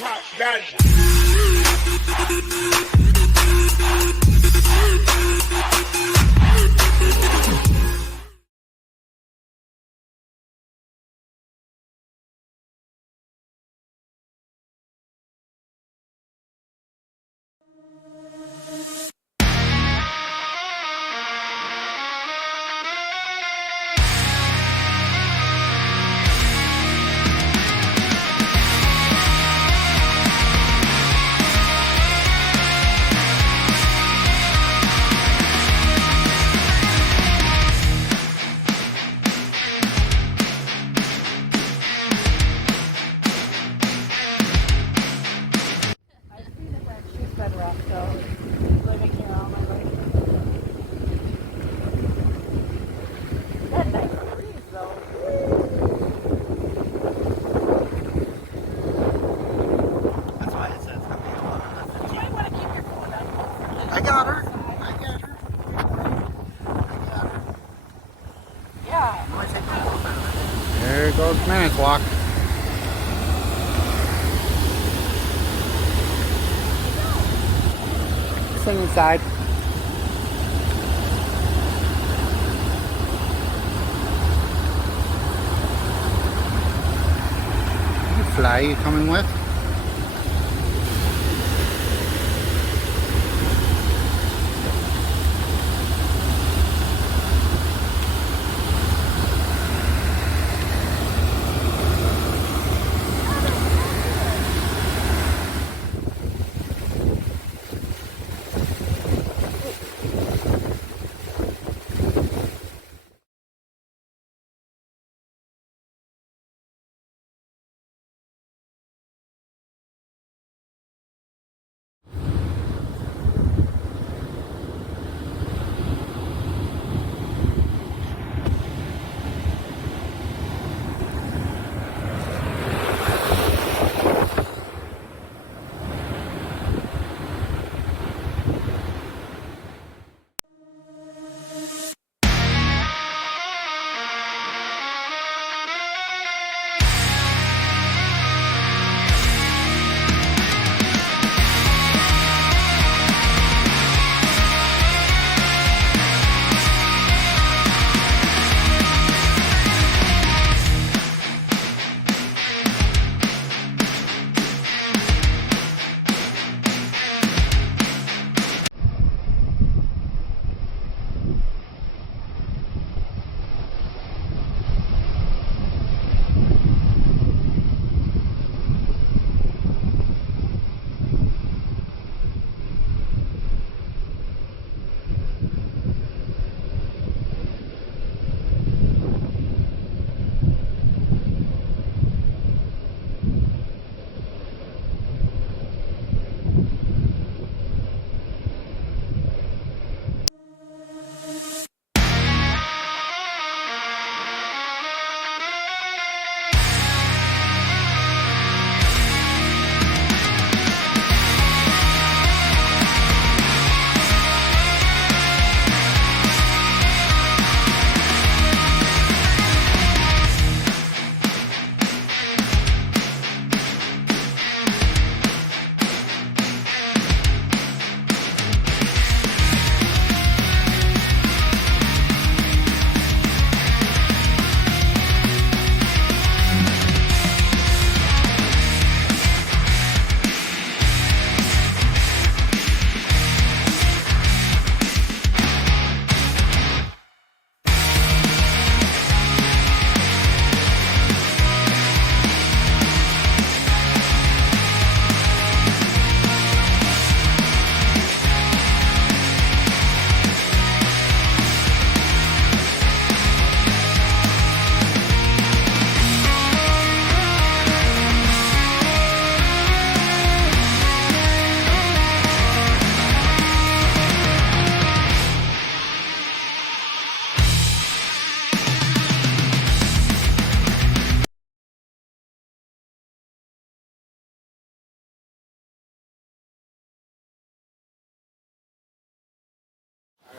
Pop that. I got her. I got her. Yeah. There goes Minutes Walk. Sing inside. Fly you coming with?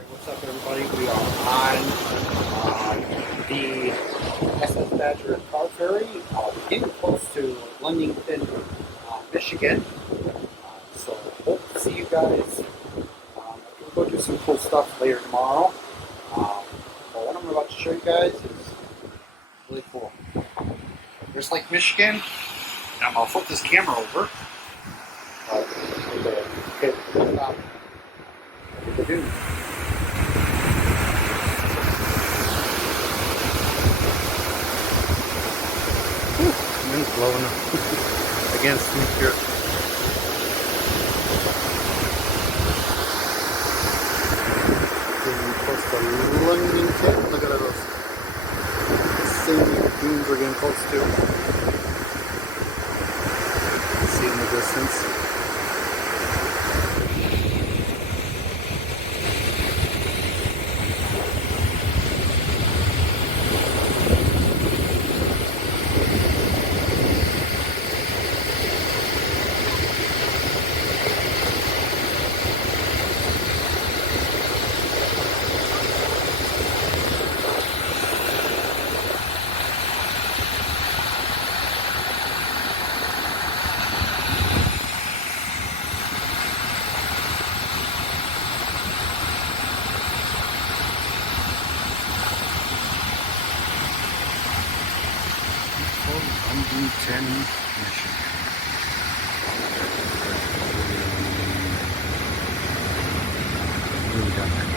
What's up, everybody? We are on the SS Badger car ferry, getting close to Ludington, Michigan. Michigan. So hope to see you guys. We'll go do some cool stuff later tomorrow. But what I'm about to show you guys is really cool. There's Lake Michigan. And I'm going to flip this camera over. Okay, stop. What do? Wind's blowing against me here. Getting close to Londington. Look at those Scenic dunes we're getting close to. See in the distance. Unforgettable, Michigan. Really got that.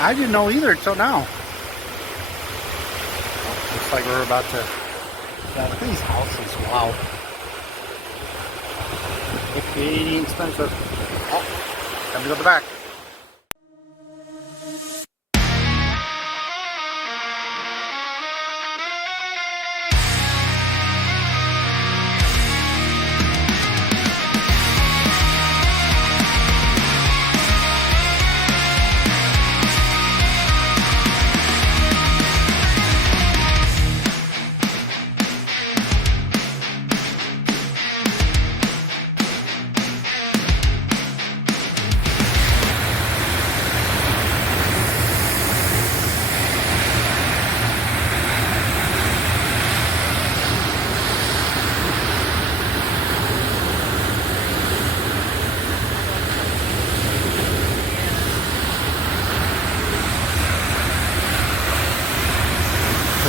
I didn't know either until now. Looks like we're about to. Look at these houses. Wow. It's getting expensive. Oh, time to go to the back.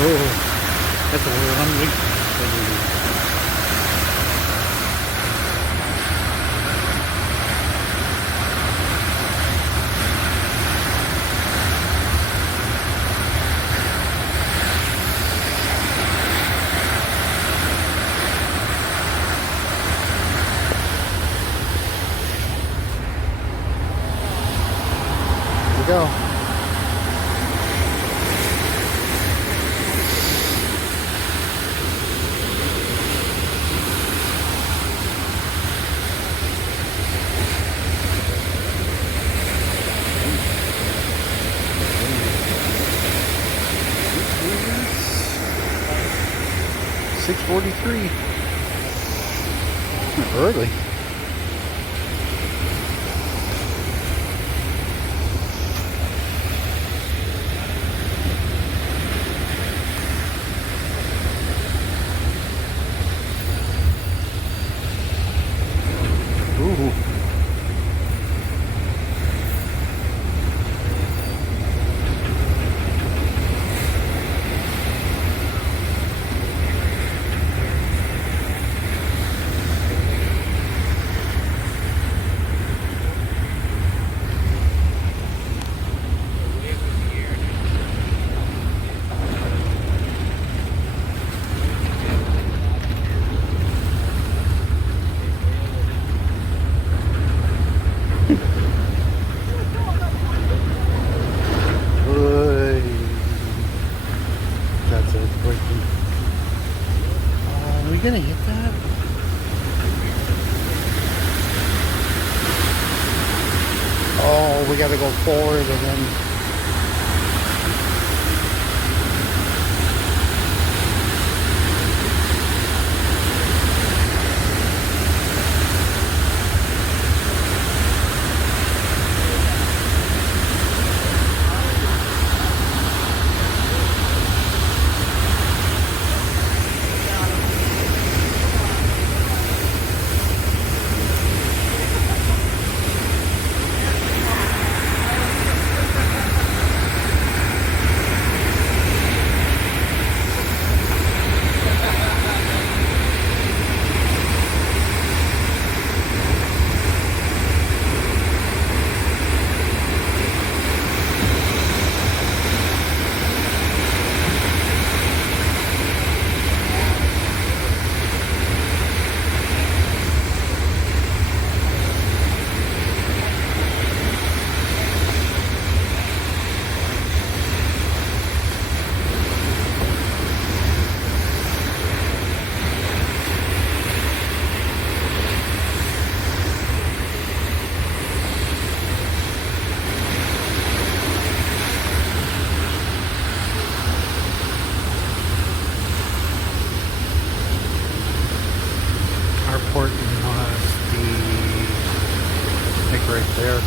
Oh, that's a little hungry. Here we go. It's 6:43. Early. Ooh. Oy. That's it. Breaking. Are we gonna hit that? Oh, we gotta go forward and then. Our port must be, I think, right there.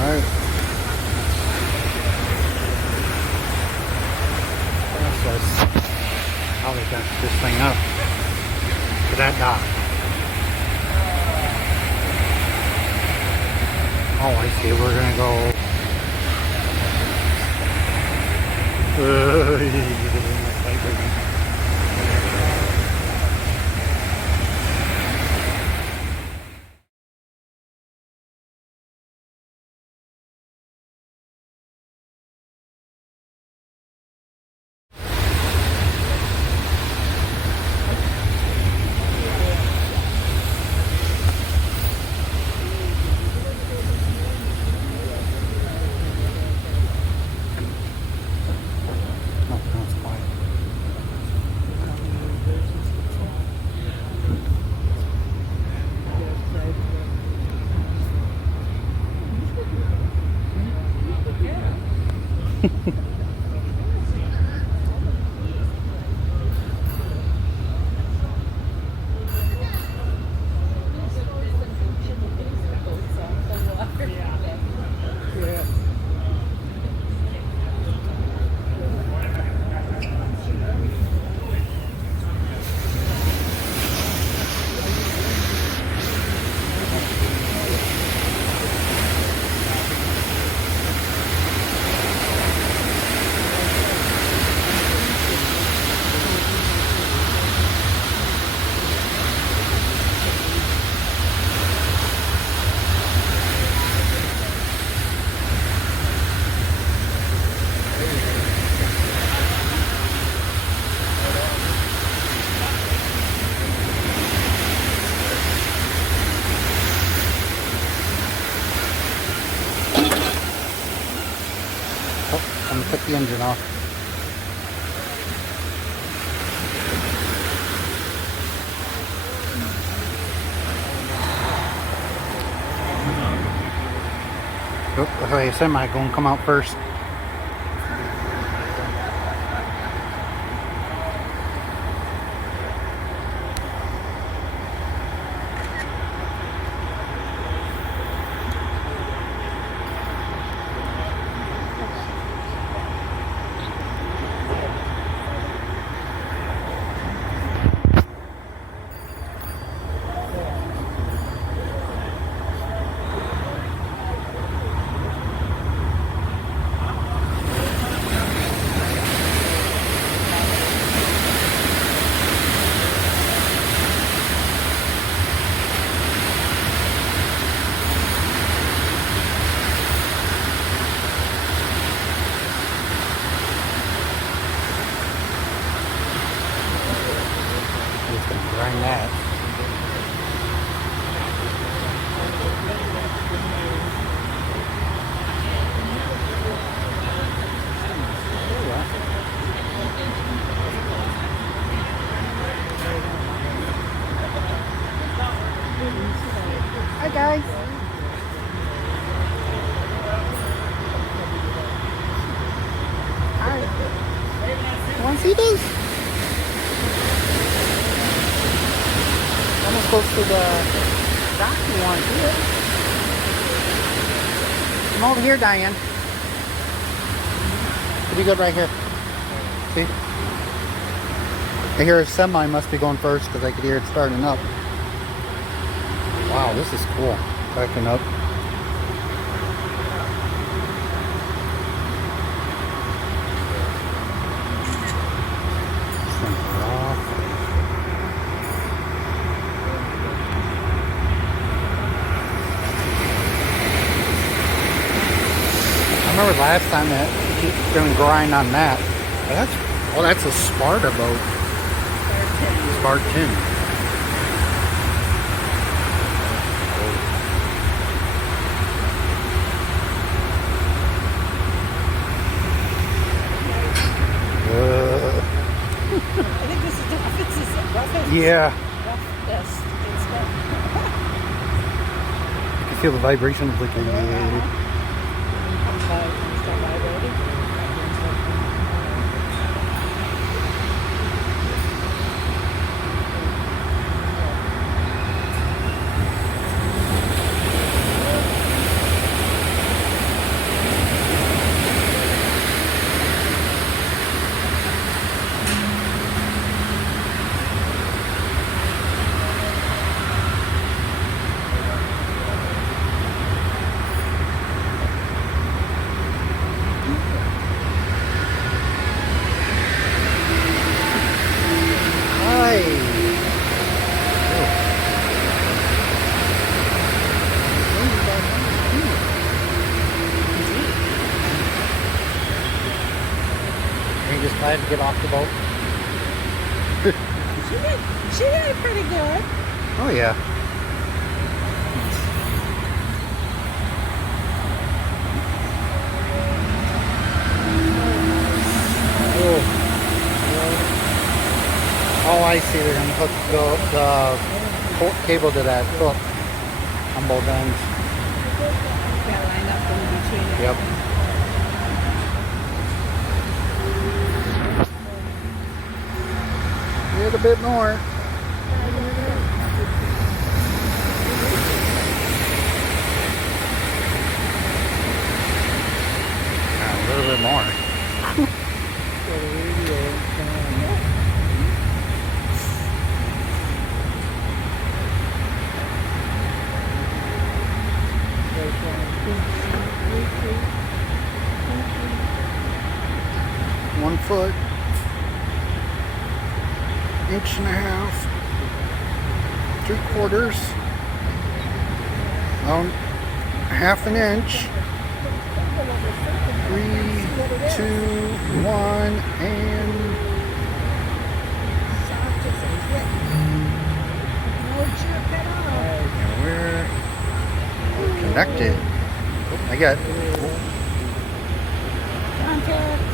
Alright. That's how they got this thing up to that dock. Oh, I see. We're gonna go. cut the engine off. Oh, okay, semi going to come out first. Grind that. Hi guys. Hi. You want to see these? Almost close to the dock. You want to see it? Come over here, Diane. Pretty good right here. See? I hear a semi must be going first because I could hear it starting up. Wow, this is cool. Backing up. This thing's rough. I remember last time that he didn't grind on that. That's a Sparta boat. Spartan. I think this is the roughest. Yeah. Roughest and stuff. You can feel the vibrations like just glad to get off the boat. She did pretty good. Oh yeah. Oh, I see. They're going to hook the cable to that hook on both ends. Got lined up in between. Yep. Get a bit more. A little bit more. One foot, inch and a half, 3/4, half an inch, 3, 2, 1, and we're connected. I got Contact.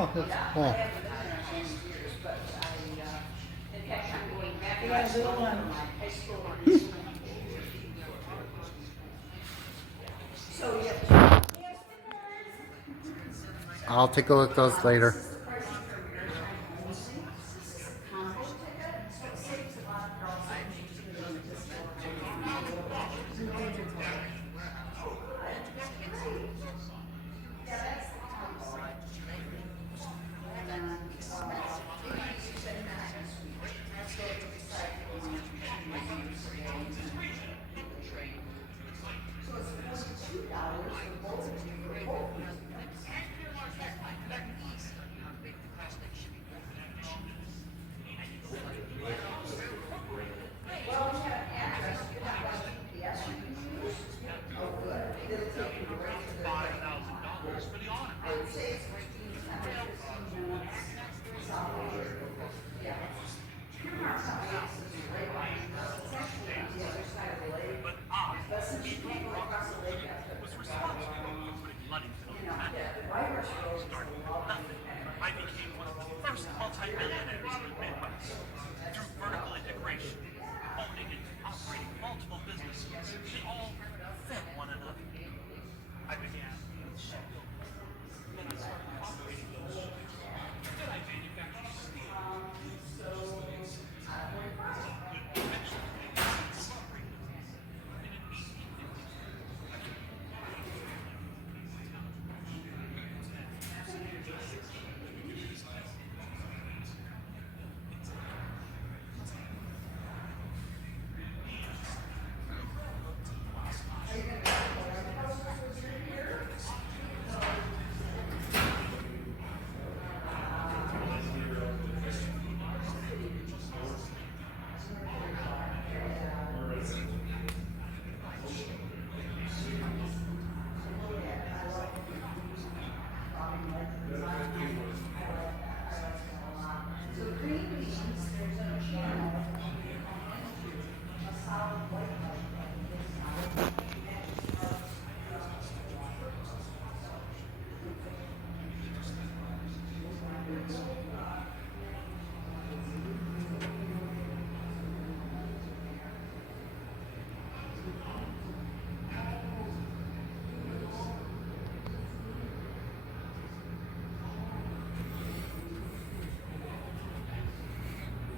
Oh, that's cool. You got a blue one. I'll take a look at those later. I became one of the first multi-millionaires in the Midwest through vertical integration, owning and operating multiple businesses that all fed one another. I began with steel. Then I started operating those ships. Then I manufactured steel.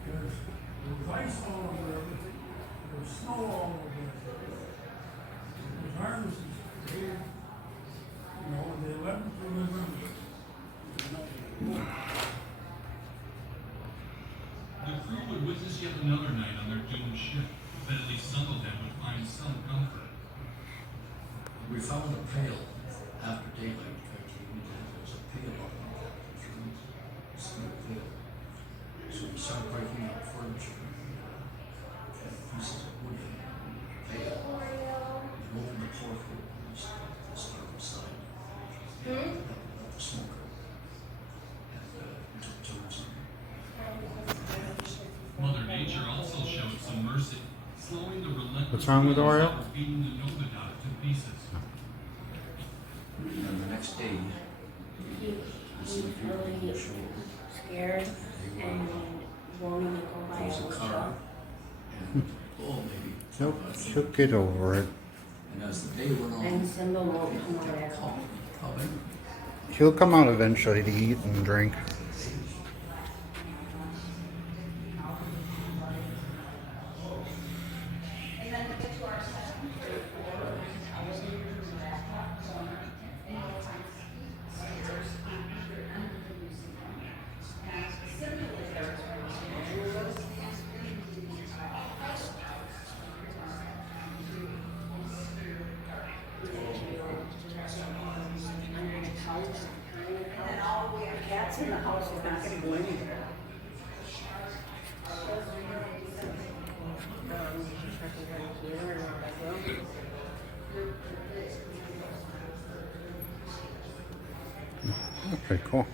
Because there was ice all over everything, there was snow all over everything. Those harnesses dated, you know, the 11th of November. The crew would witness yet another night on their doomed ship, but at least some of them would find some comfort. We found a pail after daylight. There was a pail up on the captain's room. Steel pail. So we started breaking out furniture. And pieces of wood in the pail. And opened the porthole and started inside. And up the smoker. And we took turns. Mother Nature also showed some mercy, slowing the relentless What's wrong with winds Oreo? that were beating the Novigrad to pieces. And the next day, He was really scared and won't even go by there was a himself. car. And, oh, maybe. Nope, she'll get over it. And as the day went on, And Simba won't come out at all. coming. He'll come out eventually to eat and drink. Cats in the house is not gonna go anywhere. Okay, cool.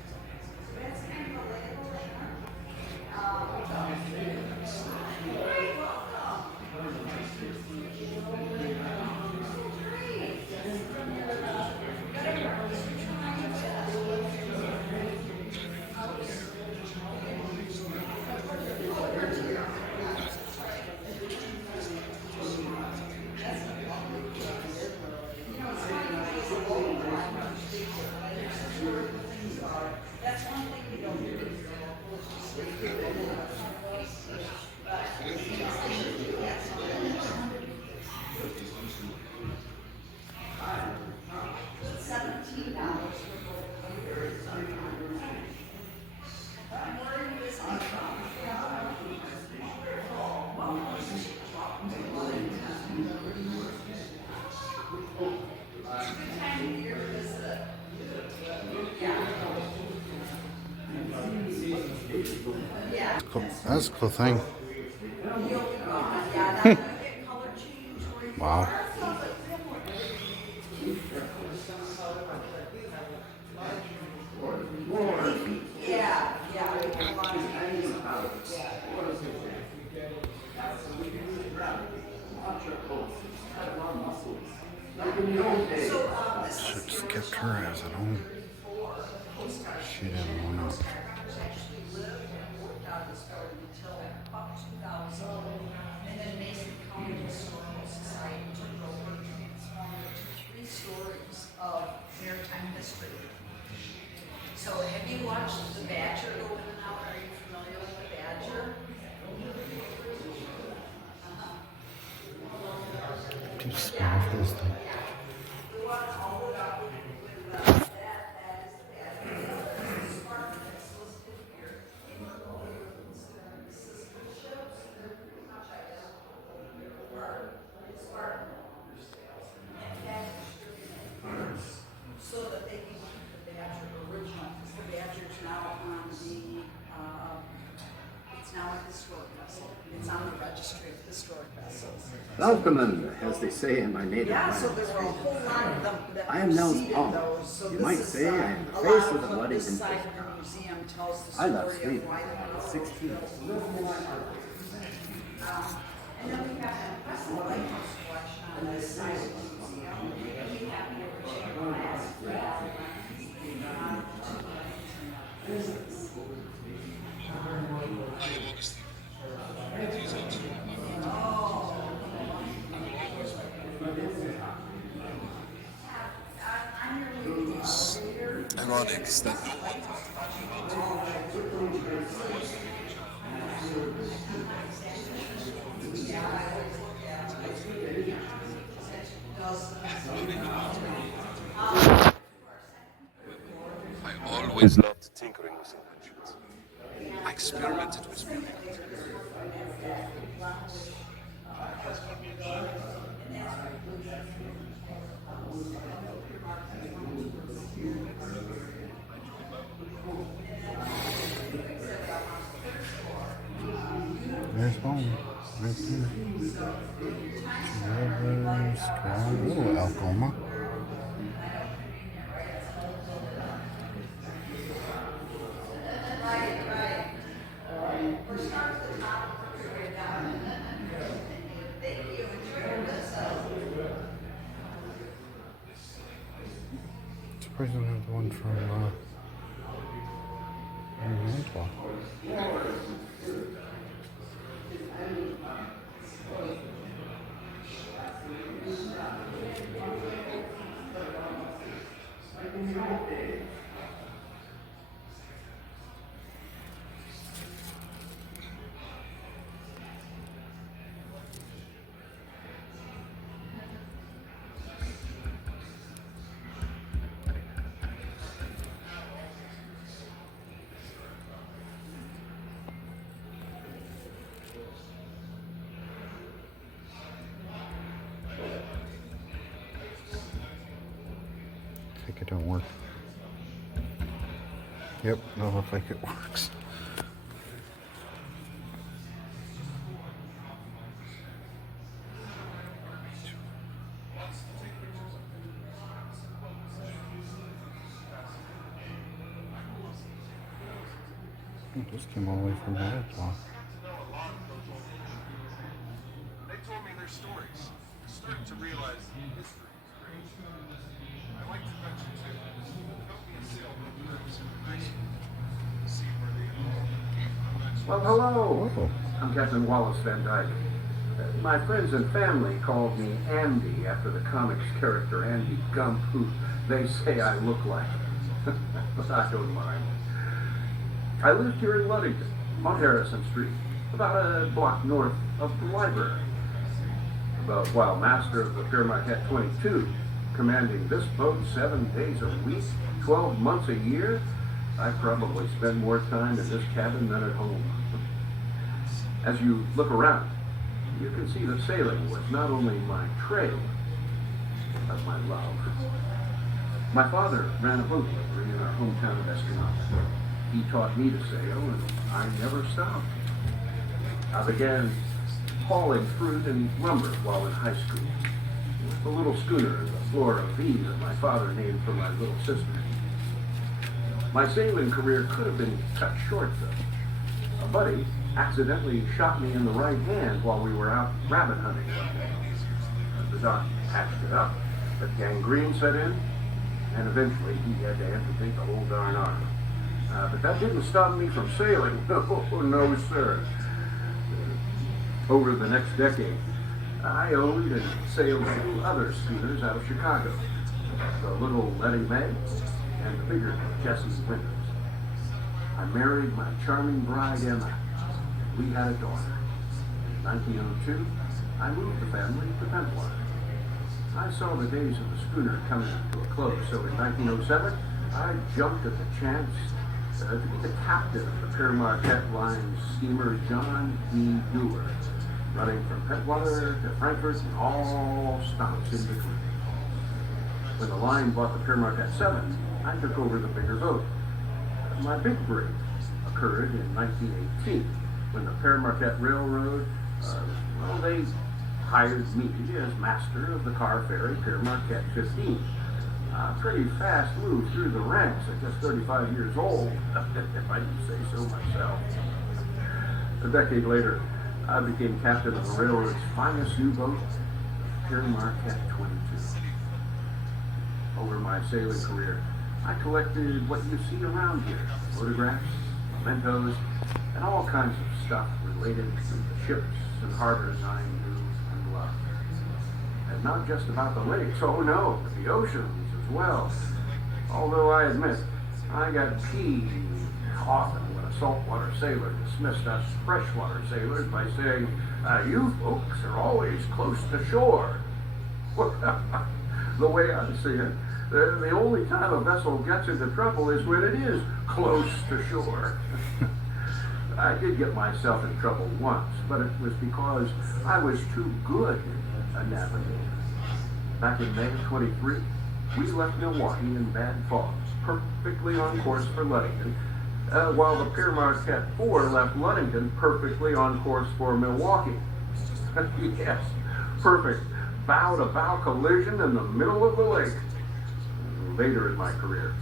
cool. That's a cool thing. Wow. Should just kept her ass at home. She didn't want to. Of maritime history. So have you watched The Badger go in and out? Are you familiar with The Badger? Too small for this thing. The one all the way up with that is The Badger. It's Spartan that's listed here. Spartan. So that they can keep the Badger original, because the Badger's now on the, it's now a historic vessel. It's on the registry of historic vessels. Welcome, as they say in my native Yeah, so language. there were a whole lot of them that I am Nels preceded Palmer. those. So You this might is, say I am the a face lot of the them. bloody This side of Inquisition. the museum tells the I story love of Sweden. why the At people 16. and then we have an impressive lighthouse collection on this side of the museum. We have the original glass. Ironic that I always loved tinkering with inventions. I experimented with many. There's home. Right there. Rivers, oh, Algoma. Surprised I don't have the one from Mantua. I think it don't work. Yep, that looks like it works. This came all the way from Mantua. They told me their stories. I'm starting to realize history is great. I like to mention too. Help me sail the birds in the nice see where they go. Well, hello. I'm Captain Wallace Van Dyke. My friends and family called me Andy after the comics character Andy Gump, who they say I look like. But I don't mind. I lived here in Ludington, on Harrison Street, about a block north of the library. But while master of the Marquette 22, commanding this boat 7 days a week, 12 months a year, I probably spent more time in this cabin than at home. As you look around, you can see that sailing was not only my trade, but my love. My father ran a boat livery in our hometown of Escanaba. He taught me to sail, and I never stopped. I began hauling fruit and lumber while in high school. The little schooner, the Flora V, that my father named for my little sister. My sailing career could have been cut short, though. A buddy accidentally shot me in the right hand while we were out rabbit hunting. The doc patched it up, but gangrene set in, and eventually he had to amputate the whole darn arm. But that didn't stop me from sailing. No, sir. Over the next decade, I owned and sailed 2 other schooners out of Chicago, the little Letty May and the bigger Jessie Winters. I married my charming bride Emma. We had a daughter. In 1902, I moved the family to Pentwater. I saw the days of the schooner coming to a close, so in 1907, I jumped at the chance to be the captain of the Pere Marquette Line's steamer John D. Dewar, running from Pentwater to Frankfurt and all stops in between. When the line bought the Pere Marquette 7, I took over the bigger boat. My big break occurred in 1918 when the Pere Marquette Railroad, they hired me as master of the car ferry Pere Marquette 15. Pretty fast move through the ranks at just 35 years old, if I do say so myself. A decade later, I became captain of the railroad's finest new boat, Pere Marquette 22. Over my sailing career, I collected what you see around here, photographs, mementos, and all kinds of stuff related to the ships and harbors I knew and loved. And not just about the lakes, oh no, but the oceans as well. Although I admit, I got peeved often when a saltwater sailor dismissed us freshwater sailors by saying, you folks are always close to shore. The way I see it, the only time a vessel gets into trouble is when it is close to shore. I did get myself in trouble once, but it was because I was too good a navigator. Back in May of 23, we left Milwaukee in bad fog, perfectly on course for Ludington, while the Pere Marquette 4 left Ludington perfectly on course for Milwaukee. Yes, perfect bow-to-bow collision in the middle of the lake. Later in my career,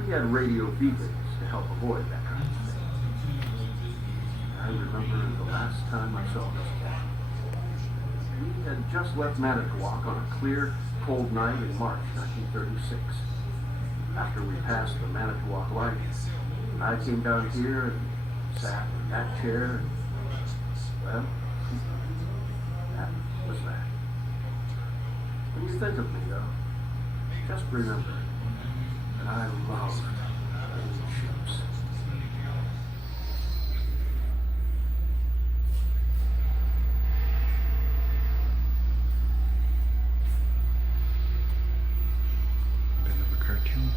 we had radio beacons to help avoid that kind of thing. I remember the last time I saw this cat. We had just left Manitowoc on a clear, cold night in March 1936. After we passed the Manitowoc light, I came down here and sat in that chair, and, well, that was that. When you think of me, though, just remember that I love old ships. Bit of a cartoon.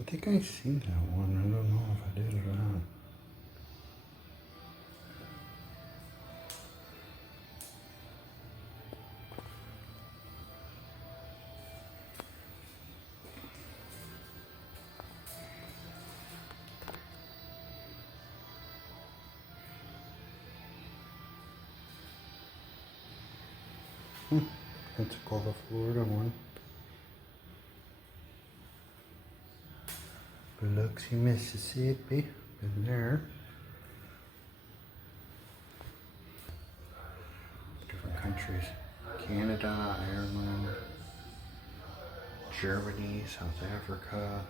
I think I seen that one. I don't know if I did or not. Pensacola, Florida one. Biloxi, Mississippi. Been there. Different countries. Canada, Ireland, Germany, South Africa,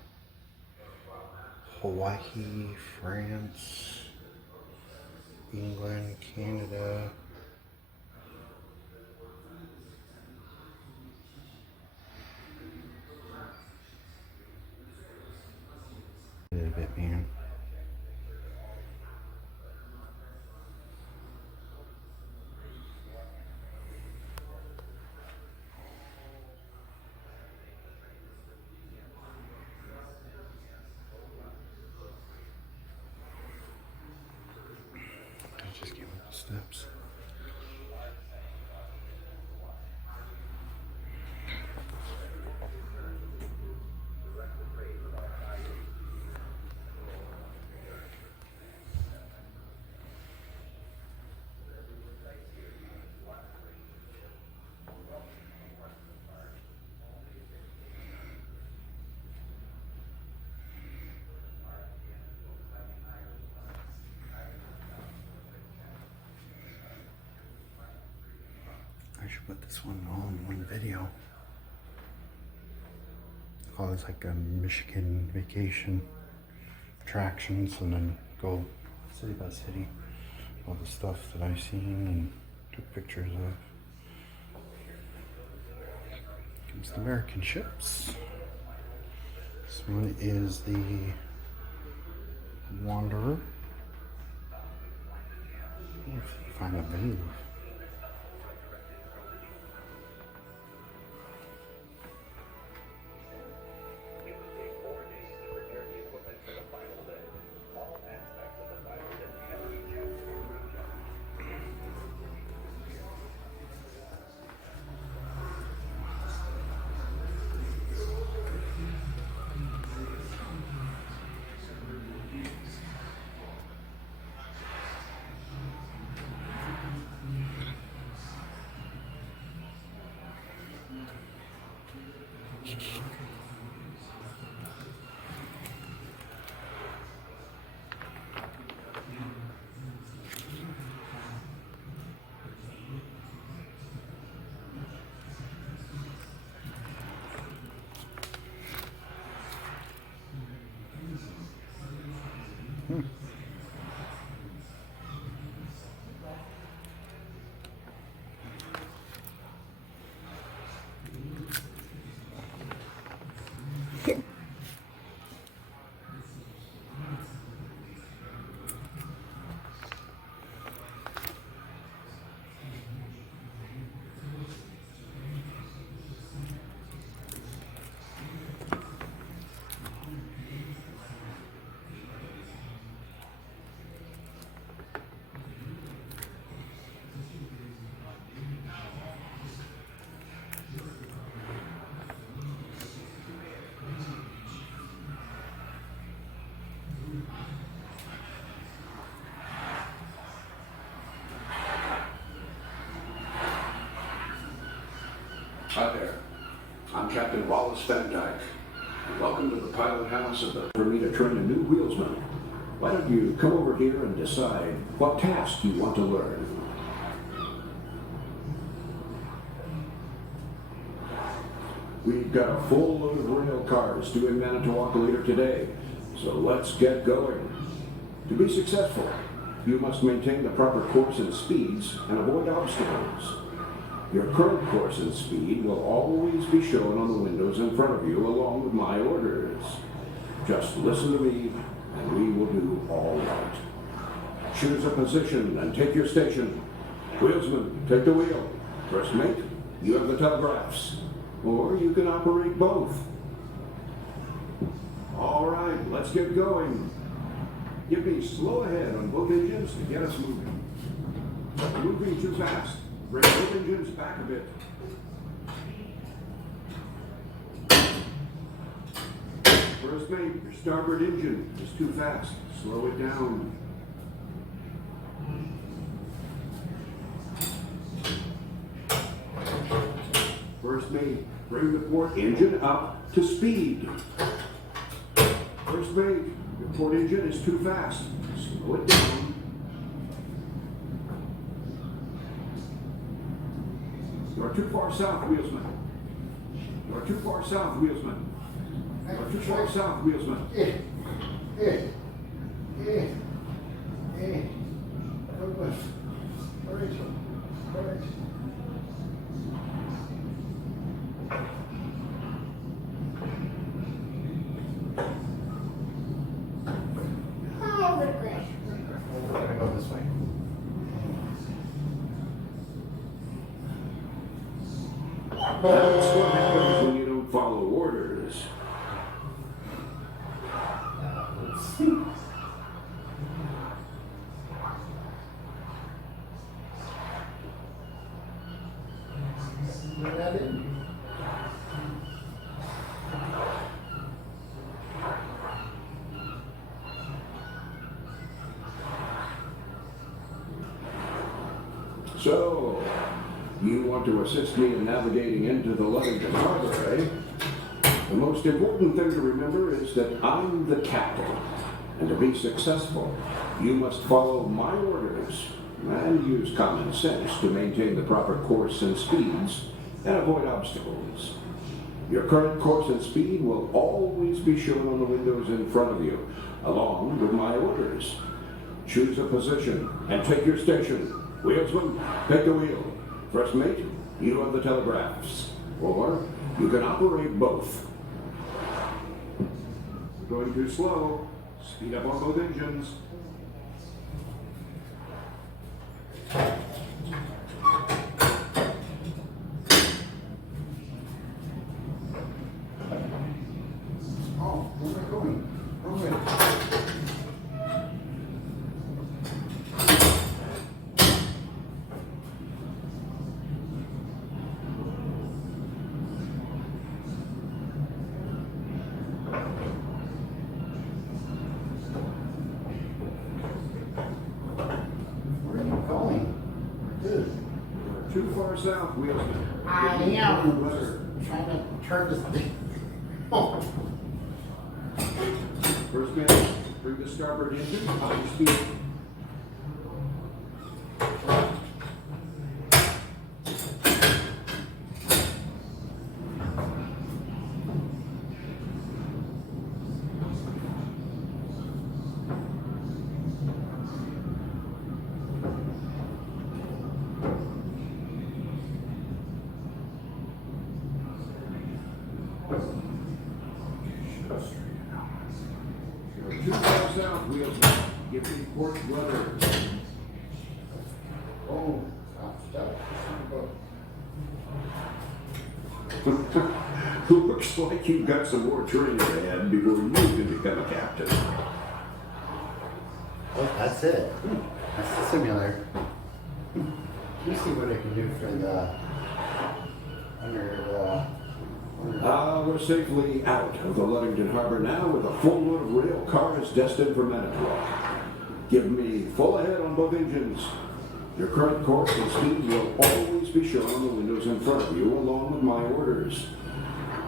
Hawaii, France, England, Canada. A little bit, man. I just came up the steps. I should put this one all in one video. Call this like a Michigan vacation attractions, and then go city by city, all the stuff that I've seen and took pictures of. Comes the American ships. This one is the Wanderer. If you find a video. Hi there. I'm Captain Wallace Van Dyke. Welcome to the pilot house of the for me to train a new wheelsman. Why don't you come over here and decide what task you want to learn? We've got a full load of rail cars due in Manitowoc later today, so let's get going. To be successful, you must maintain the proper course and speeds and avoid obstacles. Your current course and speed will always be shown on the windows in front of you along with my orders. Just listen to me and we will do all right. Choose a position and take your station. Wheelsman, take the wheel. First mate, you have the telegraphs. Or you can operate both. All right, let's get going. Give me slow ahead on both engines to get us moving. Moving too fast. Bring both engines back a bit. First mate, your starboard engine is too fast. Slow it down. First mate, bring the port engine up to speed. First mate, your port engine is too fast. Slow it down. You're too far south, wheelsman. You're too far south, wheelsman. You're too far south, wheelsman. We're gonna go this way. That's what happens when you don't follow orders. Let's see. That in. So, you want to assist me in navigating into the Luddington Harbor, eh? The most important thing to remember is that I'm the captain. And to be successful, you must follow my orders and use common sense to maintain the proper course and speeds and avoid obstacles. Your current course and speed will always be shown on the windows in front of you, along with my orders. Choose a position and take your station. Wheelsman, take the wheel. First mate, you have the telegraphs. Or you can operate both. We're going too slow. Speed up on both engines. Oh, where am I going? Wrong way. Where are you going? Dude, You're too far south, Wheelsman. I am. Trying to turn this thing. Oh. First mate, bring the starboard engine up to speed. You're too far south, Wheelsman. Give me port rudder. Oh, stop. Looks like you've got some more training ahead before you can become a captain. Oh, that's it. That's the simulator. Let me see what I can do for the We're safely out of the Luddington Harbor now with a full load of rail cars destined for Manitowoc. Give me full ahead on both engines. Your current course and speed will always be shown on the windows in front of you along with my orders.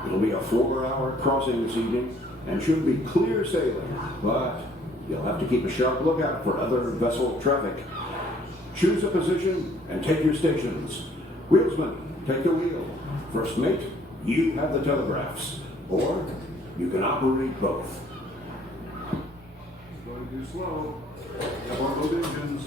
It'll be a 4-hour crossing this evening and should be clear sailing, but you'll have to keep a sharp lookout for other vessel traffic. Choose a position and take your stations. Wheelsman, take the wheel. First mate, you have the telegraphs, or you can operate both. Going too slow. Have on both engines.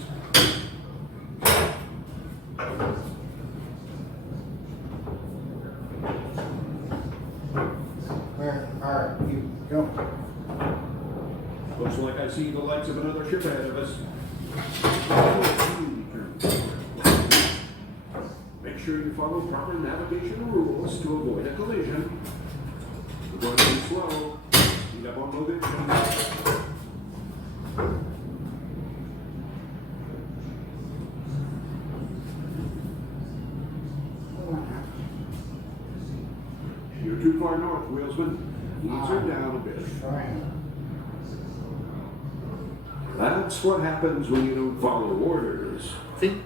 Where are you going? Looks like I see the lights of another ship ahead of us. Make sure you follow proper navigation rules to avoid a collision. We're going too slow. Speed keep on moving. You're too far north, Wheelsman. Ease her down a bit. That's what happens when you don't follow orders. See?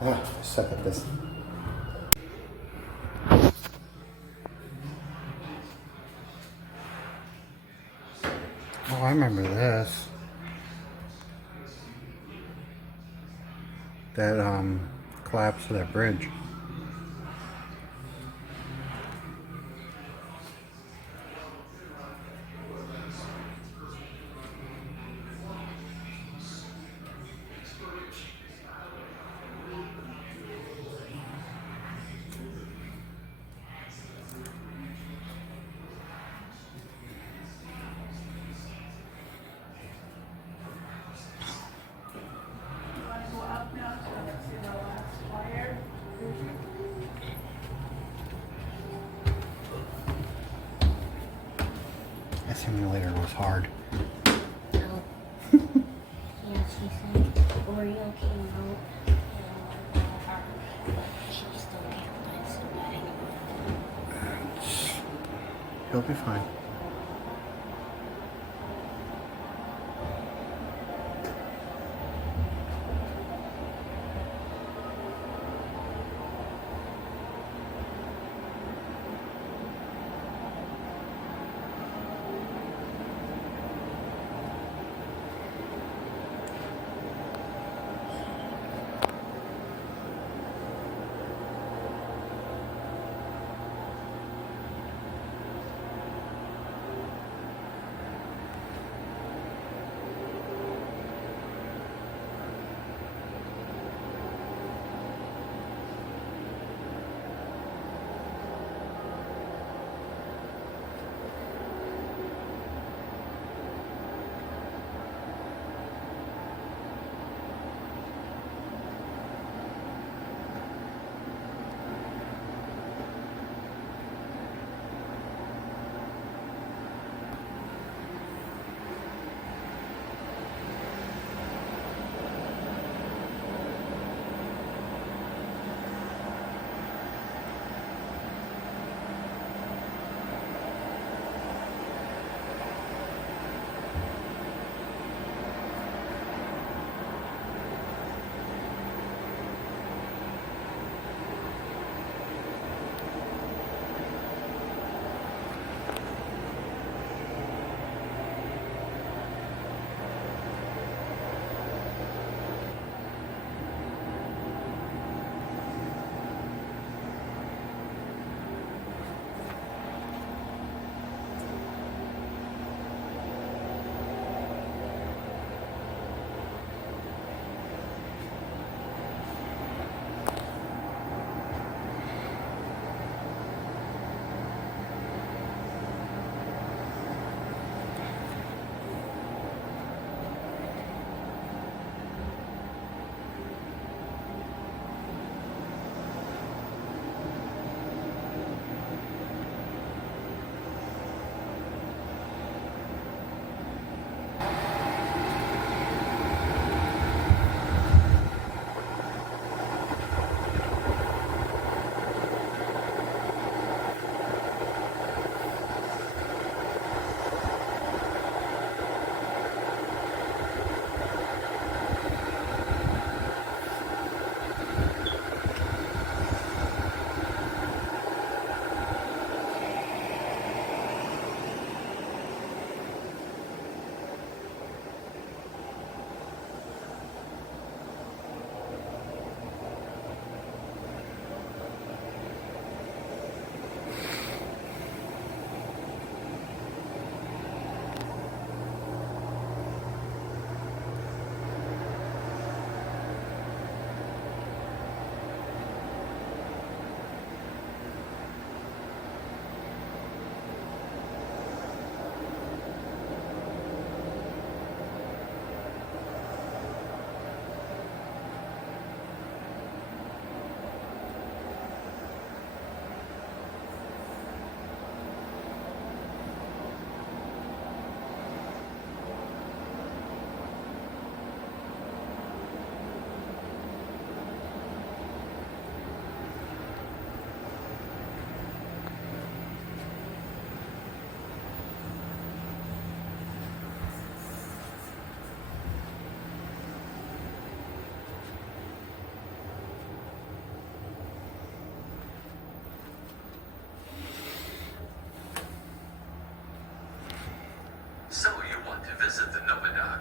Ah, I suck at this. Oh, I remember this. That collapse of that bridge. That simulator was hard. Oh. Yeah, she said Oreo came out and she still can't find somebody. He'll be fine.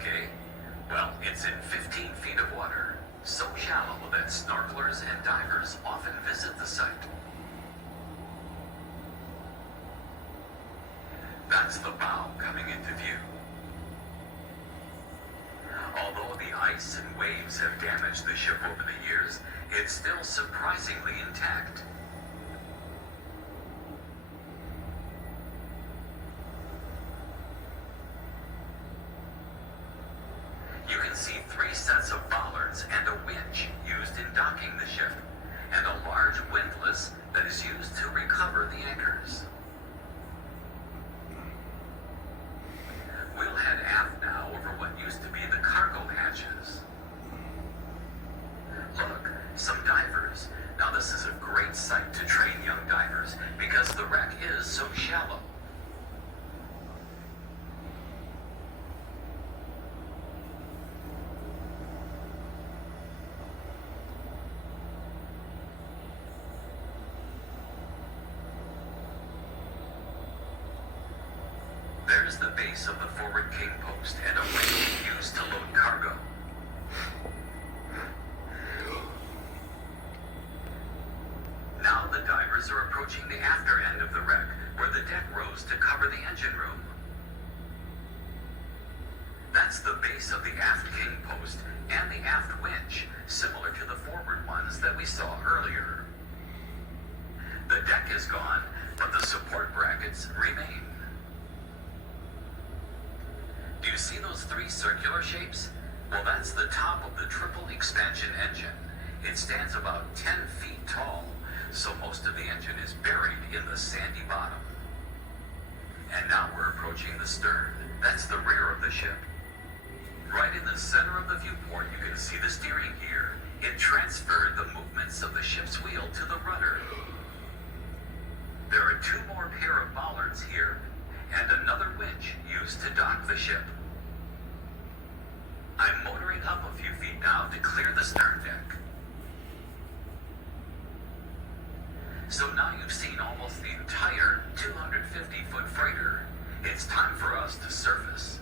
okay? Well, it's in 15 feet of water, so shallow that snorkelers and divers often visit the site. That's the bow coming into view. Although the ice and waves have damaged the ship over the years, it's still surprisingly intact. You can see 3 sets of bollards and a winch used in docking the ship, and a large windlass that is used to recover the anchors. We'll head aft now over what used to be the cargo hatches. Look, some divers. Now this is a great site to train young divers because the wreck is so shallow. There's the base of the forward king post and a winch used to load cargo. Now the divers are approaching the after end of the wreck, where the deck rose to cover the engine room. That's the base of the aft king post and the aft winch, similar to the forward ones that we saw earlier. The deck is gone, but the support brackets remain. Do you see those 3 circular shapes? Well, that's the top of the triple expansion engine. It stands about 10 feet tall, so most of the engine is buried in the sandy bottom. And now we're approaching the stern. That's the rear of the ship. Right in the center of the viewport, you can see the steering gear. It transferred the movements of the ship's wheel to the rudder. There are 2 more pair of bollards here, and another winch used to dock the ship. I'm motoring up a few feet now to clear the stern deck. So now you've seen almost the entire 250-foot freighter. It's time for us to surface.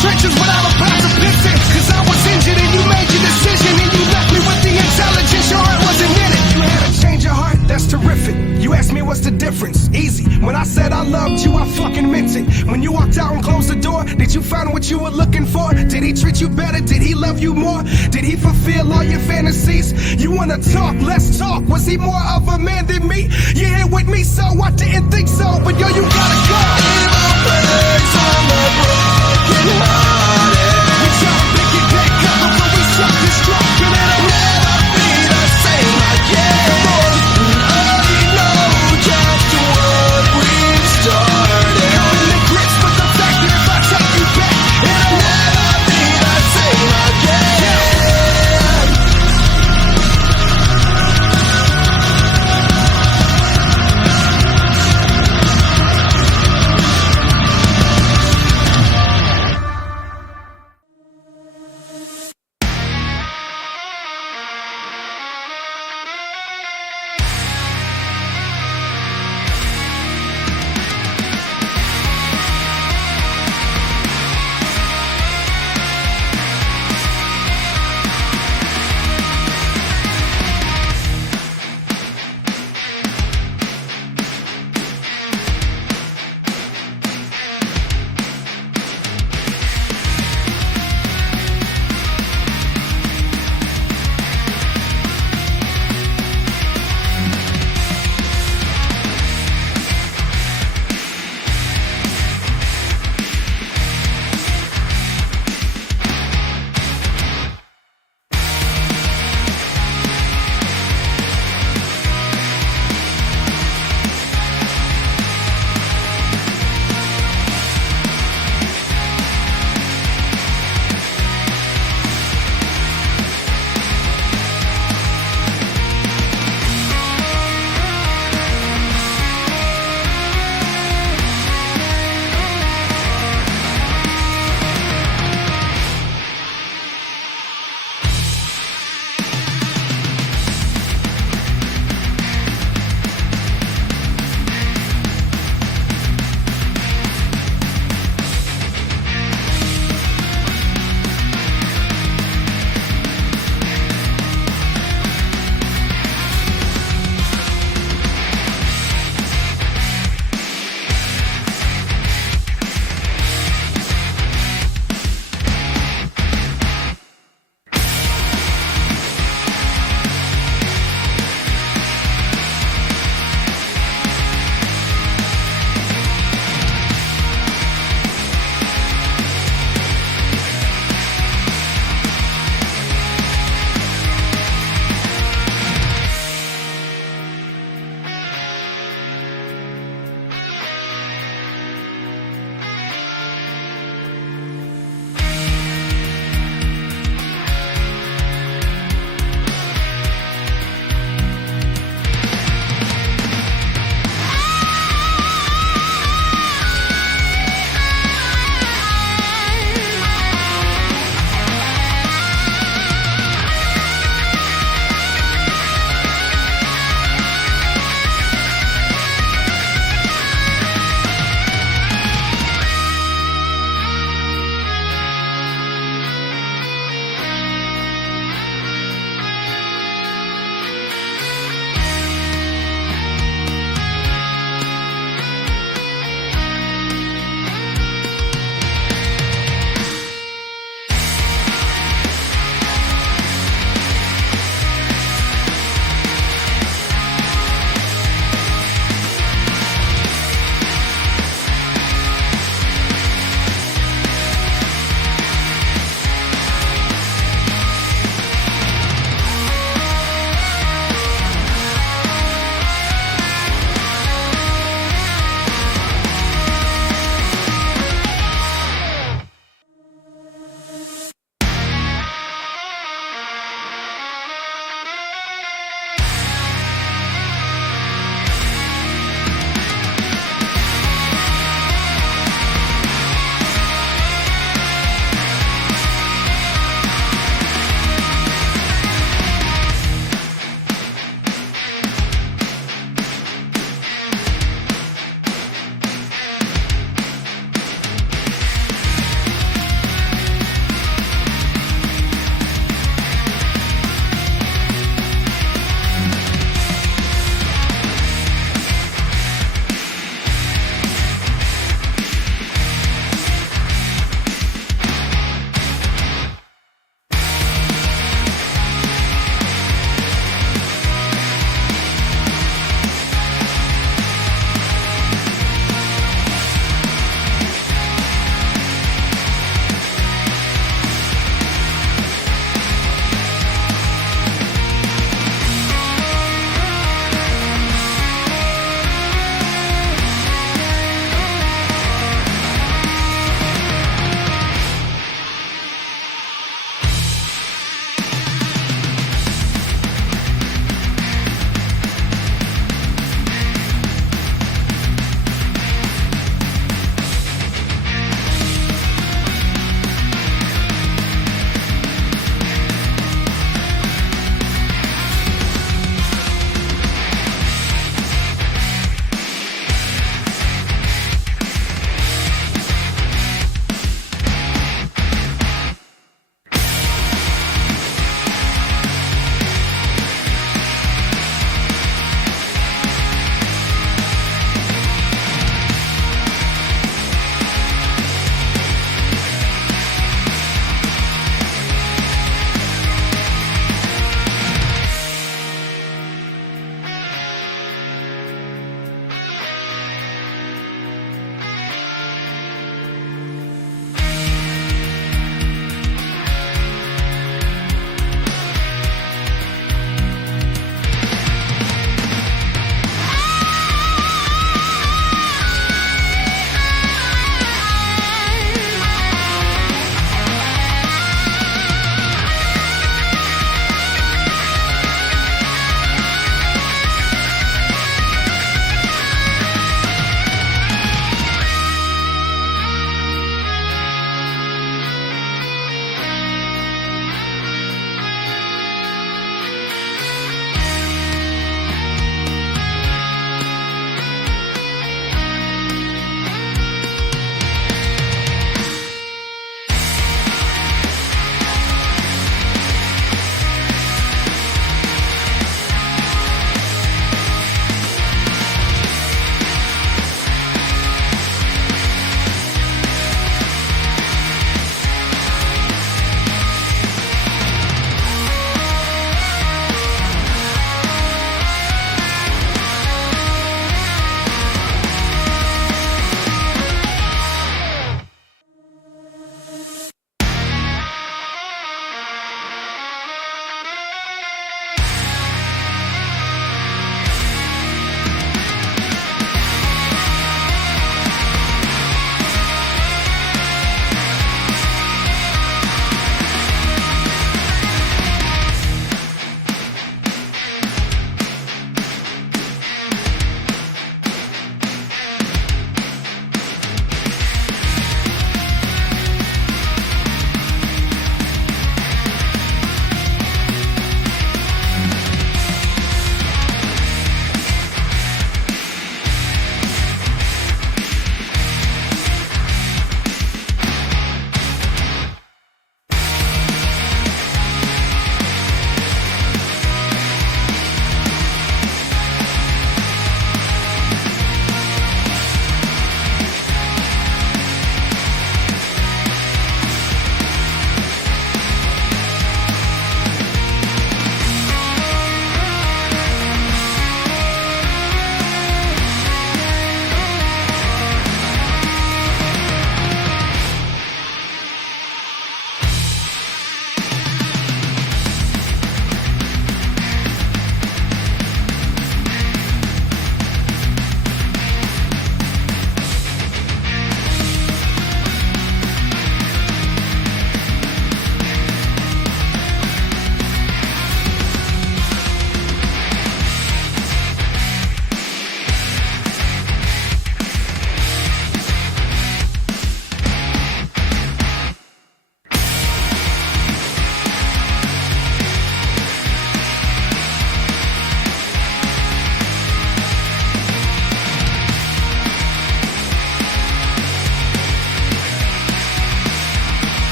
trenches without a box of pissing. Cause I was injured and you made your decision. And you left me with the intelligence your heart wasn't in it. You had to change your heart, that's terrific. You asked me what's the difference, easy. When I said I loved you, I fucking meant it. When you walked out and closed the door, did you find what you were looking for? Did he treat you better? Did he love you more? Did he fulfill all your fantasies? You wanna talk, let's talk. Was he more of a man than me? You're here with me, so I didn't think so. But yo, you gotta go. We try to pick it back up, but we struck this struck, and it'll never be the same again. I know just what we've started. And the grits, but the fact that if I take you back, it'll never be the same again.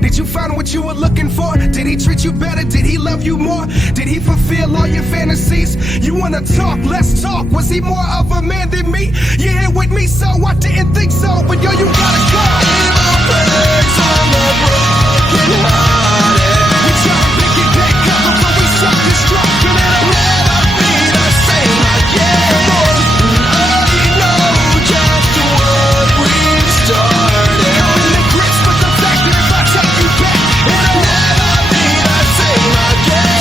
Did you find what you were looking for? Did he treat you better? Did he love you more? Did he fulfill all your fantasies? You wanna talk? Let's talk. Was he more of a man than me? You here with me, so I didn't think so. But yo, you gotta go. We try to pick it back up, but we self-destruct, and it'll never be the same again. I know just what we've started. Counting the grits, but the fact that if I take you back, it'll never be the same again.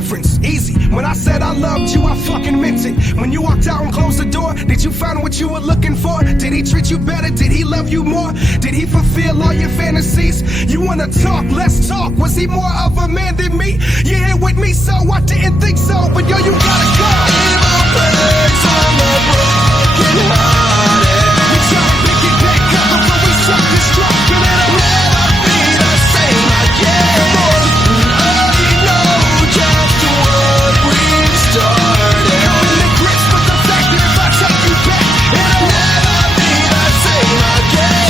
difference? Easy. When I said I loved you, I fucking meant it. When you walked out and closed the door, did you find what you were looking for? Did he treat you better? Did he love you more? Did he fulfill all your fantasies? You wanna talk? Let's talk. Was he more of a man than me? You here with me, so I didn't think so. But yo, you gotta go. In my place, I'm a broken hearted. We try to pick it back up, but we struck this struck, and it'll never be the same again. I know just what we've started. Open the grits, but the fact that if I take you back, it'll never be the same again.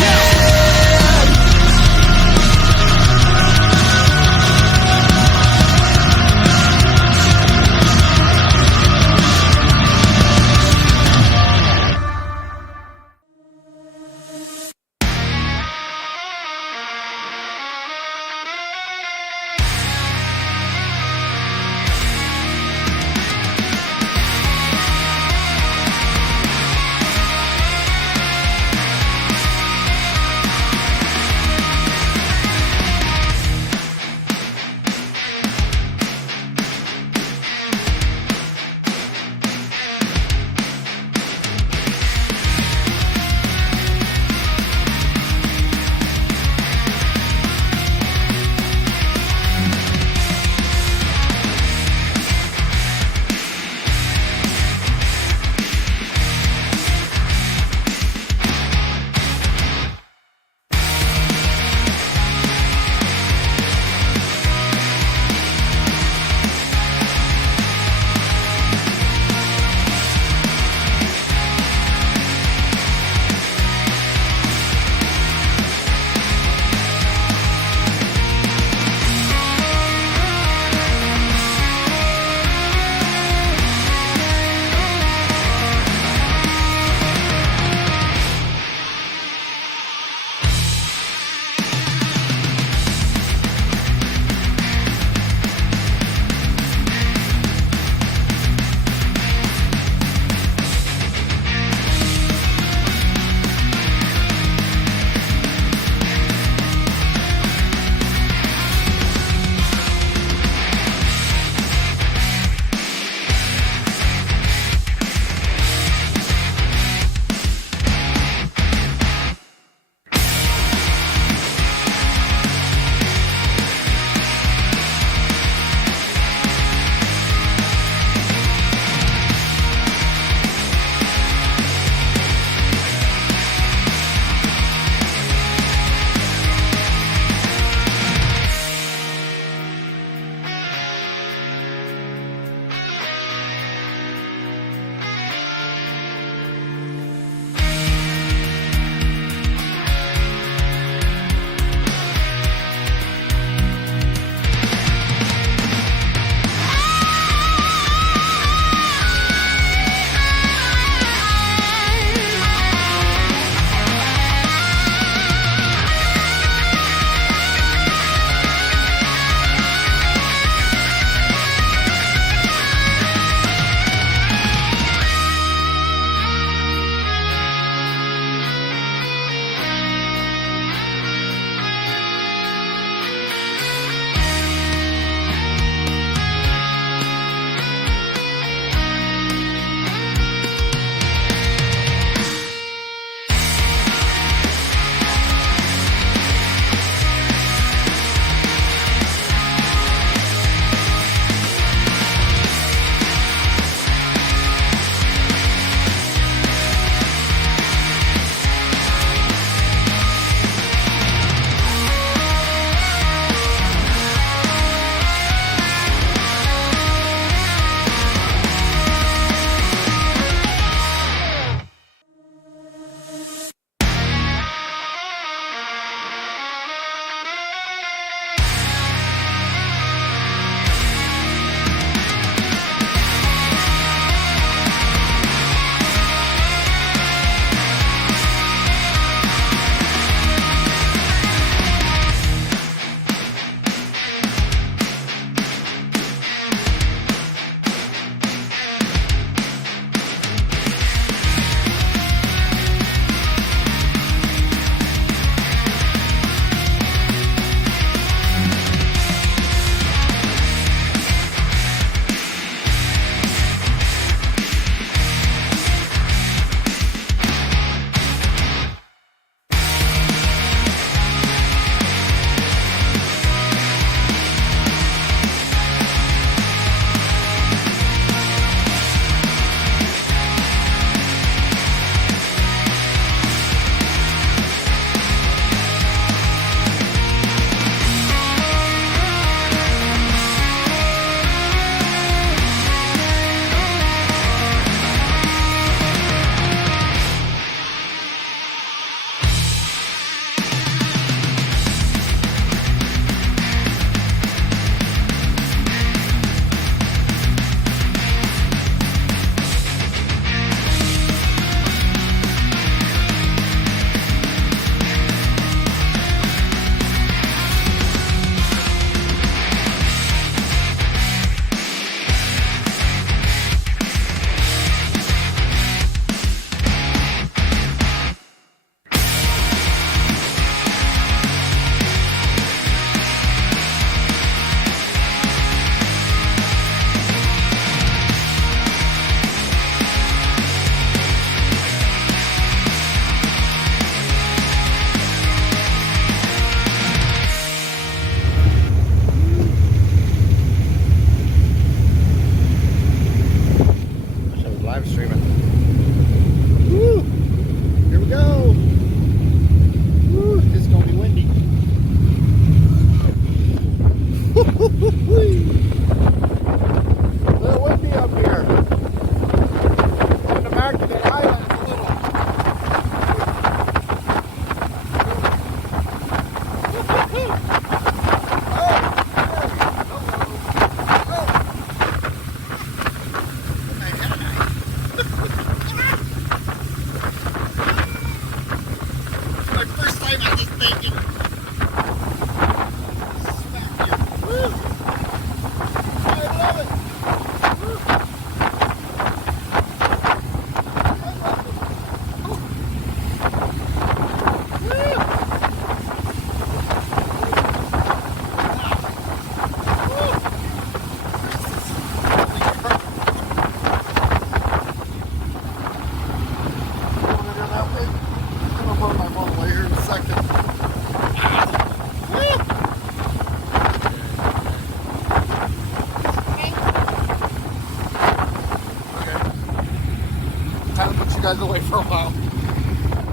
guys away for a while.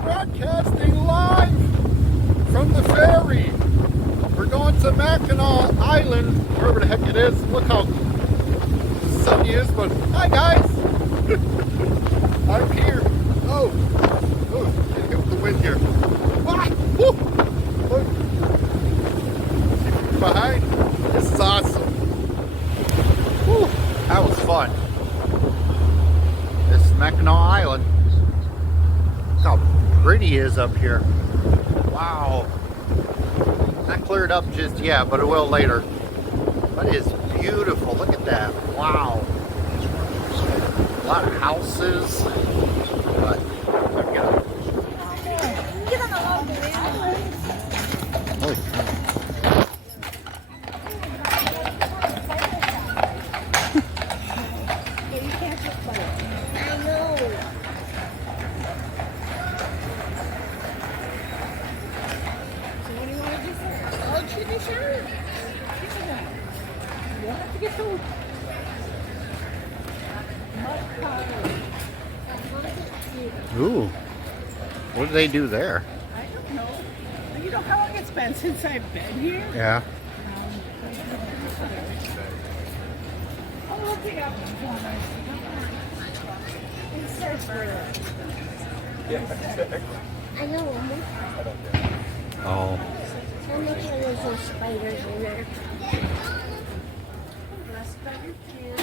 Broadcasting live from the ferry. We're going to Mackinac Island, wherever the heck it is. Look how sunny it is, but hi guys! I'm here. Oh, getting hit with the wind here. Ah, woo. Look. Behind. This is awesome. Woo. That was fun. This is Mackinac Island. Look how pretty it is up here. Wow. Not cleared up just yet, but it will later. But it is beautiful. Look at that. Wow. A lot of houses. But check it out. Holy cow. Ooh, what do they do there? I don't know. You know how long it's been since I've been here? Yeah. I'm looking up it says where. I know one more. Oh. I'll make sure there's no spiders in there. Spider too.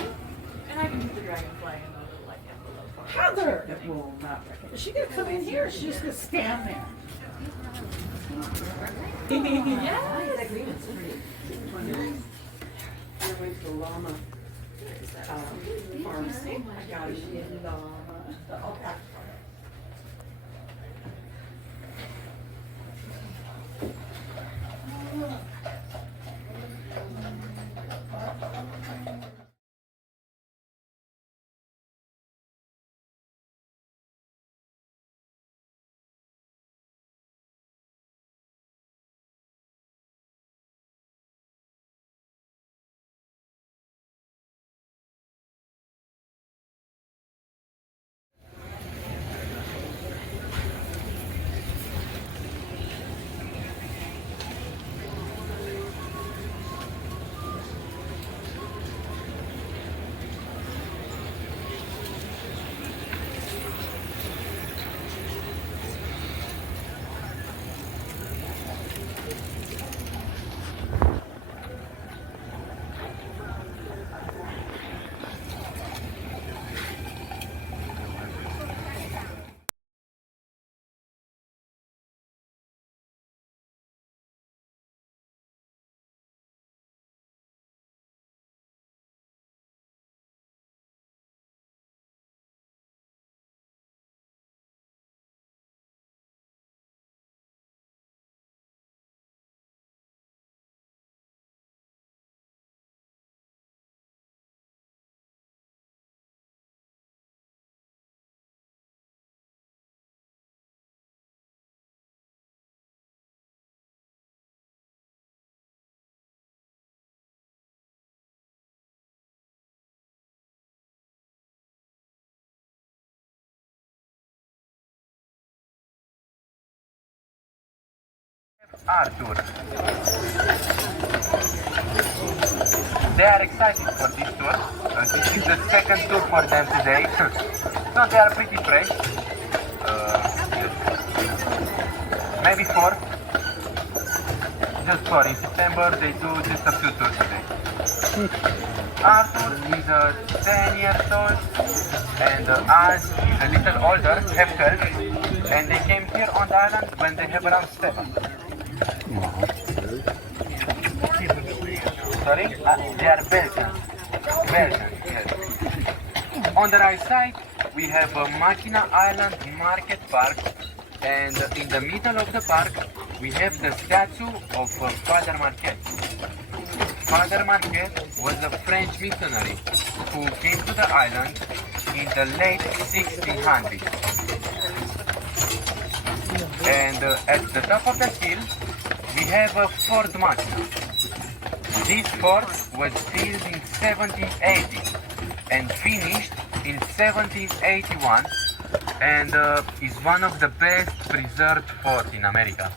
And I can do the dragonfly and the like envelope. Heather! It will not recognize. Is she gonna come in here or is she just gonna stand there? Yes! That green one's pretty. Where's the llama? Pharmacy. I got it. Llama. Okay. Arthur. They are excited for this tour. This is the second tour for them today. So they are pretty fresh. Maybe 4. Just 4. In September they do just a few tours today. Arthur is 10 years old and Az is a little older, have 12, and they came here on the island when they have around 7. Sorry? They are Belgians. Belgians, yes. On the right side, we have a Mackinac Island Market Park, and in the middle of the park, we have the statue of Father Marquette. Father Marquette was a French missionary who came to the island in the late 1600s. And at the top of the hill, we have a Fort Mackinac. This fort was built in 1780 and finished in 1781 and is one of the best preserved forts in America.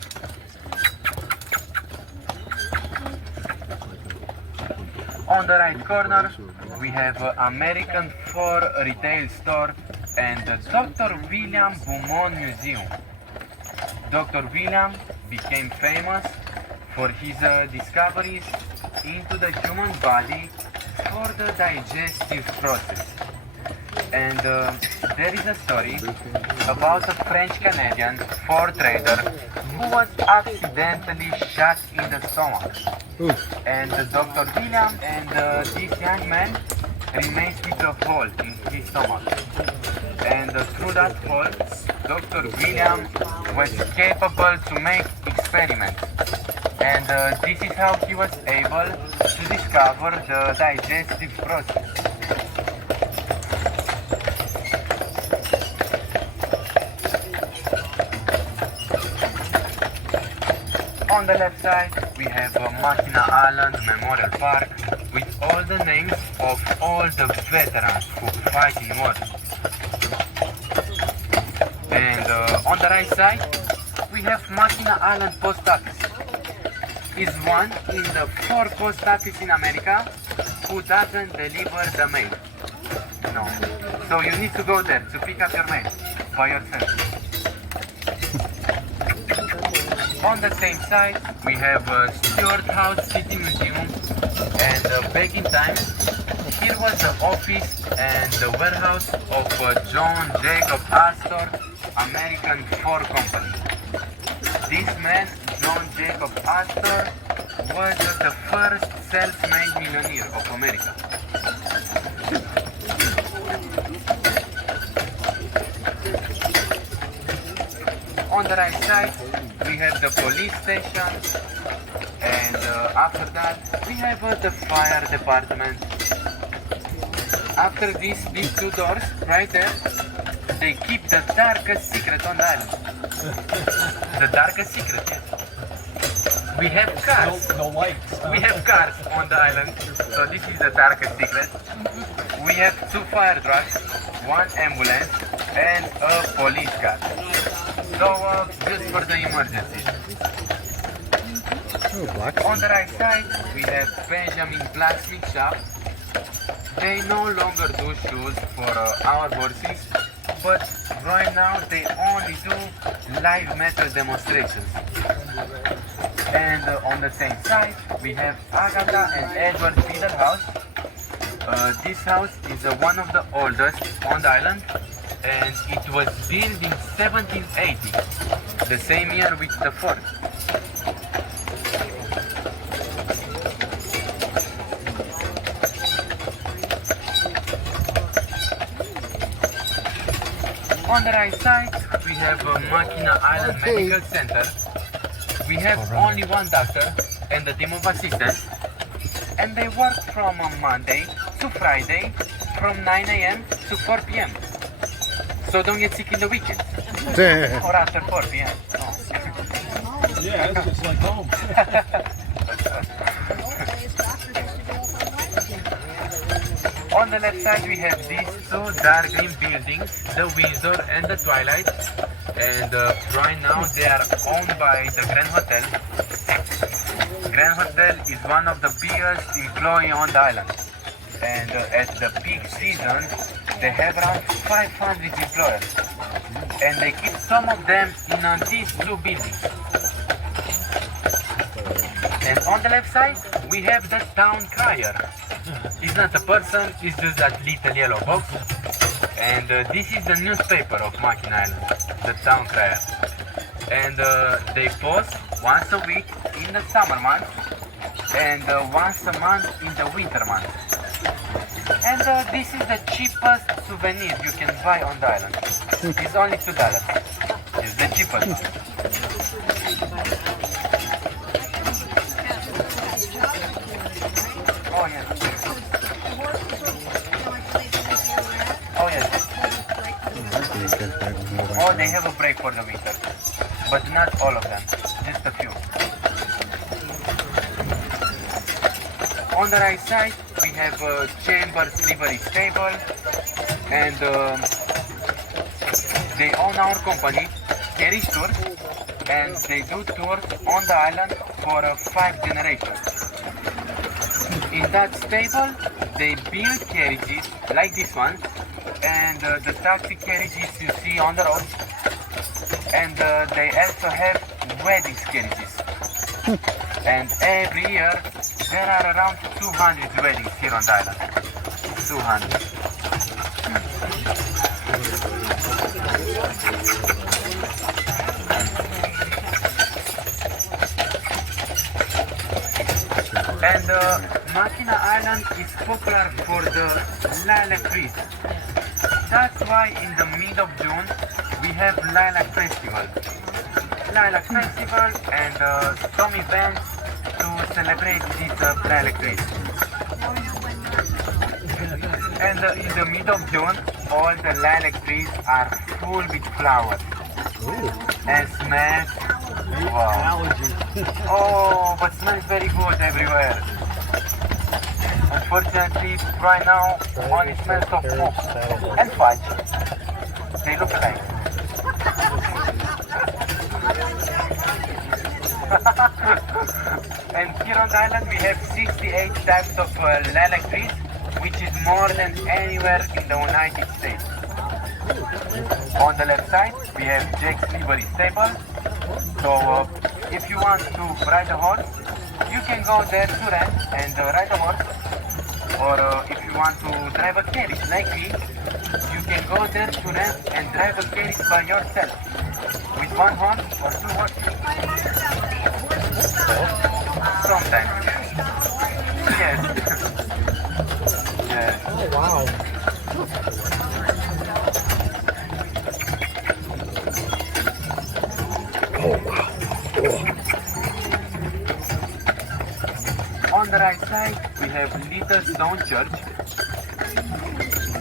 On the right corner, we have American Fur Retail Store and the Dr. William Beaumont Museum. Dr. William became famous for his discoveries into the human body for the digestive process. And there is a story about a French-Canadian fur trader who was accidentally shot in the stomach. And Dr. William and this young man remains with a hole in his stomach. And through that hole, Dr. William was capable to make experiments. And this is how he was able to discover the digestive process. On the left side, we have Mackinac Island Memorial Park with all the names of all the veterans who fight in war. And on the right side, we have Mackinac Island Post Office. It's one in the 4 post offices in America who doesn't deliver the mail. No. So you need to go there to pick up your mail by yourself. On the same side, we have Stuart House City Museum, and back in time, here was the office and the warehouse of John Jacob Astor, American Fur Company. This man, John Jacob Astor, was the first self-made millionaire of America. On the right side, we have the police station, and after that, we have the fire department. After these 2 doors, right there, they keep the darkest secret on the island. The darkest secret, yes. We have cars. No lights. We have cars on the island, so this is the darkest secret. We have 2 fire trucks, 1 ambulance, and a police car. So, just for the emergencies. On the right side, we have Benjamin Blacksmith Shop. They no longer do shoes for our horses, but right now they only do live metal demonstrations. And on the same side, we have Agatha and Edward Fiddle House. This house is one of the oldest on the island, and it was built in 1780, the same year with the fort. On the right side, we have Mackinac Island Medical Center. We have only 1 doctor and a team of assistants, and they work from Monday to Friday from 9 a.m. to 4 p.m. So don't get sick in the weekend or after 4 p.m. No. Yeah, it's just like home. On the left side, we have these 2 dark green buildings, the Windsor and the Twilight, and right now they are owned by the Grand Hotel. Grand Hotel is one of the biggest employees on the island, and at the peak season, they have around 500 employees, and they keep some of them in these 2 buildings. And on the left side, we have the town crier. It's not a person, it's just that little yellow box. And this is the newspaper of Mackinac Island, the town crier. And they post once a week in the summer months and once a month in the winter months. And this is the cheapest souvenir you can buy on the island. It's only $2. It's the cheapest one. Oh yes. Oh yes. Oh, they have a break for the winter, but not all of them, just a few. On the right side, we have Chambers Livery Stable, and they own our company, Carriage Tours, and they do tours on the island for 5 generations. In that stable, they build carriages like this one, and the taxi carriages you see on the road, and they also have wedding carriages. And every year, there are around 200 weddings here on the island. 200. And Mackinac Island is popular for the lilac trees. That's why in the mid of June we have Lilac Festival. Lilac Festival and some events to celebrate these lilac trees. And in the mid of June, all the lilac trees are full with flowers. And smells, wow. Oh, but smells very good everywhere. Unfortunately, right now, only smells of smoke and fudge. They look alike. And here on the island, we have 68 types of lilac trees, which is more than anywhere in the United States. On the left side, we have Jack's Livery Stable. So if you want to ride a horse, you can go there to rent and ride a horse. Or if you want to drive a carriage like me, you can go there to rent and drive a carriage by yourself. With 1 horse or 2 horses. Sometimes. Yes. Yes. Oh, wow. On the right side, we have Little Stone Church.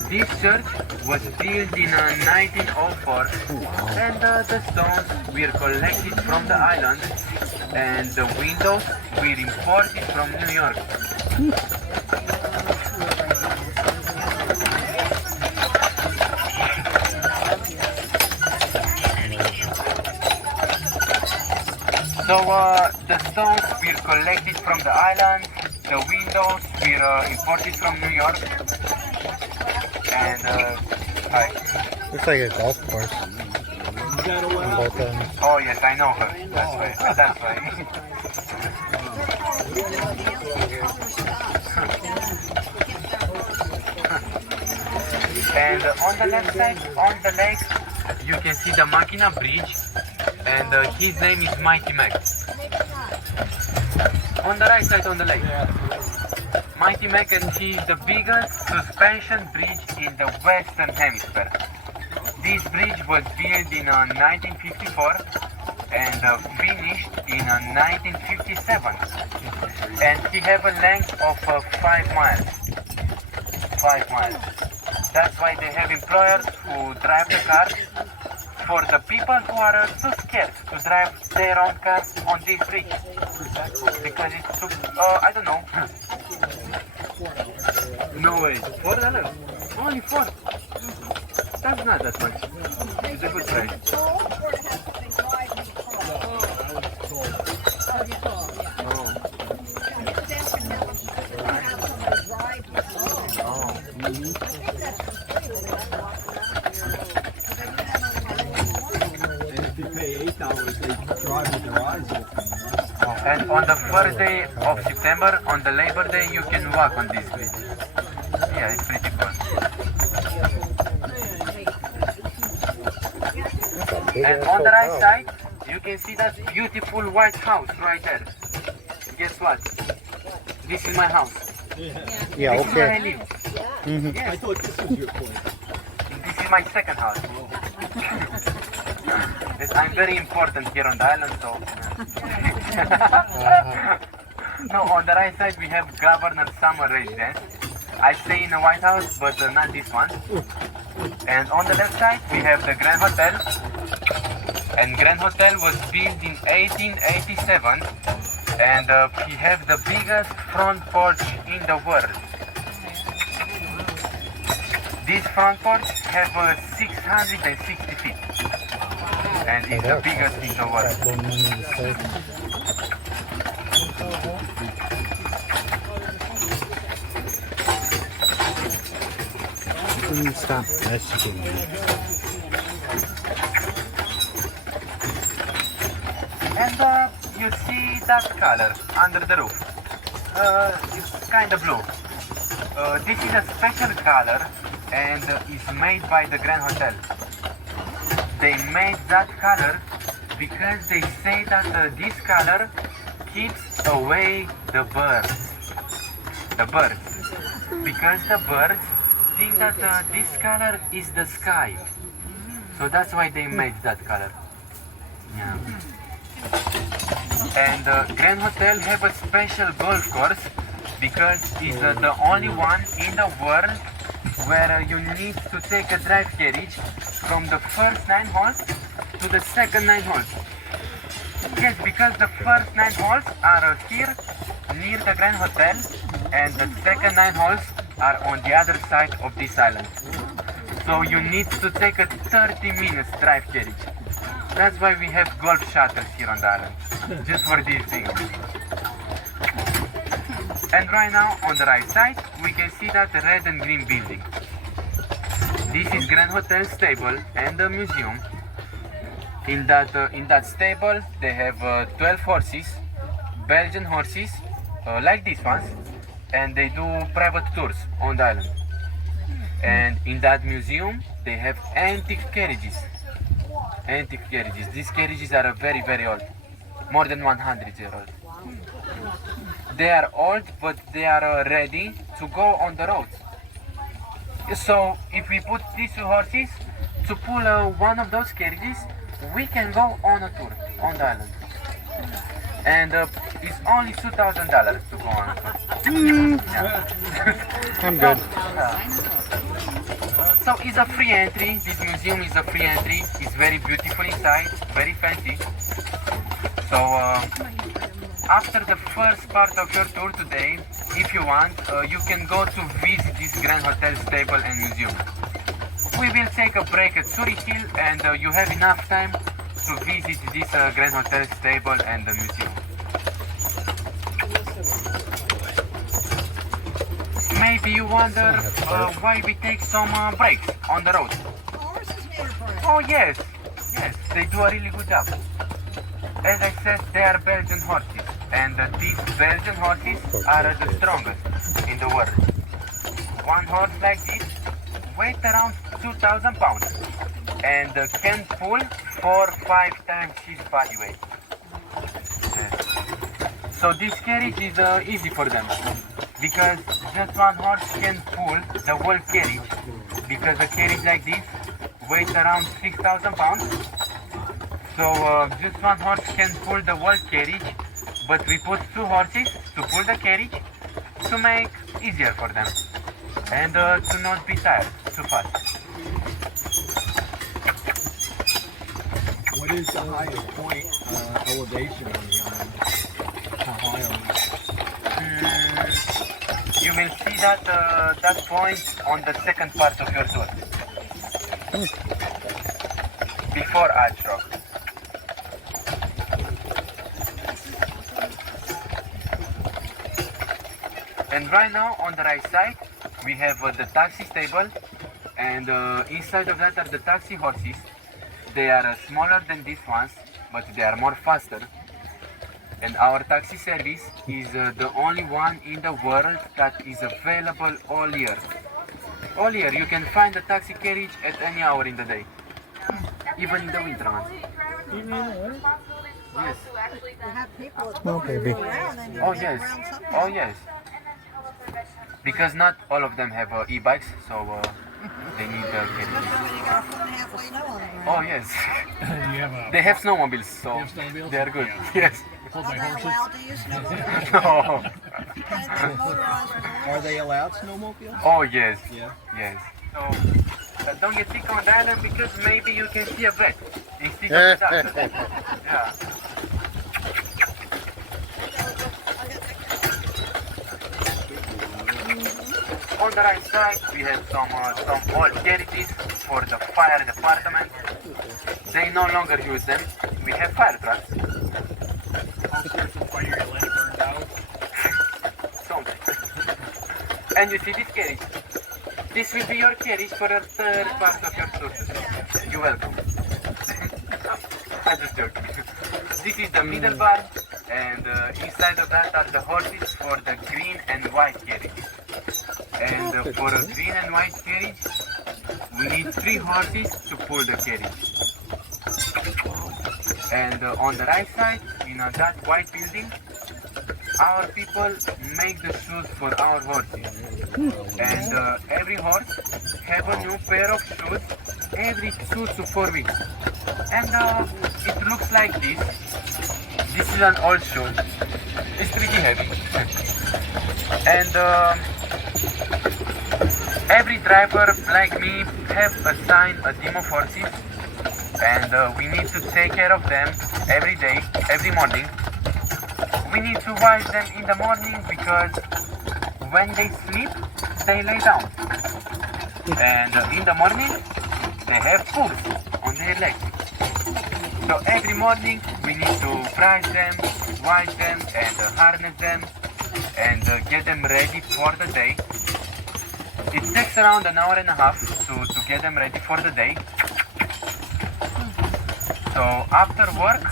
This church was built in 1904, and the stones were collected from the island, and the windows were imported from New York. So the stones were collected from the island, the windows were imported from New York, and hi. Looks like a golf course. On both ends. Oh yes, I know her. That's why. That's why. And on the left side, on the lake, you can see the Mackinac Bridge, and his name is Mighty Mac. On the right side, on the lake, Mighty Mac, and he is the biggest suspension bridge in the Western Hemisphere. This bridge was built in 1954 and finished in 1957, and he have a length of 5 miles. 5 miles. That's why they have employers who drive the cars for the people who are too scared to drive their own cars on this bridge. Because it's too, I don't know. No way. $4? Only 4. That's not that much. It's a good price. And on the first day of September, on the Labor Day, you can walk on this bridge. Yeah, it's pretty cool. And on the right side, you can see that beautiful white house right there. Guess what? This is my house. Yeah, this is where I okay. live. Yes. I thought this was your place. This is my second house. Yes, I'm very important here on the island, so... No, on the right side we have Governor Summer Residence. I stay in the White House, but not this one. And on the left side we have the Grand Hotel. And Grand Hotel was built in 1887, and he has the biggest front porch in the world. This front porch have 660 feet. And it's the biggest in the world. Stop messaging me. And you see that color under the roof. It's kind of blue. This is a special color and is made by the Grand Hotel. They made that color because they say that this color keeps away the birds. The birds. Because the birds think that this color is the sky. So that's why they made that color. Yeah. And Grand Hotel have a special golf course because it's the only one in the world where you need to take a drive carriage from the first 9 holes to the second 9 holes. Yes, because the first 9 holes are here near the Grand Hotel and the second 9 holes are on the other side of this island. So you need to take a 30 minutes drive carriage. That's why we have golf shuttles here on the island, just for these things. And right now, on the right side, we can see that red and green building. This is Grand Hotel stable and the museum. In that stable, they have 12 horses, Belgian horses, like these ones, and they do private tours on the island. And in that museum, they have antique carriages. Antique carriages. These carriages are very, very old, more than 100 years old. They are old, but they are ready to go on the roads. So if we put these 2 horses to pull one of those carriages, we can go on a tour on the island. And it's only $2,000 to go on a tour. Yeah. I'm good. So it's a free entry. This museum is a free entry. It's very beautiful inside, very fancy. So after the first part of your tour today, if you want, you can go to visit this Grand Hotel stable and museum. We will take a break at Surrey Hill and you have enough time to visit this Grand Hotel stable and the museum. Maybe you wonder why we take some breaks on the road. Oh yes, yes, they do a really good job. As I said, they are Belgian horses, and these Belgian horses are the strongest in the world. One horse like this weighs around 2,000 pounds and can pull 4 or 5 times his body weight. Yes. So this carriage is easy for them because just one horse can pull the whole carriage, because a carriage like this weighs around 6,000 pounds. So just one horse can pull the whole carriage, but we put 2 horses to pull the carriage to make easier for them and to not be tired too fast. What is the highest point elevation on the island? How high are You will see that point on the second part of your tour. Before Arch Rock. And right now on the right side we have the taxi stable, and inside of that are the taxi horses. They are smaller than these ones, but they are more faster. And our taxi service is the only one in the world that is available all year. All year you can find a taxi carriage at any hour in the day, even in the winter months. Yes. No, baby. Oh yes. Oh yes. Because not all of them have e-bikes, so they need carriages. Oh yes. They have snowmobiles, so they are good. Yes. No. Are they allowed snowmobiles? Oh yes. Yeah. Yes. So don't get sick on the island because maybe you can see a vet instead of a doctor. Yeah. on the right side, we have some old carriages for the fire department. They no longer use them. We have fire trucks. Something. And you see this carriage. This will be your carriage for the third part of your tour. You're welcome. I'm just joking. This is the middle bar, and inside of that are the horses for the green and white carriage. And for a green and white carriage, we need 3 horses to pull the carriage. And on the right side, in that white building, our people make the shoes for our horses. And every horse have a new pair of shoes every 2 to 4 weeks. And it looks like this. This is an old shoe. It's pretty heavy. And every driver like me have assigned a team of horses, and we need to take care of them every day, every morning. We need to wash them in the morning because when they sleep, they lay down. And in the morning, they have poops on their legs. So every morning, we need to brush them, wash them, and harness them, and get them ready for the day. It takes around an hour and a half to get them ready for the day. So after work,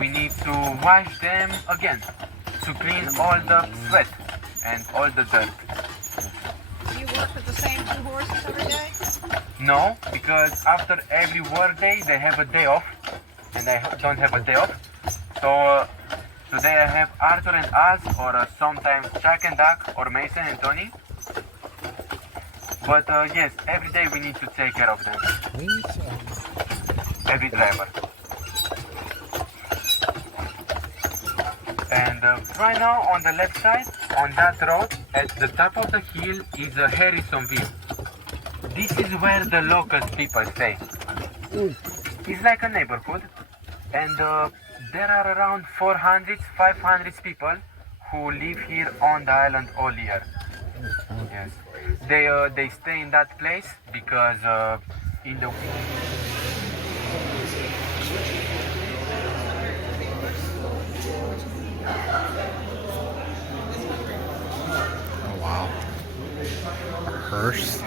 we need to wash them again to clean all the sweat and all the dirt. Do you work with the same 2 horses every day? No, because after every work day, they have a day off, and I don't have a day off. So today I have Arthur and Az, or sometimes Jack and Duck, or Mason and Tony. But yes, every day we need to take care of them. Every driver. And right now on the left side, on that road, at the top of the hill is Harrisonville. This is where the local people stay. It's like a neighborhood, and there are around 400, 500 people who live here on the island all year. Yes. They stay in that place because in the Oh wow. A hearse.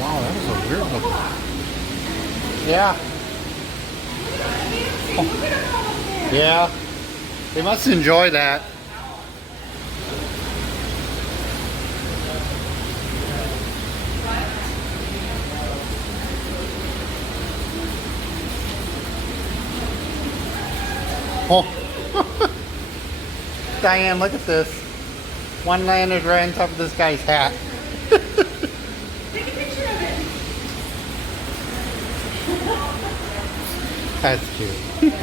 Wow, that was a weird look. Yeah. Oh. Yeah. They must enjoy that. Oh. Diane, look at this. One landed right on top of this guy's hat. That's cute.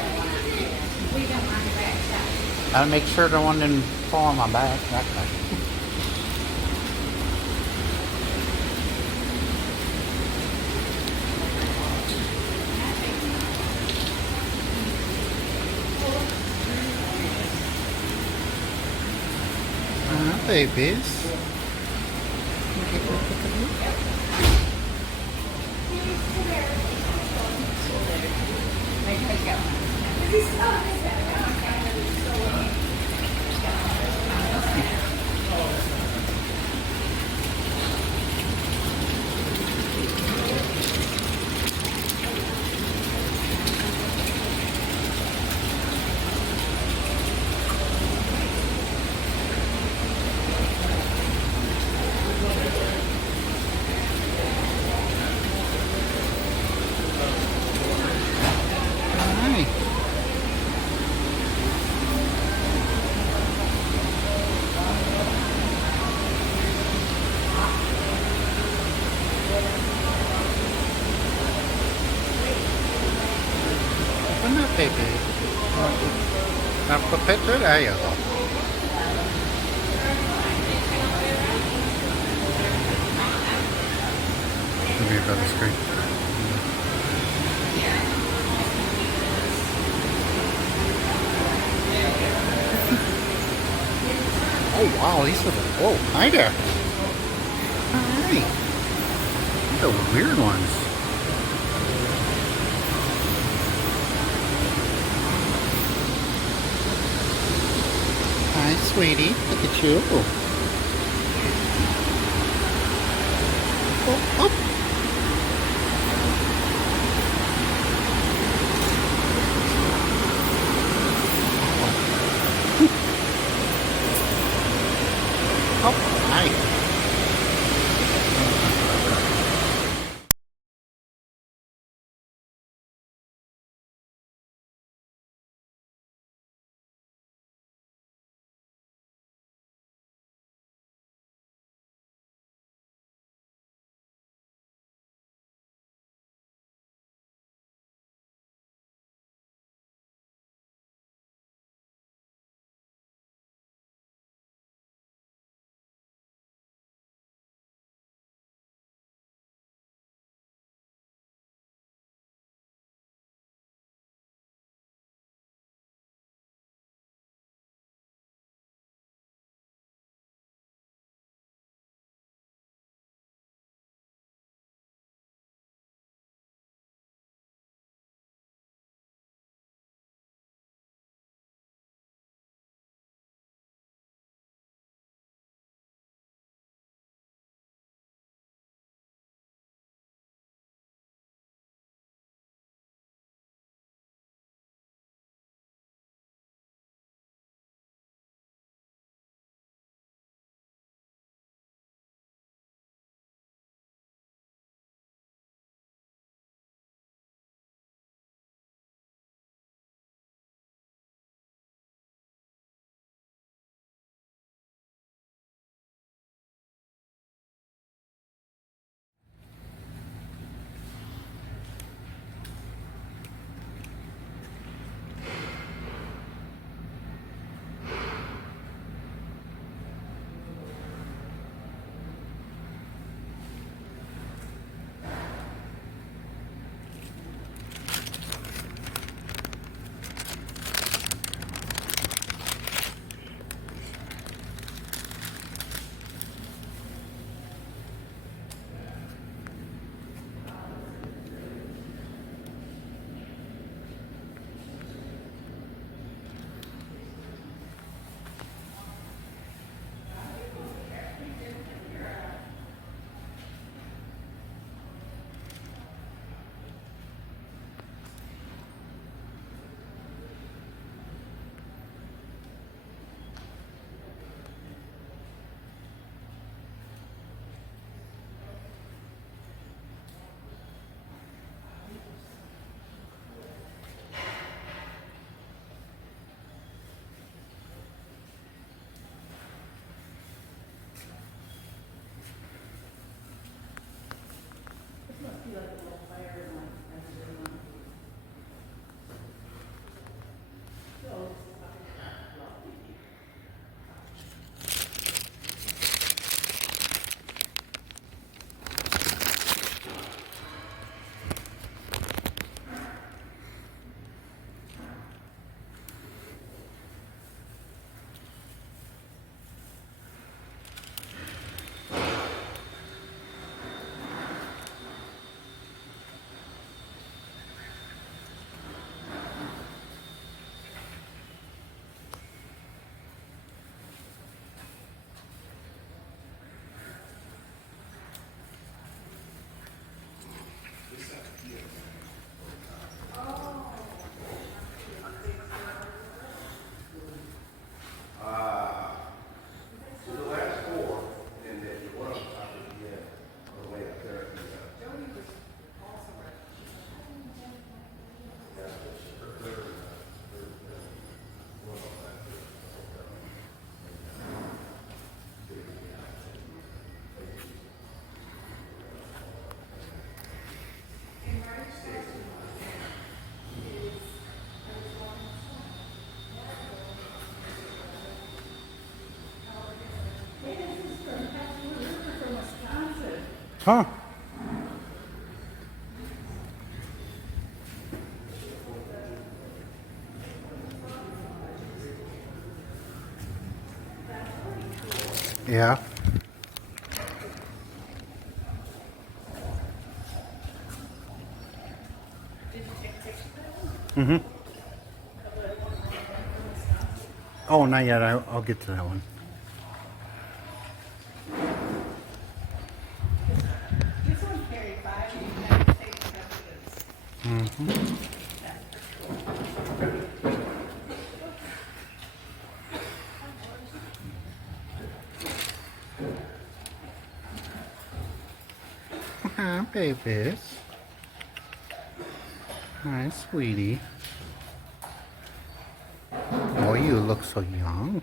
I'll make sure the one didn't fall on my back. That kind. Babies. baby. Snap a picture? There you go. Let me grab the screen. Oh wow, these are the, whoa, hi there. Hi. These are weird ones. Hi, sweetie. Look at you. Oh, oh. Oh, hi. Huh? Yeah. Mm-hmm. Oh, not yet. I'll get to that one. Mm-hmm. Hi, babies. Hi, sweetie. Oh, you look so young.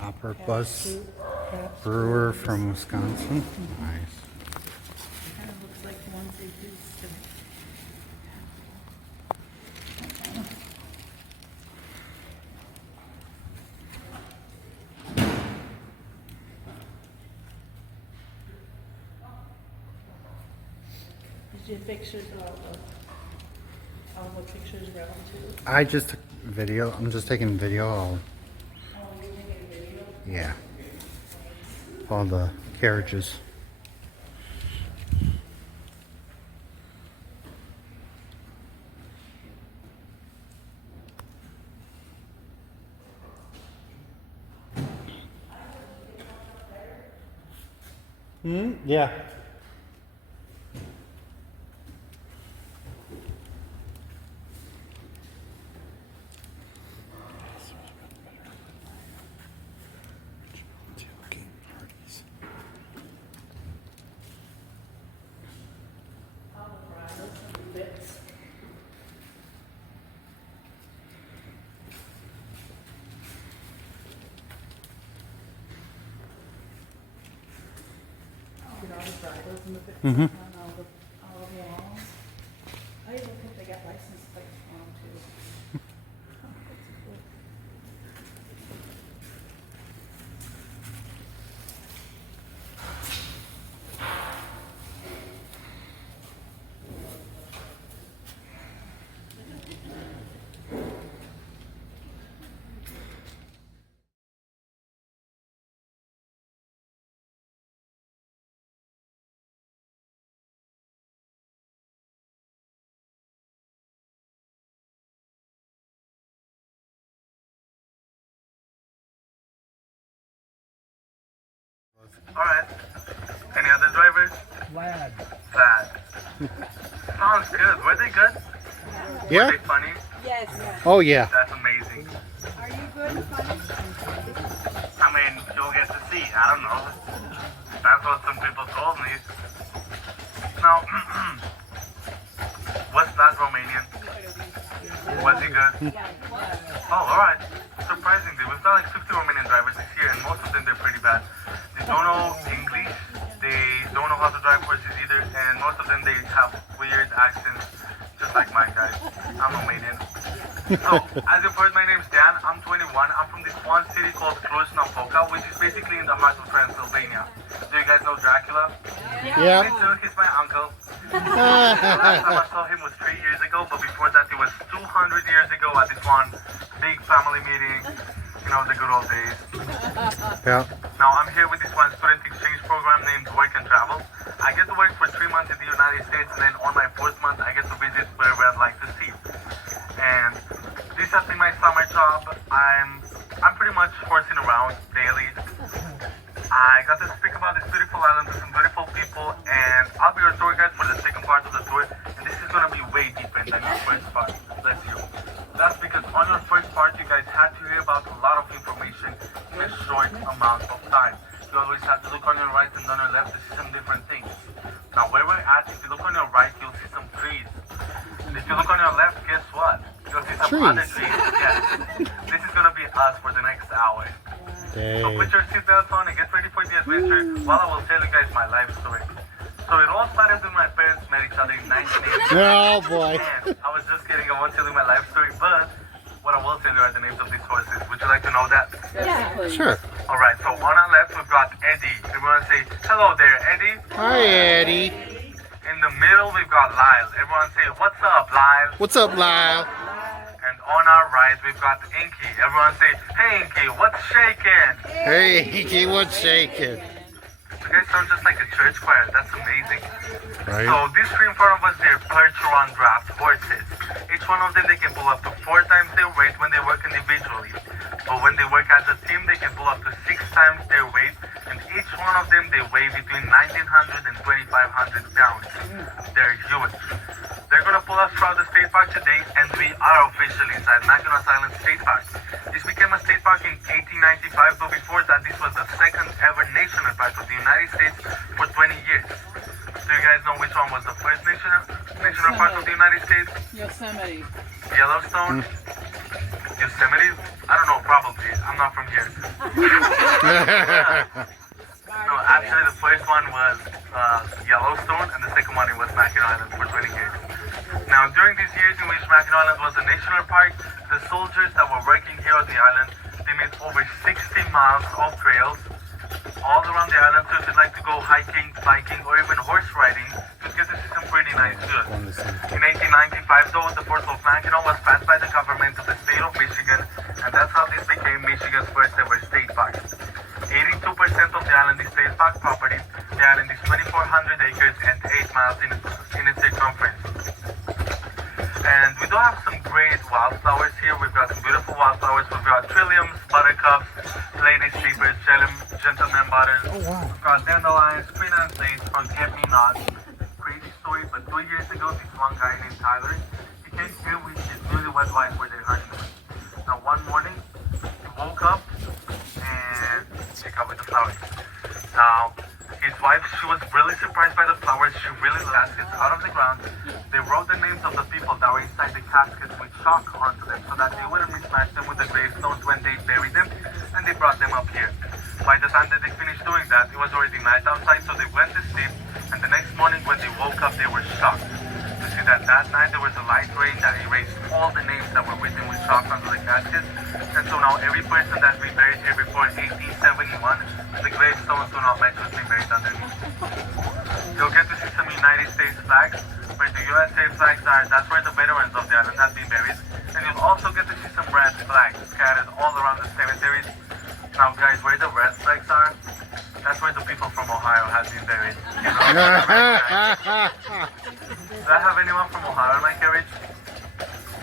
Opera bus brewer from Wisconsin. Nice. Kind of looks like the ones they do to Did you pictures of all the pictures around too? I just took video. I'm just taking video. Oh, you're taking video? Yeah. All the carriages. Yeah. Mm-hmm. On all the walls. I even think they got license plates on them too. Alright. Any other drivers? Vlad. Sounds good. Were they good? Yeah. Were they funny? Yes. Oh, yeah. That's amazing. Are you good and funny? I mean, you'll get to see. I don't know. That's what some people told me. Now, was that Romanian? Was he good? Oh, alright. Surprisingly, we've got like 50 Romanian drivers this year, and most of them, they're pretty bad. They don't know English, they don't know how to drive horses either, and most of them, they have weird accents, just like my guys. I'm Romanian. So, as you've heard, my name's Dan. I'm 21. I'm from this one city called Cluj-Napoca, which is basically in the heart of Transylvania. Do you guys know Dracula? Yeah. Me too. He's my uncle. The last time I saw him was 3 years ago, but before that it was 200 years ago at this one big family meeting. You know, the good old days. Yeah. Now I'm here with this one student exchange program named Work and Travel. I get to work for 3 months in the United States, and then on my 4th month I get to visit wherever I'd like to see. And this has been my summer job. I'm pretty much horsing around daily. I got to speak about this beautiful island to some beautiful people, and I'll be your tour guide for the second part of the tour, and this is going to be way deeper than the first part. bless you. That's because on your first part, you guys had to hear about a lot of information in a short amount of time. You always have to look on your right and on your left to see some different things. Now, where we're at, if you look on your right, you'll see some trees. If you look on your left, guess what? You'll see some other trees. Yes. This is going to be us for the next hour. So put your seatbelts on and get ready for the adventure while I will tell you guys my life story. So it all started when my parents met each other in 1980. Oh boy. And I was just kidding, I won't tell you my life story, but what I will tell you are the names of these horses. Would you like to know that? Yeah, please. Sure. Alright, so on our left we've got Eddie. Everyone say, hello there, Eddie. Hi, Eddie. In the middle we've got Lyle. Everyone say, what's up, Lyle? What's up, Lyle? And on our right we've got Inky. Everyone say, hey Inky, what's shaking? Hey, Inky, what's shaking? You guys sound just like a church choir. That's amazing. Right. So these three in front of us, they're Percheron draft horses. Each one of them, they can pull up to 4 times their weight when they work individually. But when they work as a team, they can pull up to 6 times their weight. And each one of them, they weigh between 1,900 and 2,500 pounds. They're huge. They're going to pull us throughout the state park today, and we are officially inside Mackinac Island State Park. This became a state park in 1895, but before that, this was the second ever national park of the United States for 20 years. Do you guys know which one was the first national park of the United States? Yosemite. Yellowstone? Yosemite? I don't know, probably. I'm not from here. No, actually the first one was Yellowstone, and the second one was Mackinac Island for 20 years. Now, during these years in which Mackinac Island was a national park, the soldiers that were working here on the island, they made over 60 miles of trails all around the island. So if you'd like to go hiking, biking, or even horse riding, you'd get to see some pretty nice views. In 1895, though, the Port of Mackinac was passed by the government of the state of Michigan, and that's how this became Michigan's first ever state park. 82% of the island is state park property. The island is 2,400 acres and 8 miles in its circumference. And we do have some great wildflowers here. We've got some beautiful wildflowers. We've got trilliums, buttercups, lady sleepers, gentleman buttons. Oh, wow. We've got dandelions, queen anne's lace, forget-me-nots. Crazy story, but 2 years ago, this one guy named Tyler, he came here with his newlywed wife for their honeymoon. Now, one morning, he woke up and he covered the flowers. Now, his wife, she was really surprised by the flowers. She really laughed it out of the ground. They wrote the names of the people that were inside the caskets with chalk onto them so that they wouldn't mismatch them with the gravestones when they buried them, and they brought them up here. By the time that they finished doing that, it was already night outside, so they went to sleep, and the next morning when they woke up, they were shocked to see that that night there was a light rain that erased all the names that were written with chalk onto the caskets. And so now every person that we buried here before 1871, the gravestones do not match what's been buried underneath. You'll get to see some United States flags. Where the USA flags are, that's where the veterans of the island have been buried. And you'll also get to see some red flags scattered all around the cemeteries. Now guys, where the red flags are, that's where the people from Ohio have been buried. You know? Do I have anyone from Ohio in my carriage?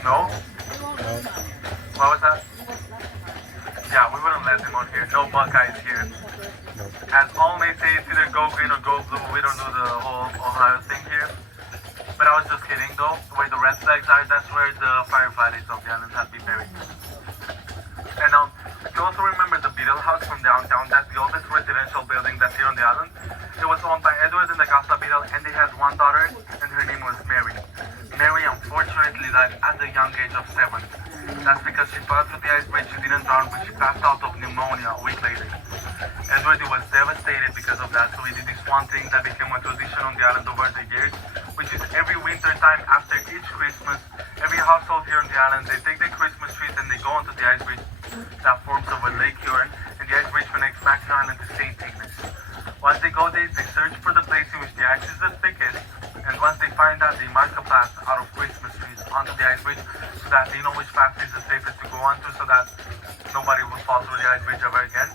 No? What was that? Yeah, we wouldn't let them on here. No Buckeyes here. As all may say, it's either go green or go blue. We don't do the whole Ohio thing here. But I was just kidding though. Where the red flags are, that's where the firefighters of the island have been buried. And you also remember the Beetle House from downtown. That's the oldest residential building that's here on the island. It was owned by Edward and Augusta Beetle, and they had one daughter, and her name was Mary. Mary unfortunately died at the young age of 7. That's because she fell through the ice bridge. She didn't drown, but she passed out of pneumonia a week later. Edward was devastated because of that, so he did this one thing that became a tradition on the island over the years, which is every winter time after each Christmas, every household here on the island, they take their Christmas trees and they go onto the ice bridge that forms over Lake Huron, and the ice bridge connects Mackinac Island to St. Ignace. Once they go there, they search for the place in which the ice is the thickest, and once they find that, they mark a path out of Christmas trees onto the ice bridge so that they know which path is the safest to go onto so that nobody will fall through the ice bridge ever again.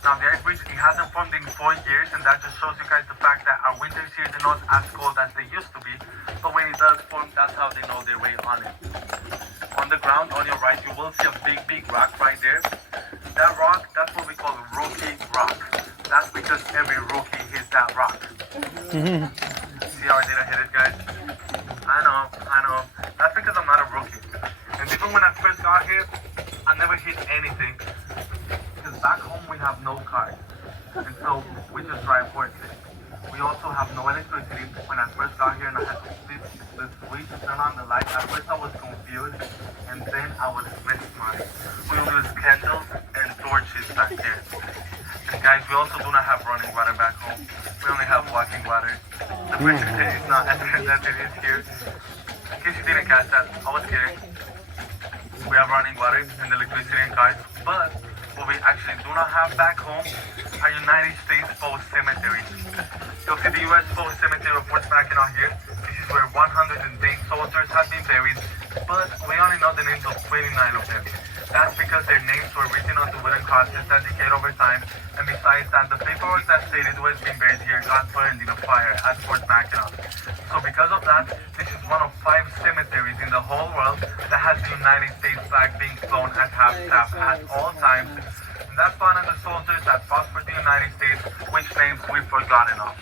Now the ice bridge, it hasn't formed in 4 years, and that just shows you guys the fact that our winters here, they're not as cold as they used to be, but when it does form, that's how they know their way on it. On the ground, on your right, you will see a big rock right there. That rock, that's what we call a rookie rock. That's because every rookie hits that rock. See how I didn't hit it, guys? I know. That's because I'm not a rookie. even when I first got here, I never hit anything. Because back home we have no cars. And so we just drive forklifts. We also have no electricity. When I first got here and I had to flip the switch to turn on the light, at first I was confused and then I was mesmerized. We use candles and torches back here. And guys, we also do not have running water back home. We only have walking water. The pressure is not as good as it is here. In case you didn't catch that, I was kidding. We have running water and electricity in cars, but what we actually do not have back home are United States Post cemeteries. You'll see the U.S. Post Cemetery of Fort Mackinac here. This is where 108 soldiers have been buried, but we only know the names of 29 of them. That's because their names were written onto wooden crosses that decayed over time, and besides that, the paperwork that stated who has been buried here got burned in a fire at Fort Mackinac. So because of that, this is one of 5 cemeteries in the whole world that has the United States flag being flown at half-staff at all times. And that's one of the soldiers that fought for the United States, which names we've forgotten of.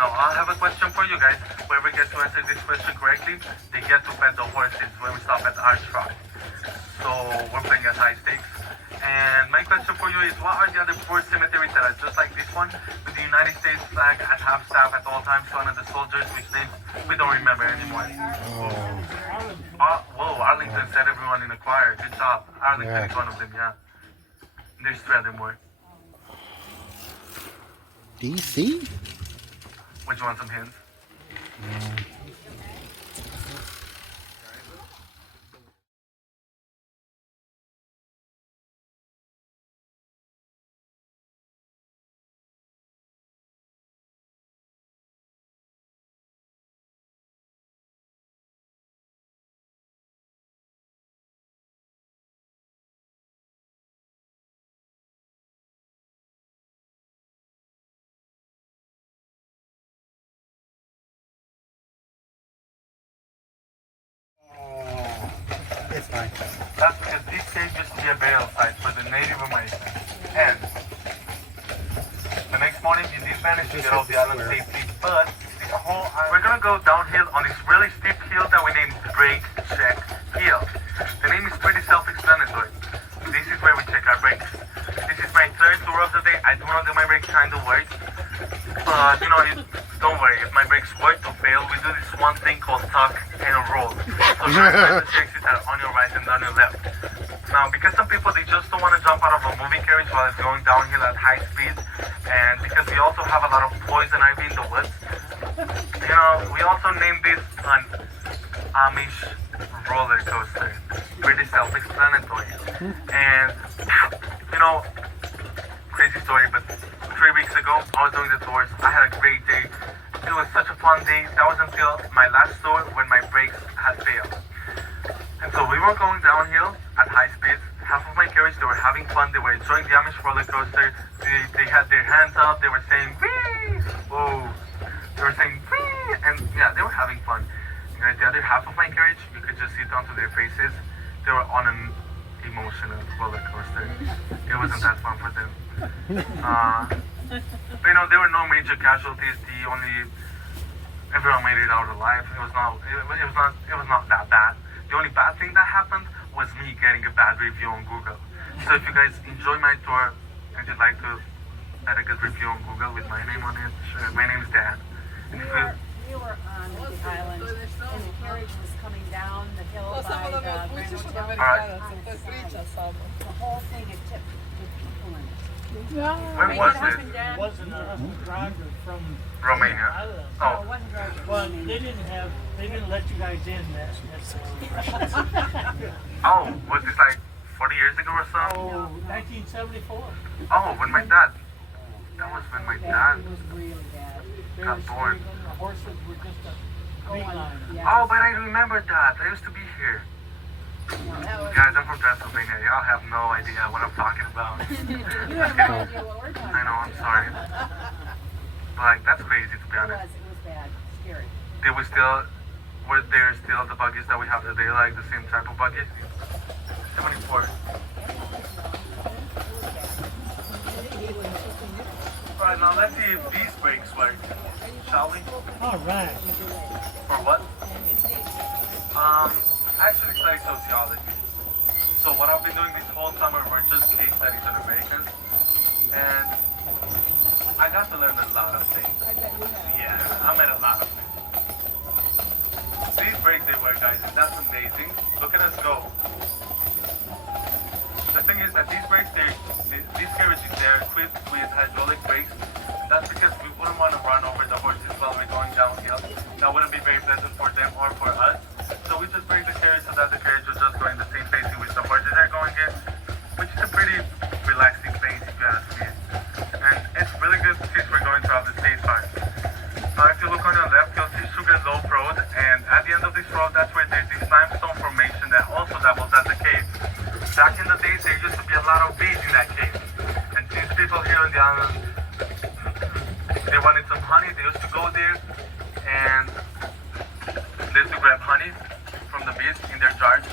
Now, I'll have a question for you guys. Whoever gets to answer this question correctly, they get to pet the horses when we stop at our truck. So we're playing at high stakes. And my question for you is, what are the other 4 cemeteries that are just like this one, with the United States flag at half-staff at all times, one of the soldiers, which names we don't remember anymore? Whoa, Arlington said everyone in the choir. Good job. Arlington is one of them, yeah. There's 3 other more. DC? Which you want some hints? It's fine. That's because this cave used to be a burial site for the Native Americans. And the next morning, you did manage to get off the island safely, but this whole island... We're gonna go downhill on this really steep hill that we named Break-Check Hill. The name is pretty self-explanatory. This is where we check our brakes. This is my 3rd tour of the day. I do not do my brakes kind of work. But, you know, don't worry. If my brakes work to fail, we do this one thing called tuck and roll. So the exits are on your right and on your left. Now, because some people, they just don't want to jump out of a moving carriage while it's going downhill at high speed, and because we also have a lot of poison ivy in the woods, you know, we also named this an Amish roller coaster. Pretty self-explanatory. And, you know, crazy story, but 3 weeks ago, I was doing the tours. I had a great day. It was such a fun day. That was until my last tour when my brakes had failed. And so we were going downhill at high speeds. Half of my carriage, they were having fun. They were enjoying the Amish roller coaster. They had their hands up. They were saying, wee! Whoa! They were saying, wee! And yeah, they were having fun. And the other half of my carriage, you could just see down to their faces. They were on an emotional roller coaster. It wasn't that fun for them. But you know, there were no major casualties. Everyone made it out alive. It was not that bad. The only bad thing that happened was me getting a bad review on Google. So if you guys enjoy my tour and you'd like to get a good review on Google with my name on it, sure. My name is Dan. And if you were on the island and the carriage was coming down the hill by the Grand Hotel. The whole thing had tipped with people in it. When was it? It wasn't a driver from Romania. Oh, it wasn't driver. Well, they didn't let you guys in. That's Oh, was this like 40 years ago or so? Oh, 1974. Oh, when my dad. That was when my dad It was really bad. got born. The horses were just a big line. Oh, but I remember that. I used to be here. Guys, I'm from Pennsylvania. Y'all have no idea what I'm talking about. You have no idea what we're talking about. I know, I'm sorry. But like, that's crazy to be honest. It was bad. Scary. Were there still the buggies that we have today, like the same type of buggies? 74. Alright, now let's see if these brakes work. Shall we? Alright. For what? I actually study sociology. So what I've been doing this whole summer were just case studies on Americans, and I got to learn a lot of things. Yeah, I met a lot of things. These brakes they wear, guys, and that's amazing. Look at us go. The thing is that these brakes, these carriages, they're equipped with hydraulic brakes. And that's because we wouldn't want to run over the horses while we're going downhill. That wouldn't be very pleasant for them or for us. So we just brake the carriage so that the carriage will just go in the same pace in which the horses are going in, which is a pretty relaxing pace if you ask me. And it's really good since we're going throughout the state park. Now if you look on your left, you'll see Sugar Loaf Road, and at the end of this road, that's where there's this limestone formation that also doubles as a cave. Back in the days, there used to be a lot of bees in that cave. And since people here on the island, they wanted some honey, they used to go there, and they used to grab honey from the bees in their jars.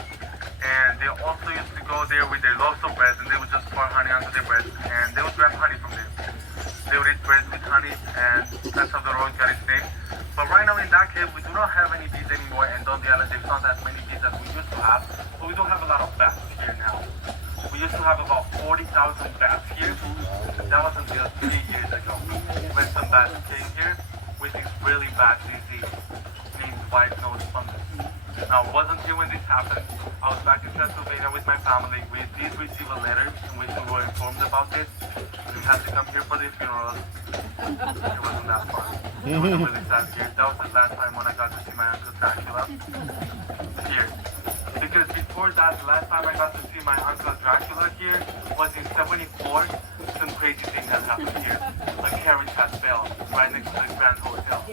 And they also used to go there with their loaves of bread, and they would just pour honey onto their bread, and they would grab honey from there. They would eat bread with honey, and that's how the road got its name. But right now in that cave, we do not have any bees anymore, and on the island, there's not as many bees as we used to have, but we do have a lot of bats here now. We used to have about 40,000 bats here. That was until 3 years ago, when some bats came here with this really bad disease named white nose fungus. Now, it wasn't here when this happened. I was back in Pennsylvania with my family. We did receive a letter in which we were informed about this. We had to come here for the funeral. It wasn't that fun. It was a really sad year. That was the last time when I got to see my Uncle Dracula here. Because before that, the last time I got to see my Uncle Dracula here was in '74. Some crazy thing that happened here. A carriage had fell right next to the Grand Hotel.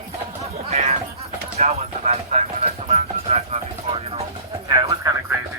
And that was the last time when I saw my Uncle Dracula before, you know. Yeah, it was kind of crazy.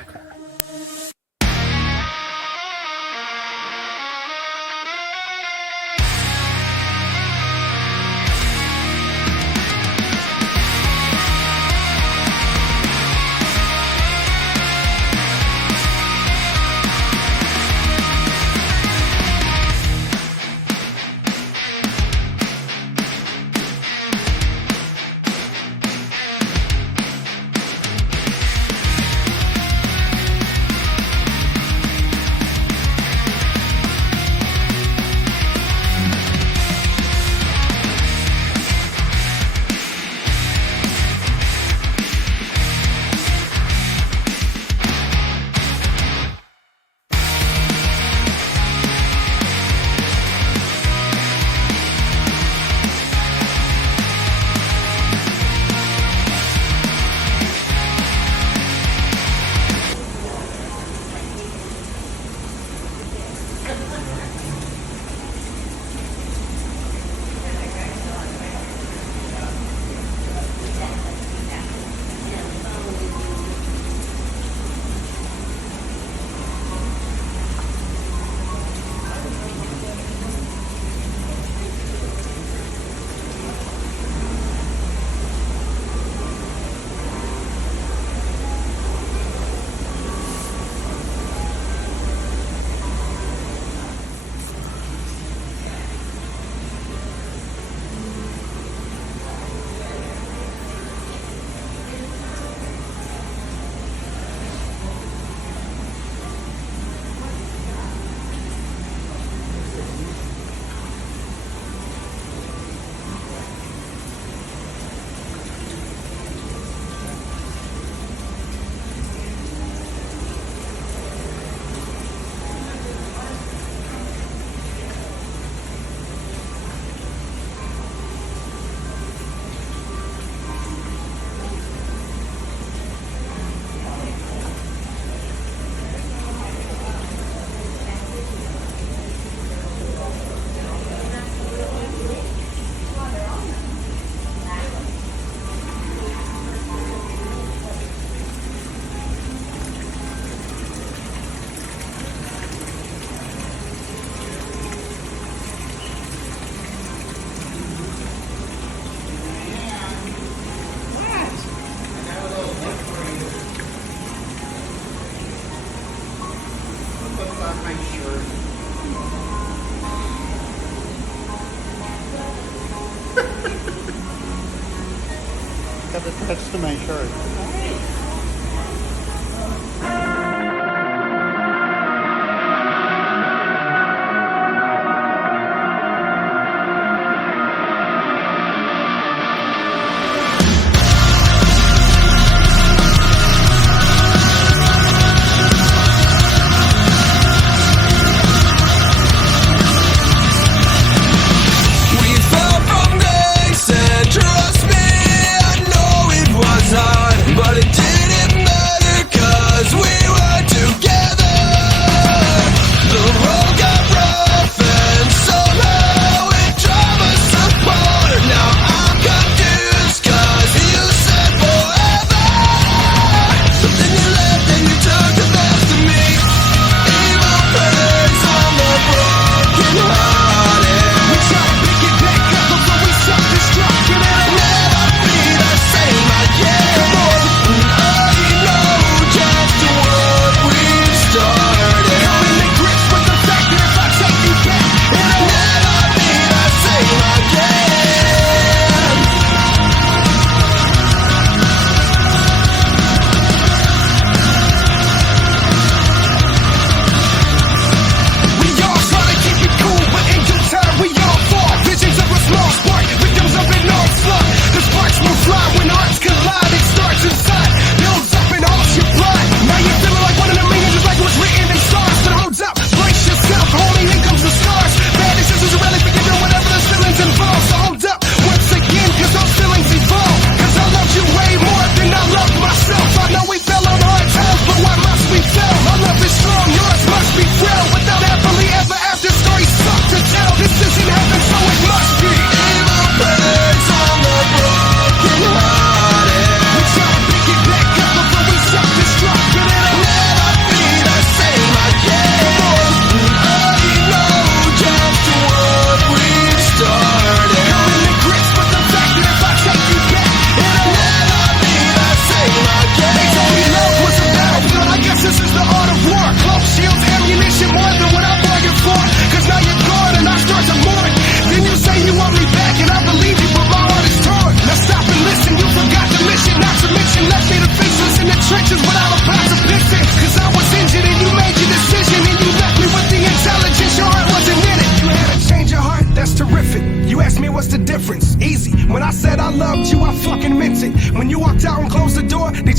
Got attached to my shirt.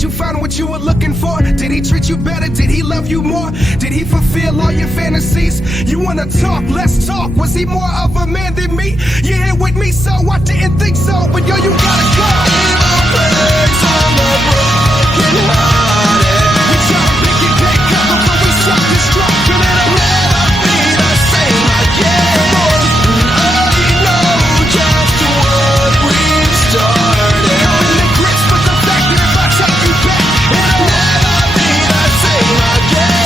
that you found what you were looking for? Did he treat you better? Did he love you more? Did he fulfill all your fantasies? You wanna talk? Let's talk. Was he more of a man than me? You're here with me, so I didn't think so. But yo, you gotta go. Praise on the broken hearted. We try to pick it back up, but we self-destruct, and it'll never be the same again. I know just what we've started. Knowing the grits, but the fact that if I take you back, it'll never be the same again.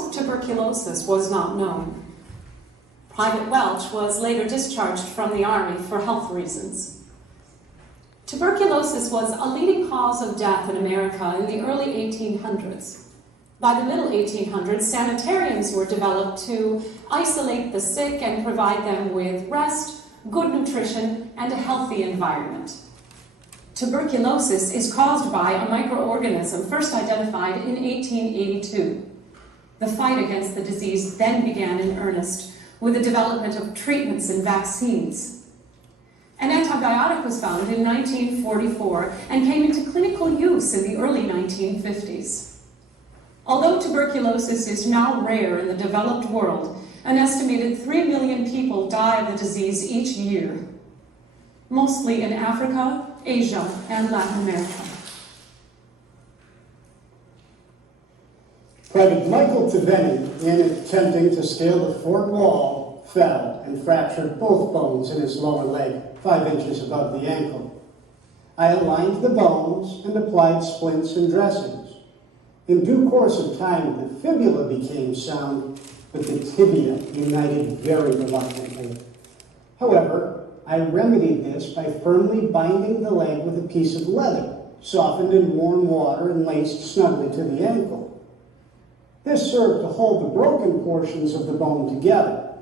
cause of tuberculosis was not known. Private Welch was later discharged from the Army for health reasons. Tuberculosis was a leading cause of death in America in the early 1800s. By the middle 1800s, sanitariums were developed to isolate the sick and provide them with rest, good nutrition, and a healthy environment. Tuberculosis is caused by a microorganism first identified in 1882. The fight against the disease then began in earnest with the development of treatments and vaccines. An antibiotic was found in 1944 and came into clinical use in the early 1950s. Although tuberculosis is now rare in the developed world, an estimated 3 million people die of the disease each year, mostly in Africa, Asia, and Latin America. Private Michael Taveni, in attempting to scale the fort wall, fell and fractured both bones in his lower leg, 5 inches above the ankle. I aligned the bones and applied splints and dressings. In due course of time, the fibula became sound, but the tibia united very reluctantly. However, I remedied this by firmly binding the leg with a piece of leather, softened in warm water and laced snugly to the ankle. This served to hold the broken portions of the bone together.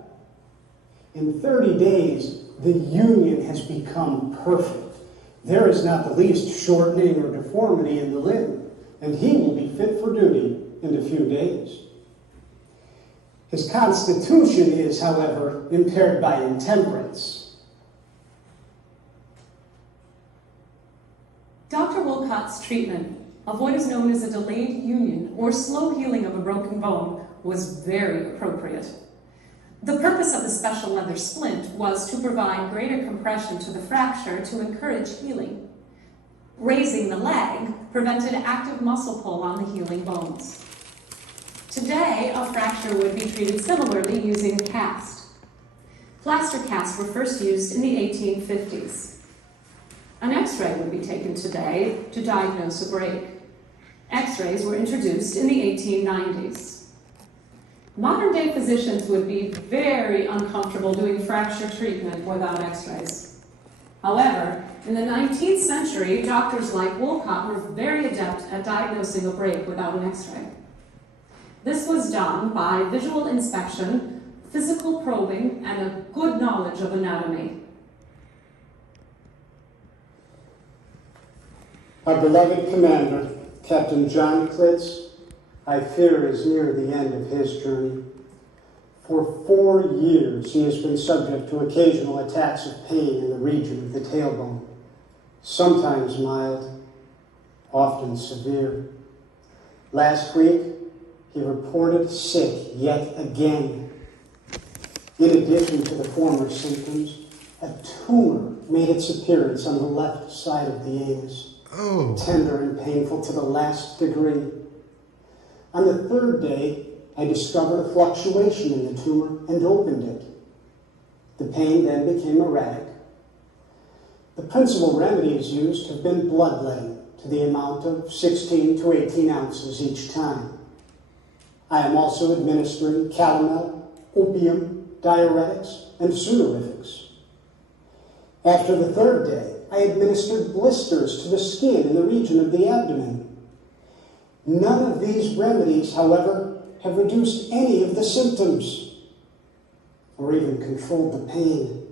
In 30 days, the union has become perfect. There is not the least shortening or deformity in the limb, and he will be fit for duty in a few days. His constitution is, however, impaired by intemperance. Dr. Wolcott's treatment of what is known as a delayed union or slow healing of a broken bone was very appropriate. The purpose of the special leather splint was to provide greater compression to the fracture to encourage healing. Raising the leg prevented active muscle pull on the healing bones. Today, a fracture would be treated similarly using a cast. Plaster casts were first used in the 1850s. An X-ray would be taken today to diagnose a break. X-rays were introduced in the 1890s. Modern-day physicians would be very uncomfortable doing fracture treatment without X-rays. However, in the 19th century, doctors like Wolcott were very adept at diagnosing a break without an X-ray. This was done by visual inspection, physical probing, and a good knowledge of anatomy. Our beloved commander, Captain John Klitz, I fear is near the end of his journey. For 4 years, he has been subject to occasional attacks of pain in the region of the tailbone, sometimes mild, often severe. Last week, he reported sick yet again. In addition to the former symptoms, a tumor made its appearance on the left side of the anus. Tender and painful to the last degree. On the 3rd day, I discovered a fluctuation in the tumor and opened it. The pain then became erratic. The principal remedies used have been bloodletting to the amount of 16 to 18 ounces each time. I am also administering calomel, opium, diuretics, and sudorifics. After the 3rd day, I administered blisters to the skin in the region of the abdomen. None of these remedies, however, have reduced any of the symptoms or even controlled the pain.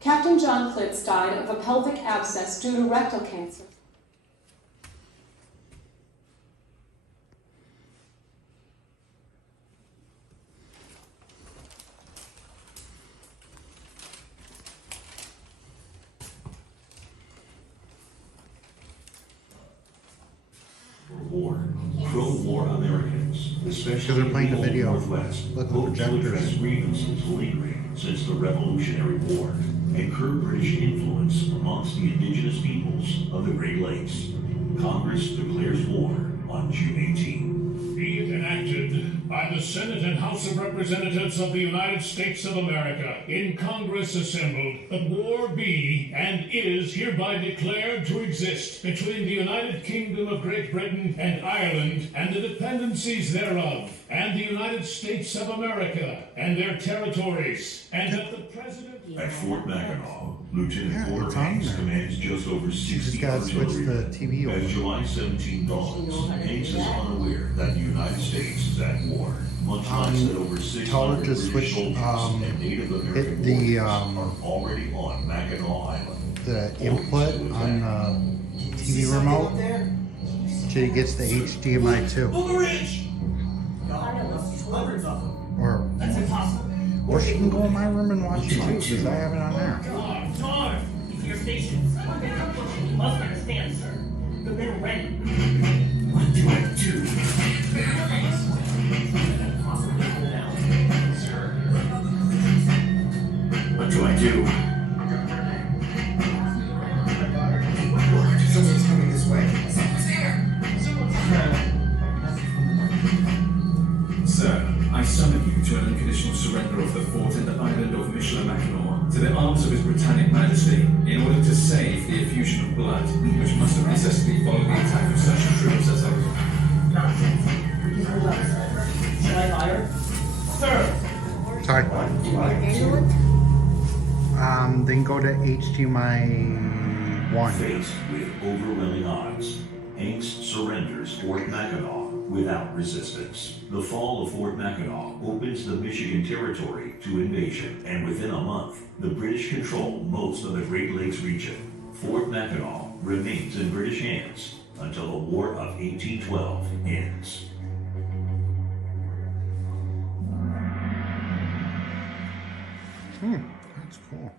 Captain John Klitz died of a pelvic abscess due to rectal cancer. Pro-war Americans, especially they're playing the video. Northwest, Look, the hope to projectors. address grievances lingering since the Revolutionary War and curb British influence amongst the indigenous peoples of the Great Lakes. Congress declares war on June 18. Be it enacted by the Senate and House of Representatives of the United States of America in Congress assembled, that war be and is hereby declared to exist between the United Kingdom of Great Britain and Ireland and the dependencies thereof, and the United States of America and their territories, and that the President... At Fort Mackinac, Lieutenant Porter Hanks commands just over 60 artillery. As July 17 dawns, Hanks is unaware that the United States is at war. Much less that over 600 British soldiers and Native American warriors are already on Mackinac Island. The input on the TV remote till he gets the HDMI 2. Or that's impossible. Or she can go in my room and watch it too, because I have it on there. Tar! Your stations. You must understand, sir. The men are ready. What do I do? Sir. What do I do? Someone's coming this way. Someone's here! Sir, I summon you to an unconditional surrender of the fort in the island of Mackinac to the arms of His Britannic Majesty in order to save the effusion of blood, which must have necessarily followed the attack of such troops as ours. Nonsense. Should I fire? Sir! Sorry. Then go to HDMI 1. Faced with overwhelming odds, Hanks surrenders Fort Mackinac without resistance. The fall of Fort Mackinac opens the Michigan Territory to invasion, and within a month, the British control most of the Great Lakes region. Fort Mackinac remains in British hands until the War of 1812 ends. That's cool.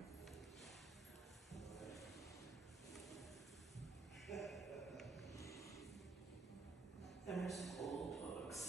There's old books.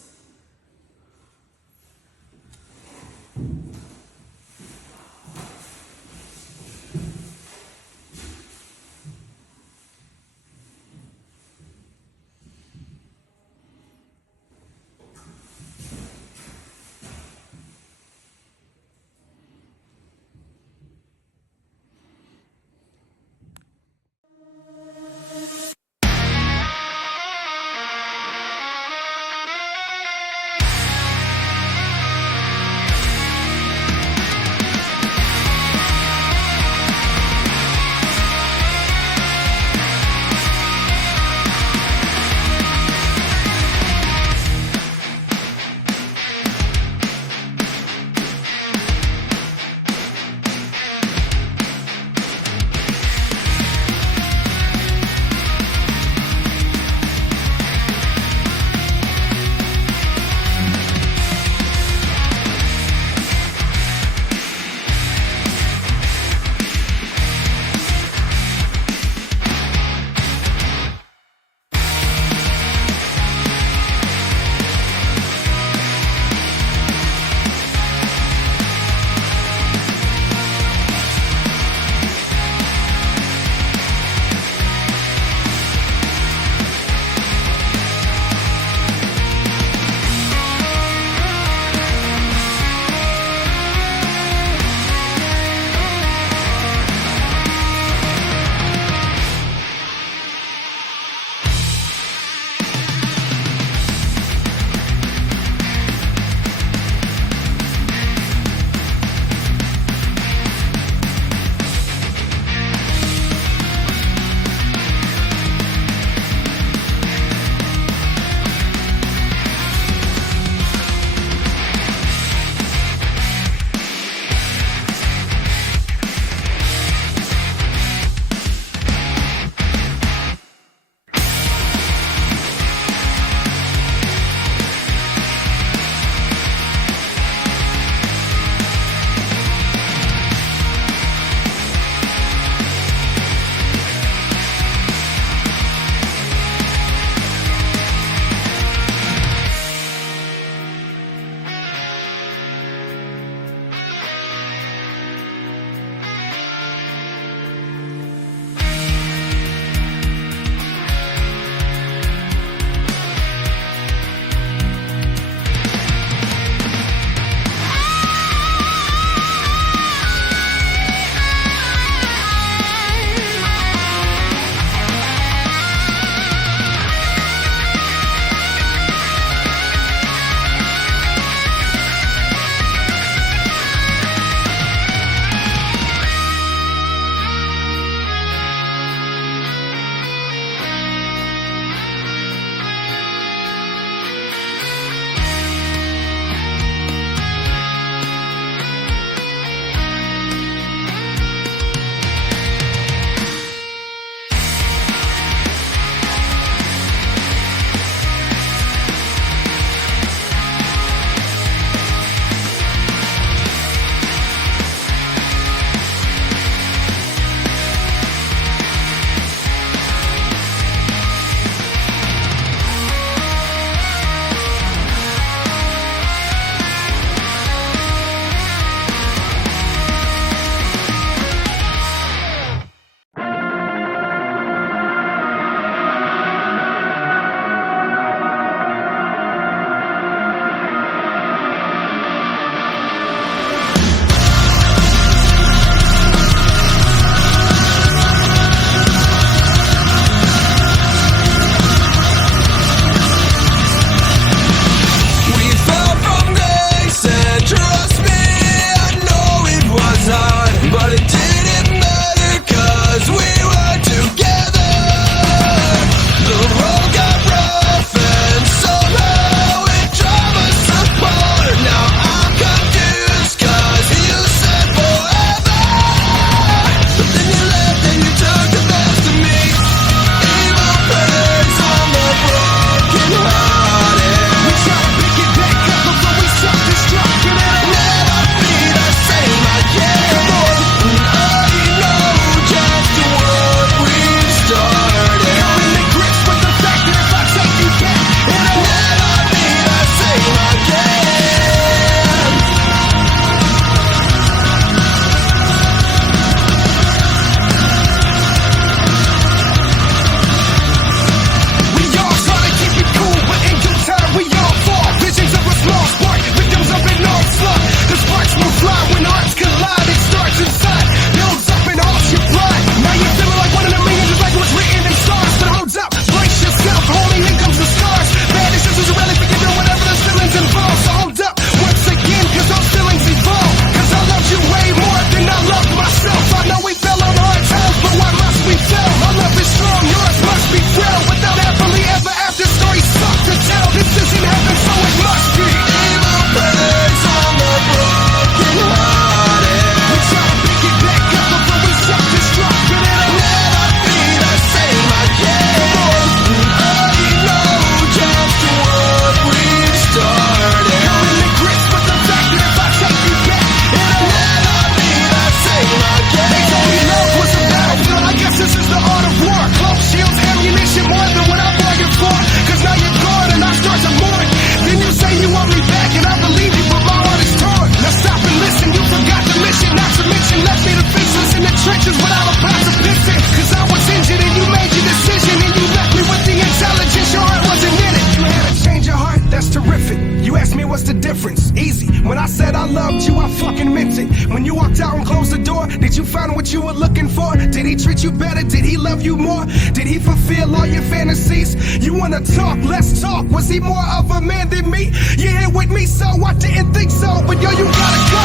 were looking for? Did he treat you better? Did he love you more? Did he fulfill all your fantasies? You wanna talk? Let's talk. Was he more of a man than me? You're here with me, so I didn't think so. But yo, you gotta go.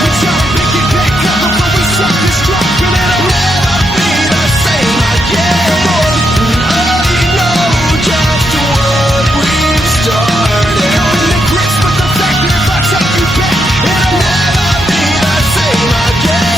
We try to pick it back up, but we suck this drop, and it'll never be the same again. I know just what we've started. Counting the grits, but the fact that if I take you back, it'll never be the same again.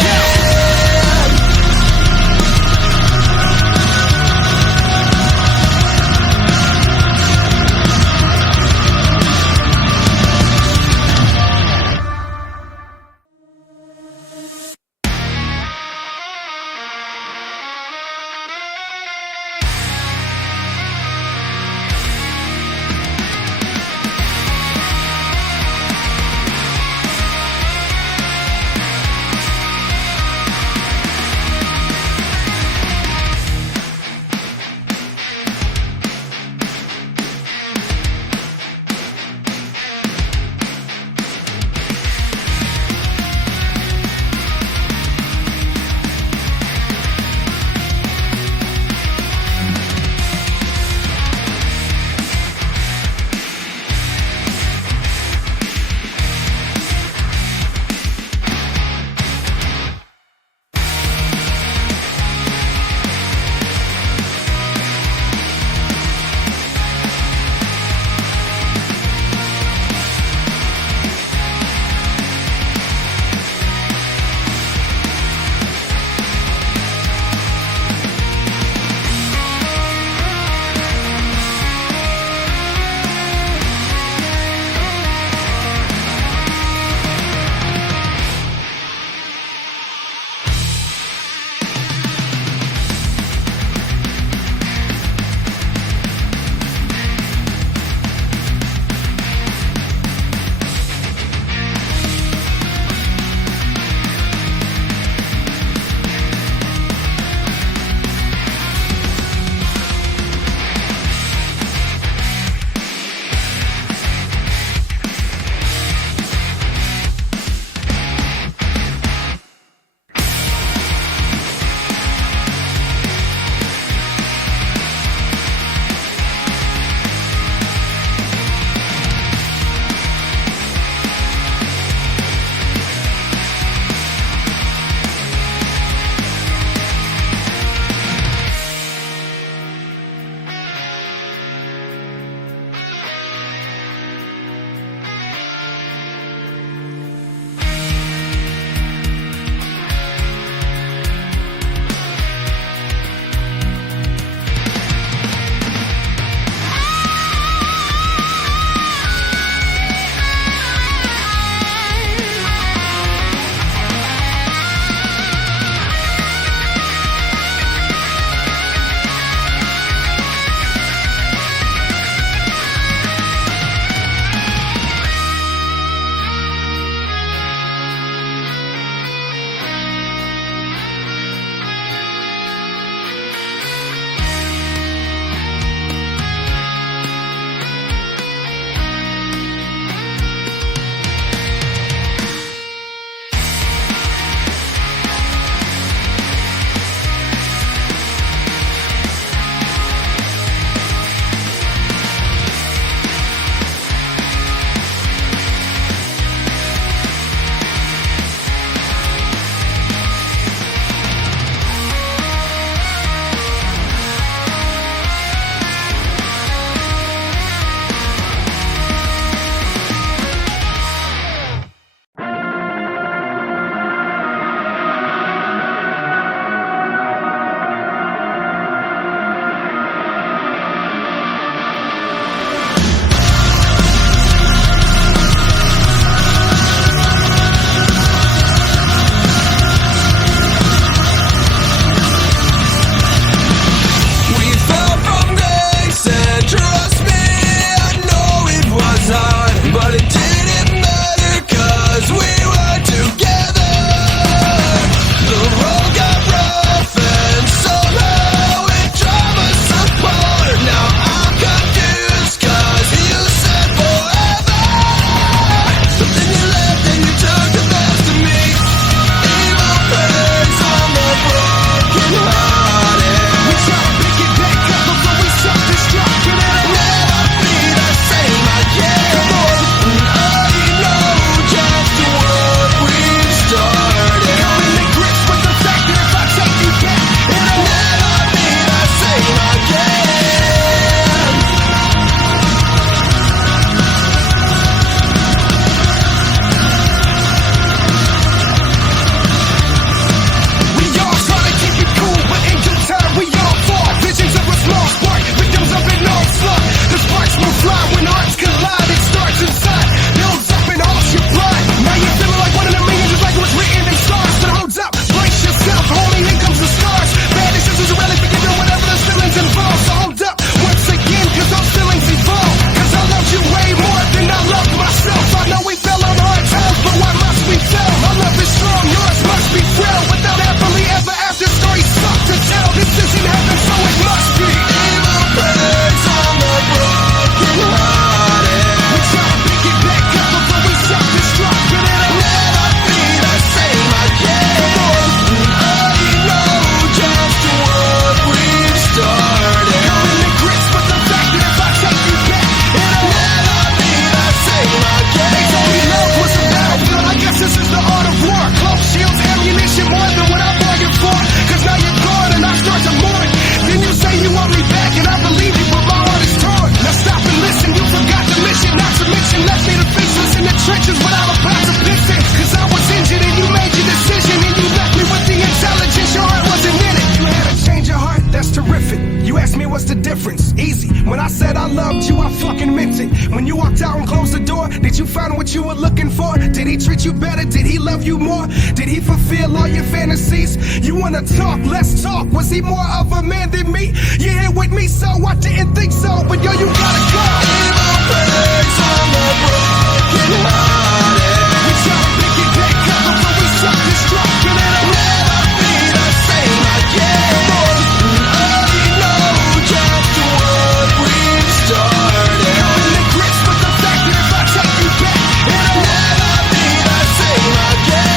hearted. We try to pick it back up before we self-destruct, and it'll never be the same again. Come on, I know just what we've started. Coming to grips with the fact that if I take you back, it'll never be the same again. We all try to keep it cool, but in due time we all fall. Visions of a small spark, victims of an onslaught. The sparks will fly when hearts collide. It starts inside, builds up and all your blood. Now you're feeling like one of the millions, just like it was written in stars. So hold up, brace yourself, homie, here comes the scars. Bad decisions are rarely forgiven, whatever the feelings involved. So hold up, once again, cause those feelings evolve. Cause I loved you way more than I loved myself. I know we fell on hard times, but why must we fail? My love is strong, yours must be frail. Without happily ever after, stories suck to tell. This isn't heaven, so it must be. Evil praise on the broken hearted. We try to pick it back up before we self-destruct, but it'll never be the same again. Come on, I know just what we've started. Coming to grips with the fact that if I take you back, it'll never be the same again. They told me love was a battlefield, I guess this is the art of war. Close shields, ammunition, more than what I bargained for. Cause now you're gone and I start to mourn. Then you say you want me back and I believe you, but my heart is torn. Now stop and listen, you forgot the mission. Not to mention left me defenseless in the trenches without a box of pistons. Cause I was injured and you made your decision, and you left me with the intelligence your heart wasn't in it. You had a change of heart, that's terrific. You asked me what's the difference, easy. When I said I loved you, I fucking meant it. When you walked out and closed the door, did you find what you were looking for? Did he treat you better? Did he love you more? Did he fulfill all your fantasies? You wanna talk, let's talk. Was he more of a man than me? You're here with me, so I didn't think so. But yo, you gotta go. Evil praise on the broken hearted. We try to pick it back up before we self-destruct, and it'll never be the same again. Come on, I know just what we've started. Coming to grips with the fact that if I take you back, it'll never be the same again.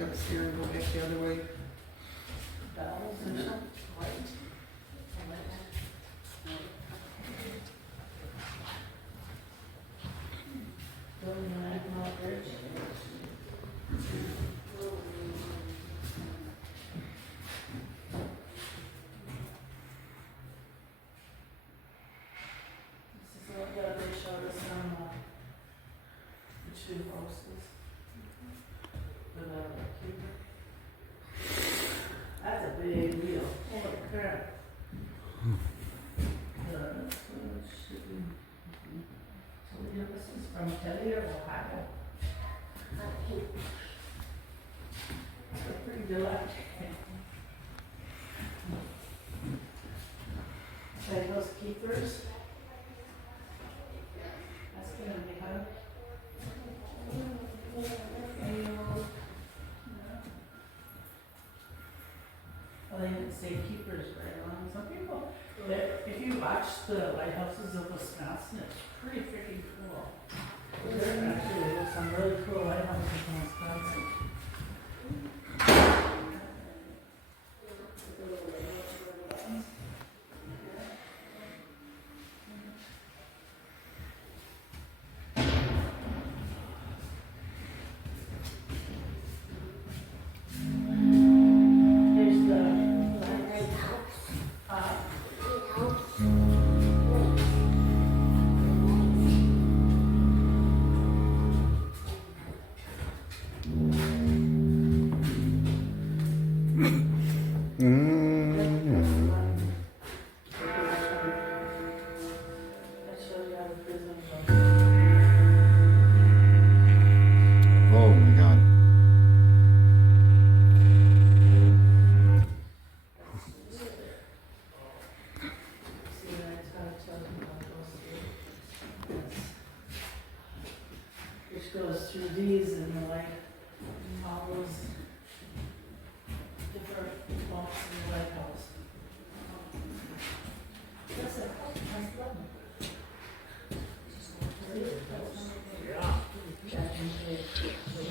gotta steer and go back the other way. That's a big deal. Holy crap. So this is from Teddy or Ohio. They're pretty delightful. Say those keepers. That's gonna be hard. Well, they didn't say keepers very long. Some people, if you watch the lighthouses of Wisconsin, it's pretty freaking cool. There actually are some really cool lighthouses in Wisconsin. Oh my god. Which goes through these and the light, all those different bumps in the lighthouse.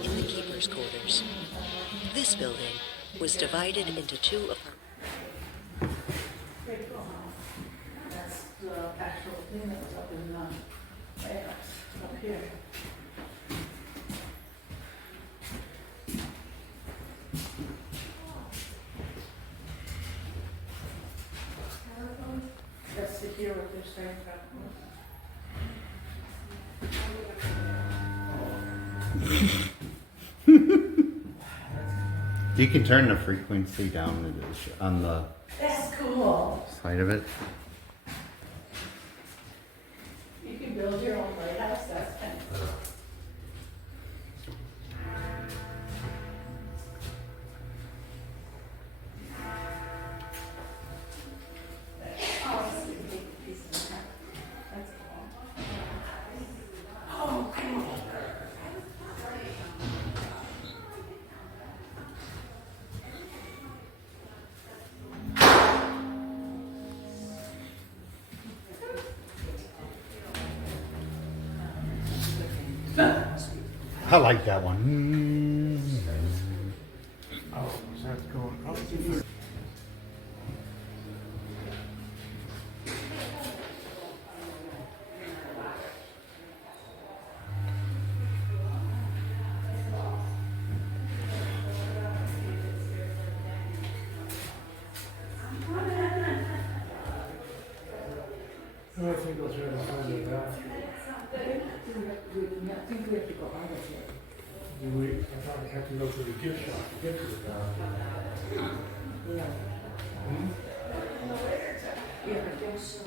In the keeper's quarters. This building was divided into two apartments. Pretty cool, huh? That's the actual thing that was up in the lighthouse, up here. That's to hear what they're saying about. You can turn the frequency down on the That's cool. side of it. You can build your own lighthouse, that's kind of cool. Oh, cool. I like that one. Oh, that's cool. I think I'll try to find it out. I think we have to go out of here. I thought we had to go to the gift shop to get to the bathroom. Yeah. Hmm? Yeah, I guess so.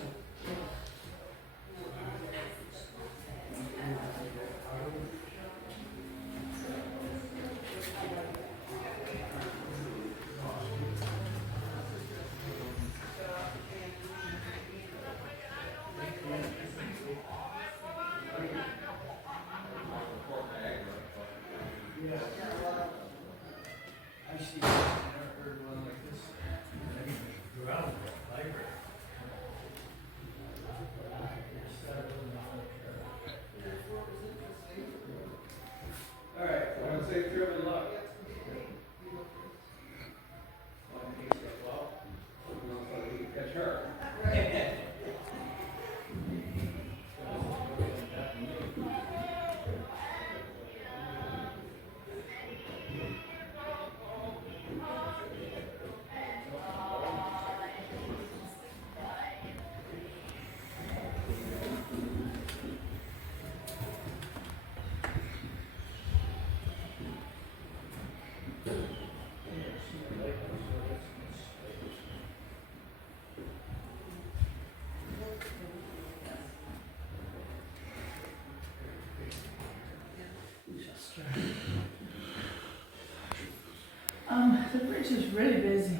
really busy.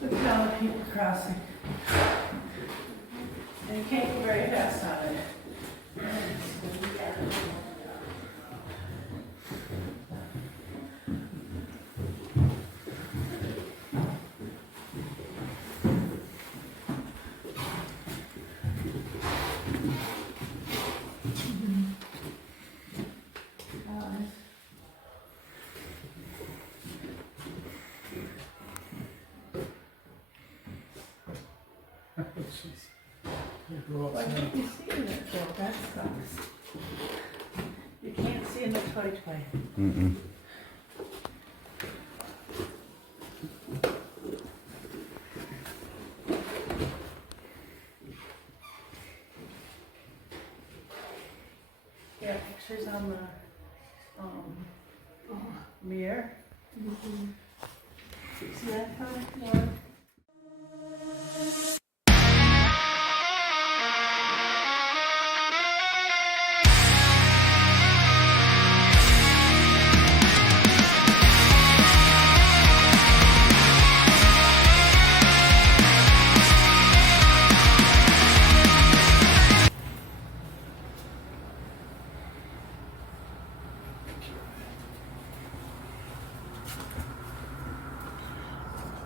Look at all the people crossing. And you can't go very fast on it. Why can't you see in it, Joe? That sucks. You can't see in the toy. Mm-mm. Yeah, pictures on the mirror. See that kind of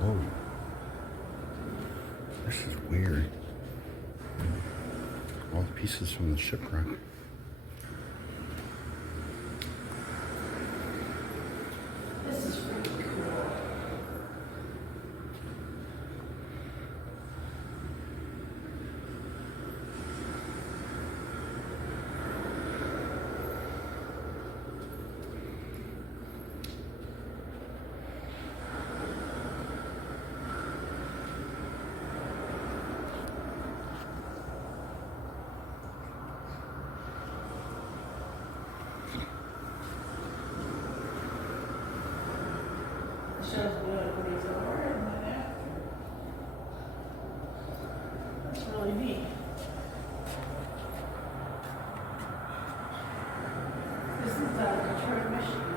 Oh, this is weird. All the pieces from the shipwreck. This is pretty cool. Shows what he's over and then after. That's really neat. This is Detroit, Michigan.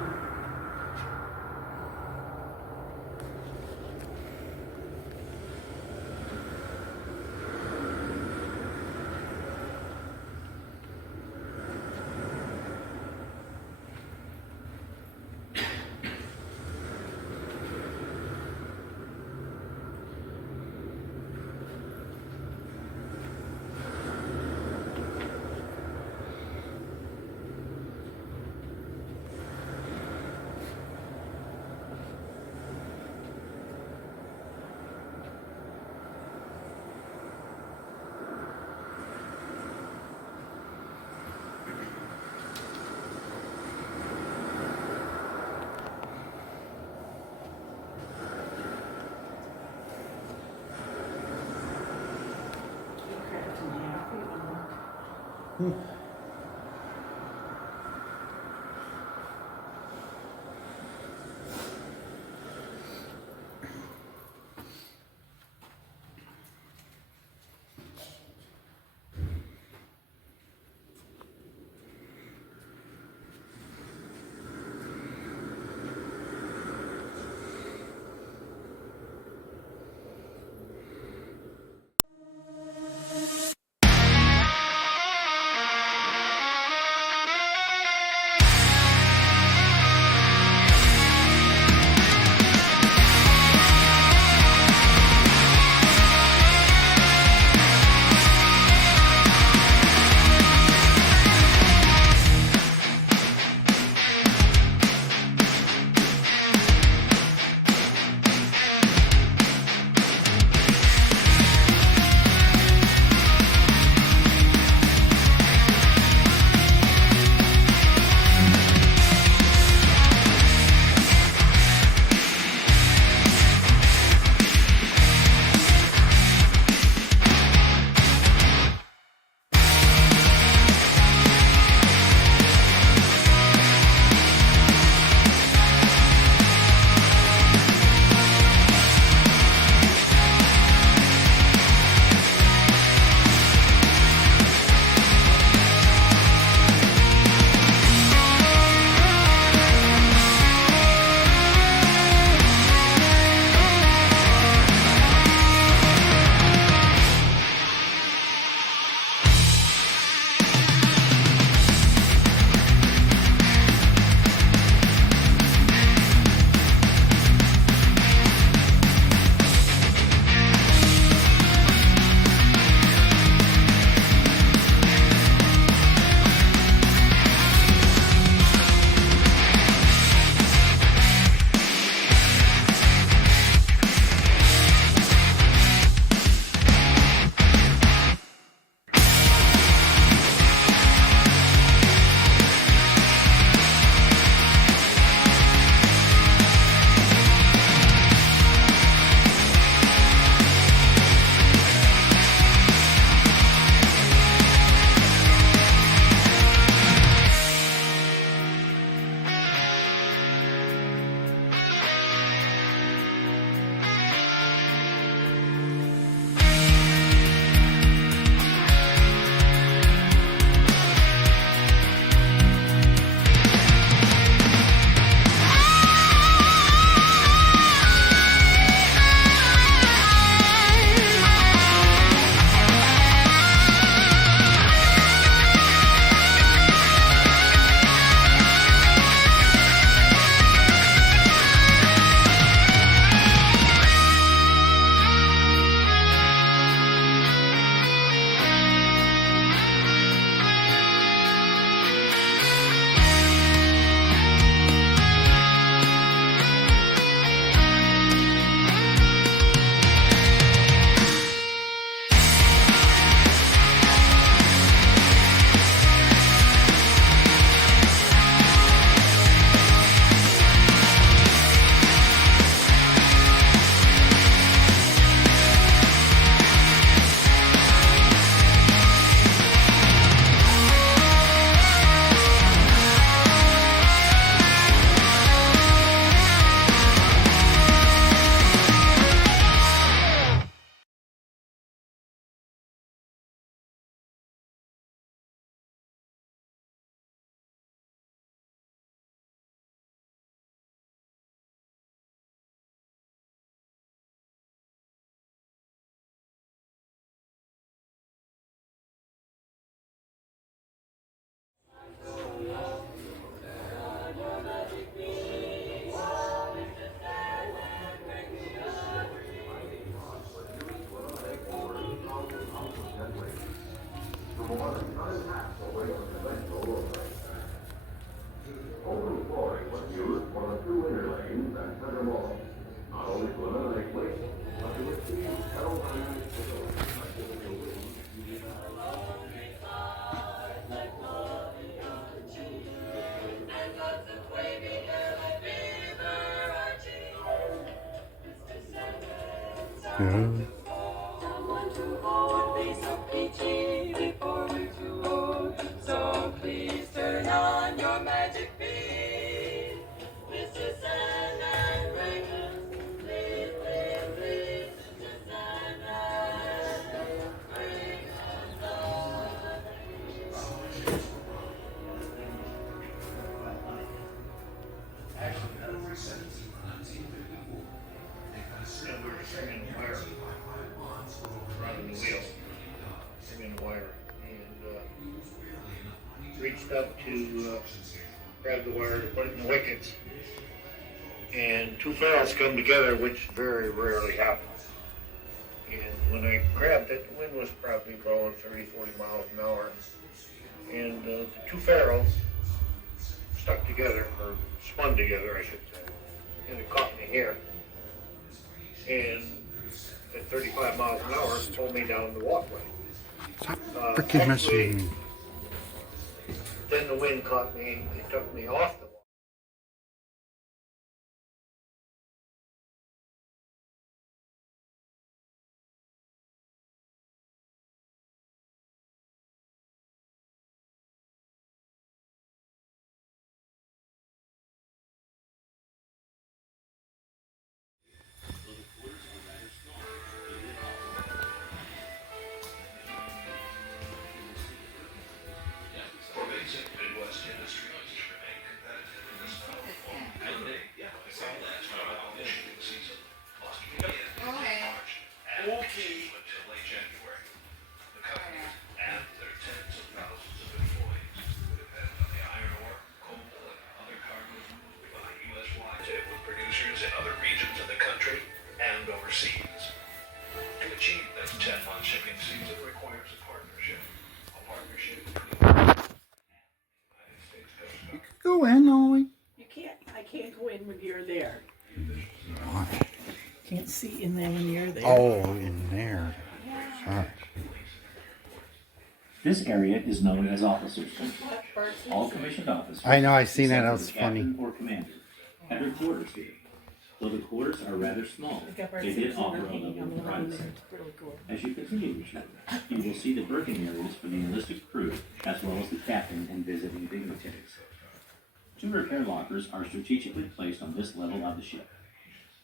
Open flooring was used for the 2 inner lanes and center wall, not only to eliminate weight, but to achieve aerodynamic stability. Yeah. So please turn on your magic beam. Mr. Sandman, bring us, please, please, please, Mr. Sandman, bring us And we were stringing the wire, running the wheel, stringing the wire, and reached up to grab the wire to put it in the wickets. And 2 ferrules come together, which very rarely happens. And when I grabbed it, the wind was probably blowing 30, 40 miles an hour. And the 2 ferrules stuck together, or spun together, I should say. And it caught me here. And at 35 miles an hour, it pulled me down the walkway. Stop freaking messing. Then the wind caught me, it took me off the walkway. Go in, Ollie. You can't. I can't go in when you're there. Why? Can't see in there when you're there. Oh, in there. Sorry. This area is known as Officers' Center. All commissioned officers. I know, I seen that. That was except for the funny. captain or commander have their quarters here. Though the quarters are rather small, they did offer a level of privacy. As you continue your show, you will see the berthing areas for the enlisted crew, as well as the captain and visiting dignitaries. 2 repair lockers are strategically placed on this level of the ship.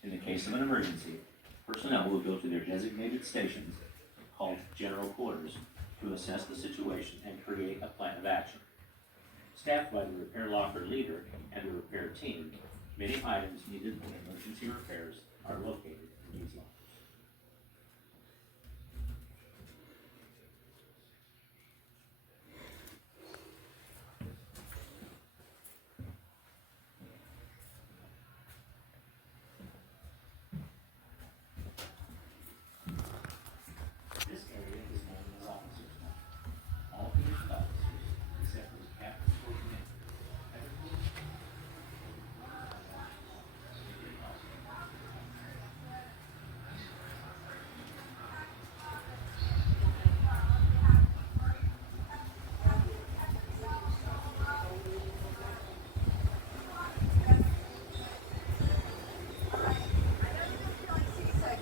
In the case of an emergency, personnel will go to their designated stations, called general quarters, to assess the situation and create a plan of action. Staffed by the repair locker leader and the repair team, many items needed for emergency repairs are located in these lockers. This area is known as Officers' Center. All commissioned officers, except for the captain or commander, have their quarters.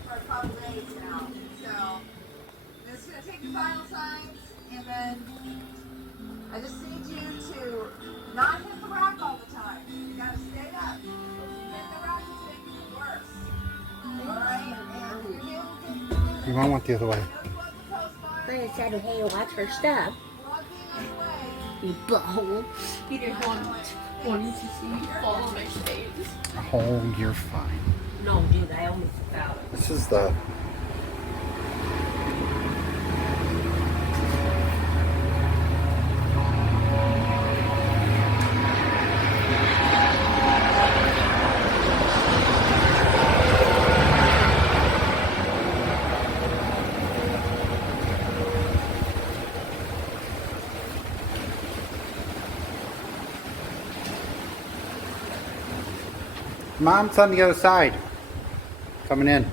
For a couple days now, so I'm just gonna take the vital signs, and then I just need you to not hit the rock all the time. You gotta stay up. If you hit the rock, it's making it worse. Alright? And you're able to You might want the other way. Granny said, hey, watch her step. You butthole. He didn't want to see you fall on my face. Oh, you're fine. No, dude, I almost fell. This is the... Mom's on the other side. Coming in.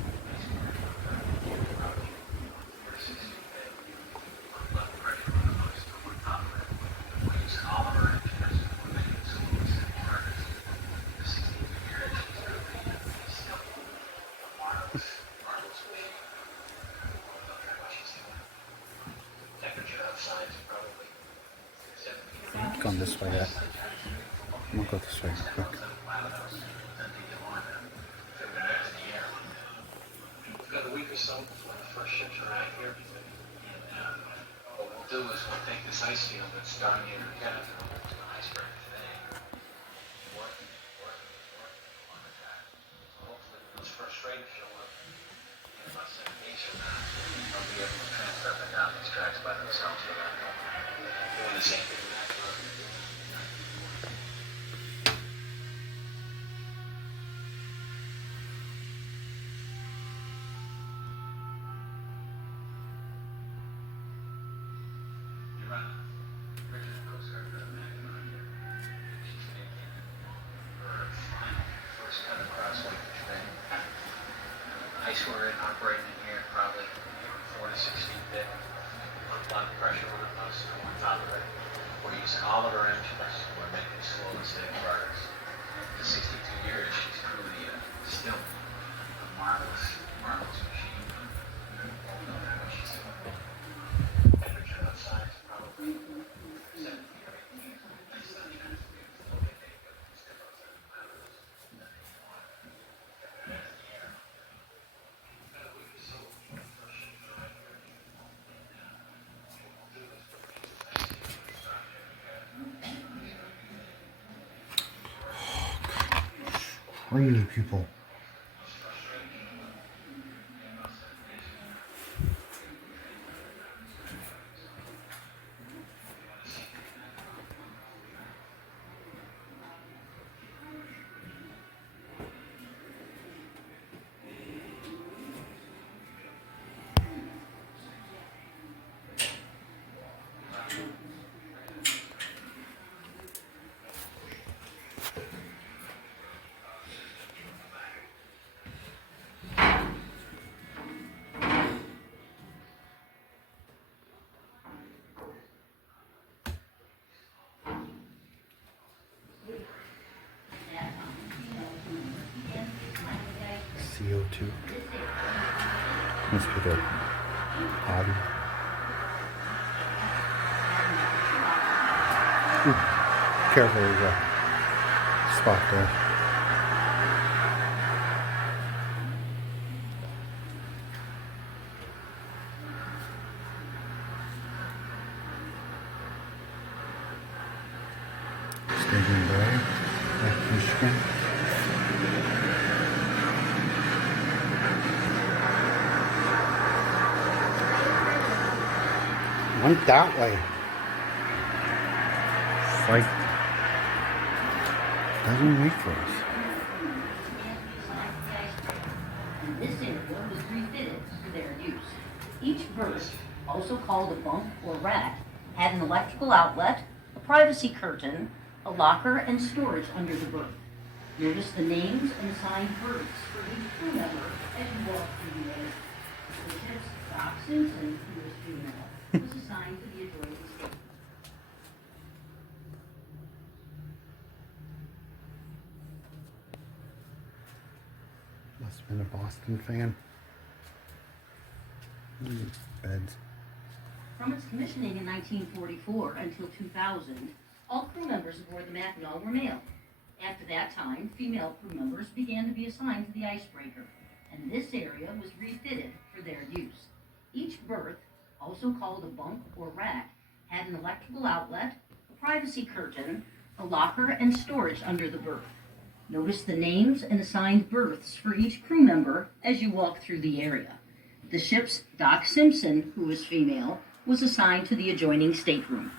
I'm going this way yet. I'm gonna go this way real quick. We've got a week or so before the first ships arrive here. And what we'll do is we'll take this ice field that's down here in Canada to an iceberg today. Work on the track. So hopefully those first freighters show up in about 7 days from now. They'll be able to transfer them down these tracks by themselves without doing the same thing. Ice we're operating in here probably 4 to 6 feet thick. A lot of pressure on us on top of it. We're using all of our engines. We're making slow and steady progress. In 62 years, she's truly still a marvelous machine. She's doing. Temperature outside is probably 70 or 80 degrees. Nice sunshine. Crazy people. CO2. Must be the body. Ooh, careful, there's a spot there. Staging Bay, Lake Michigan. Went that way. It's like doesn't wait for us. This area was refitted for their use. Each berth, also called a bunk or rack, had an electrical outlet, a privacy curtain, a locker, and storage under the berth. Notice the names and assigned berths for each crew member as you walk through the area. The ship's Doc Simpson, who was female, was assigned to the adjoining state. Must have been a Boston fan. Beds. From its commissioning in 1944 until 2000, all crew members aboard the Mackinac were male. After that time, female crew members began to be assigned to the icebreaker, and this area was refitted for their use. Each berth, also called a bunk or rack, had an electrical outlet, a privacy curtain, a locker, and storage under the berth. Notice the names and assigned berths for each crew member as you walk through the area. The ship's Doc Simpson, who was female, was assigned to the adjoining stateroom.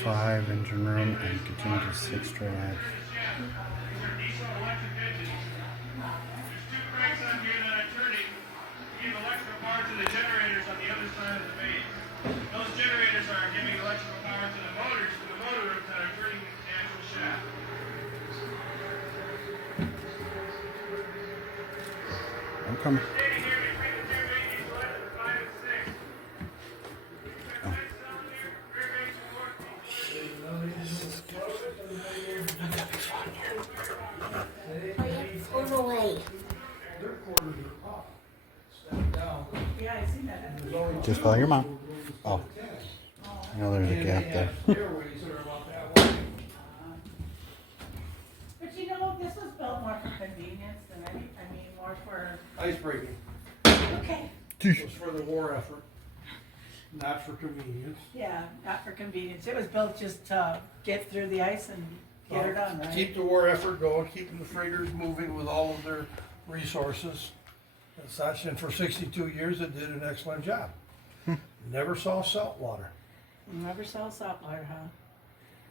5 engine room and continue to 6 drive. Electrical power to the generators on the other side of the base. Those generators are giving electrical power to the motors, to the motor rooms that are turning the actual shaft. I'm coming. On the way. Yeah, I seen that. Just call your mom. Oh. You know there's a gap there. But you know, this was built more for convenience than I mean, more for. Ice breaking. Okay. It was for the war effort, not for convenience. Yeah, not for convenience. It was built just to get through the ice and get her done, right? Keep the war effort going, keeping the freighters moving with all of their resources and such. And for 62 years, it did an excellent job. Never saw salt water. Never saw salt water, huh?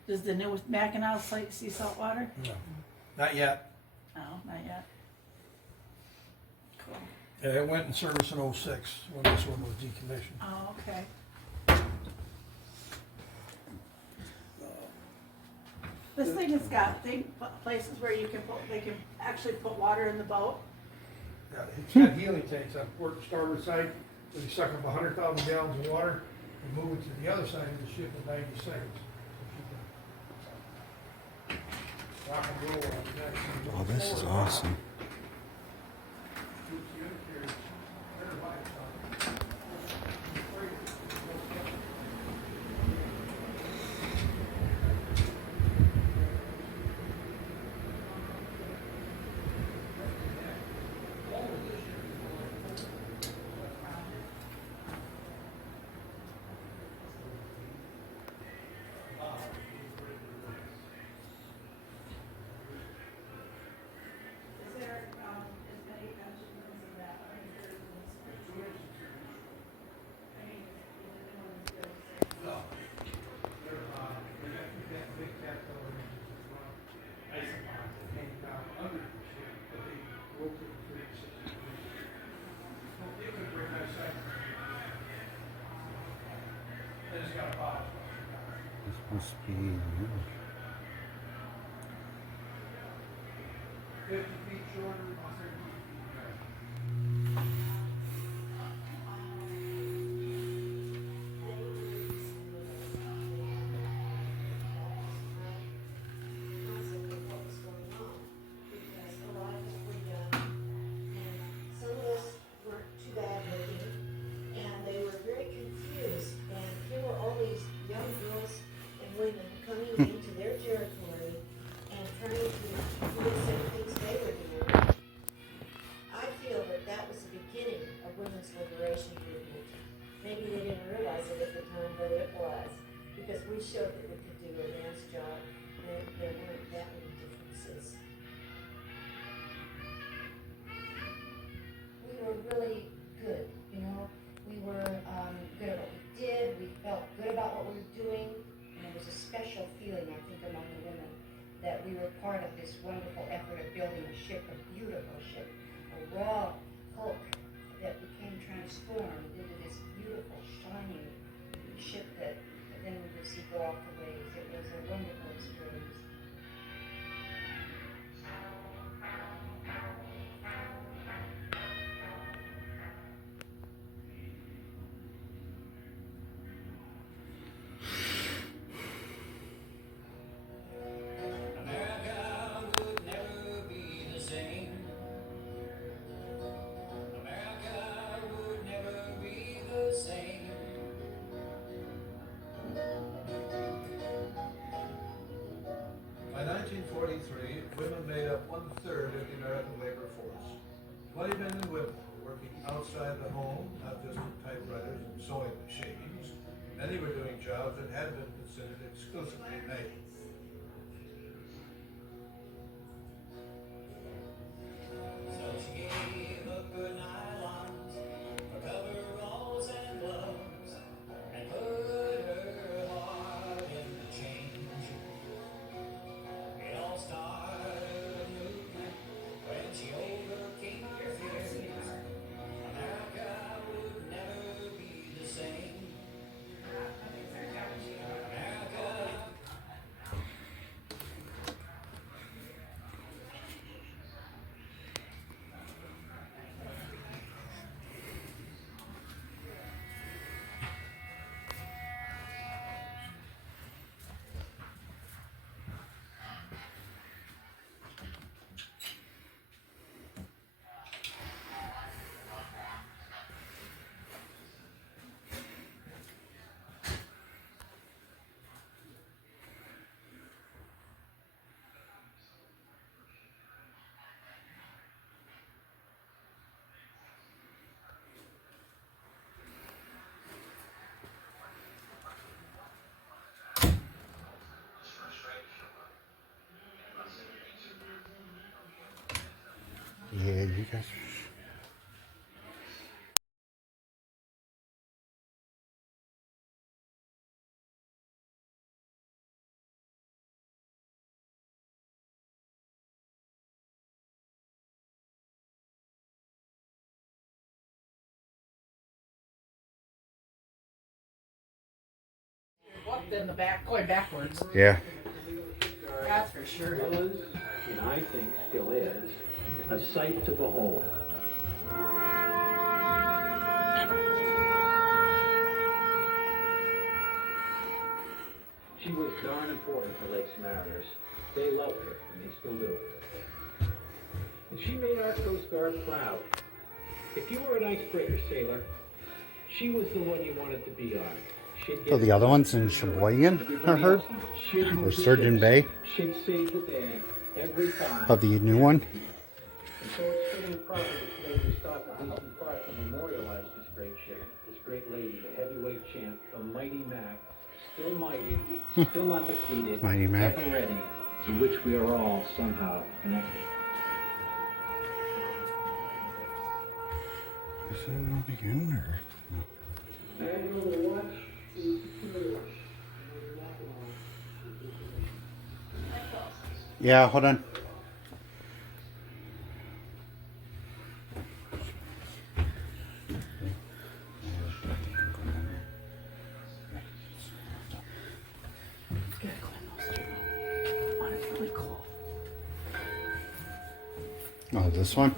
Does the new Mackinac site see salt water? No, not yet. No, not yet. Cool. Yeah, it went in service in 06 when this one was decommissioned. Oh, okay. This thing has got places where they can actually put water in the boat. Yeah, it's got healing tanks on port and starboard side, where you suck up 100,000 gallons of water and move it to the other side of the ship in 90 seconds. Rock and roll on the next. Oh, this is awesome. This must be 50 feet shorter, 30 feet. into their territory and trying to do the same things they were doing. I feel that that was the beginning of women's liberation movement. Maybe they didn't realize it at the time, but it was, because we showed that we could do a man's job, and there weren't that many differences. We were really good, you know. We were good at what we did. We felt good about what we were doing. And there was a special feeling, I think, among the women that we were part of this wonderful effort of building a ship, a beautiful ship, a raw hulk that became transformed into this beautiful, shining ship that then we would see go off the waves. It was a wonderful experience. By 1943, women made up 1/3 of the American labor force. 20 men and women were working outside the home, not just with typewriters and sewing machines. Many were doing jobs that had been considered exclusively male. So she gave up her nylons, her coveralls and gloves, and put her heart in the chain. you guys. Walked in the back, going backwards. Yeah. That's for sure. Was, and I think still is, a sight to behold. She was darn important for Lake's Mariners. They loved her, and they still do. And she made our Coast Guard proud. If you were an icebreaker sailor, she was the one you wanted to be on. So the other one's in Sheboygan, I heard, or Sturgeon Bay, She'd save the day every time. of the new one. And so it's fitting proper today to stop at Easton Park and memorialize this great ship, this great lady, the heavyweight champ, the mighty Mac, still mighty, still undefeated, Mighty Mac. ever ready, to which we are all somehow connected. Is it in the beginning or? Yeah, hold on. Oh, this one?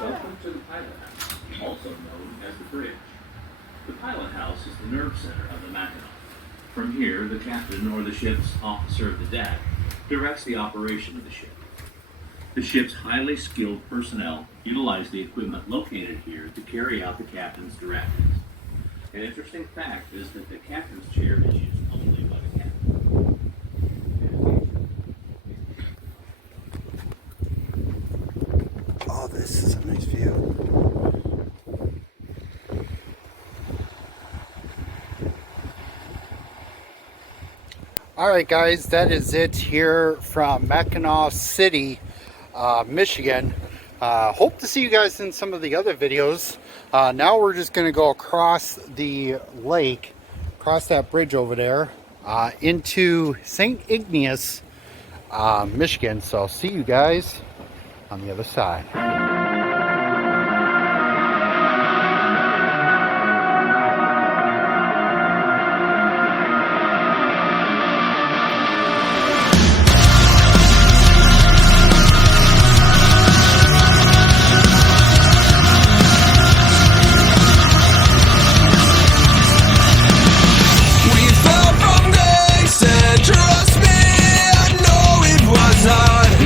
Welcome to the pilot house, also known as the bridge. The pilot house is the nerve center of the Mackinac. From here, the captain or the ship's officer of the deck directs the operation of the ship. The ship's highly skilled personnel utilize the equipment located here to carry out the captain's directives. An interesting fact is that the captain's chair is used only by the captain. Oh, this is a nice view. Alright guys, that is it here from Mackinac City, Michigan. Hope to see you guys in some of the other videos. Now we're just going to go across the lake, across that bridge over there, into St. Ignace, Michigan. So I'll see you guys on the other side.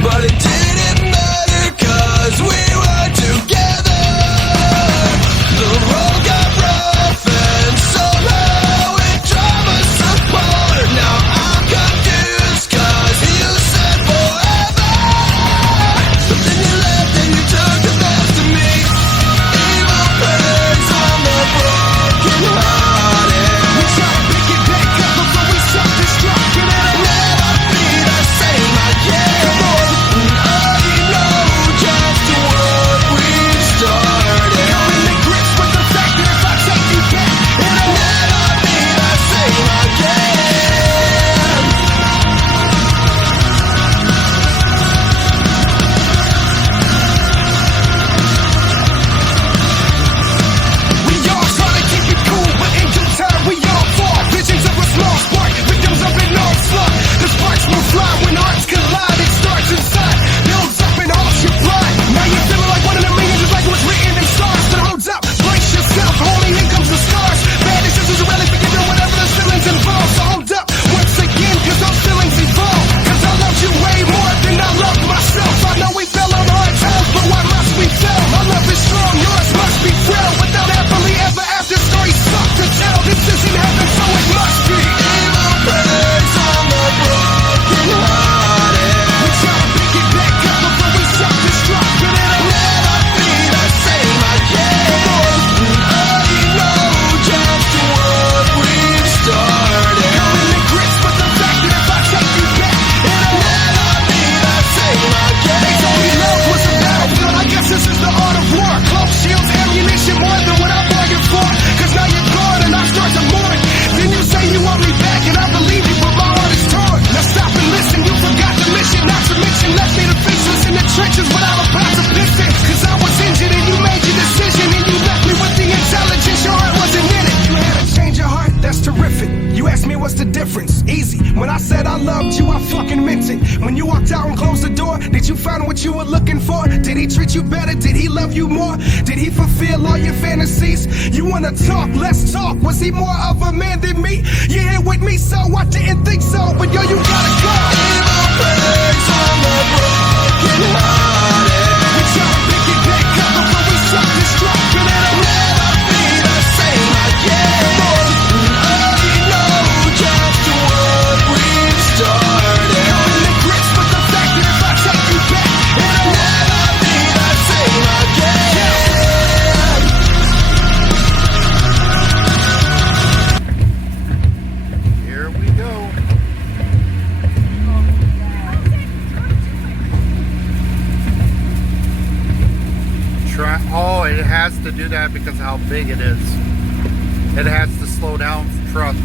But it didn't matter 'cause we emotions without a bounce of piston. Cause I was injured and you made your decision. And you left me with the intelligence, your heart wasn't in it. You had to change your heart, that's terrific. You asked me what's the difference, easy. When I said I loved you, I fucking meant it. When you walked out and closed the door, did you find what you were looking for? Did he treat you better? Did he love you more? Did he fulfill all your fantasies? You wanna talk, let's talk. Was he more of a man than me? You here with me, so I didn't think so. But yo, you gotta go. I'm a broken hearted. We try to pick it back up, but we self-destruct, and it'll never be the same again. I know just what we've started. I'm in the grips with the fact that if I take you back, it'll never be the same again. Here we go. Oh, it has to do that because of how big it is. It has to slow down for trucks.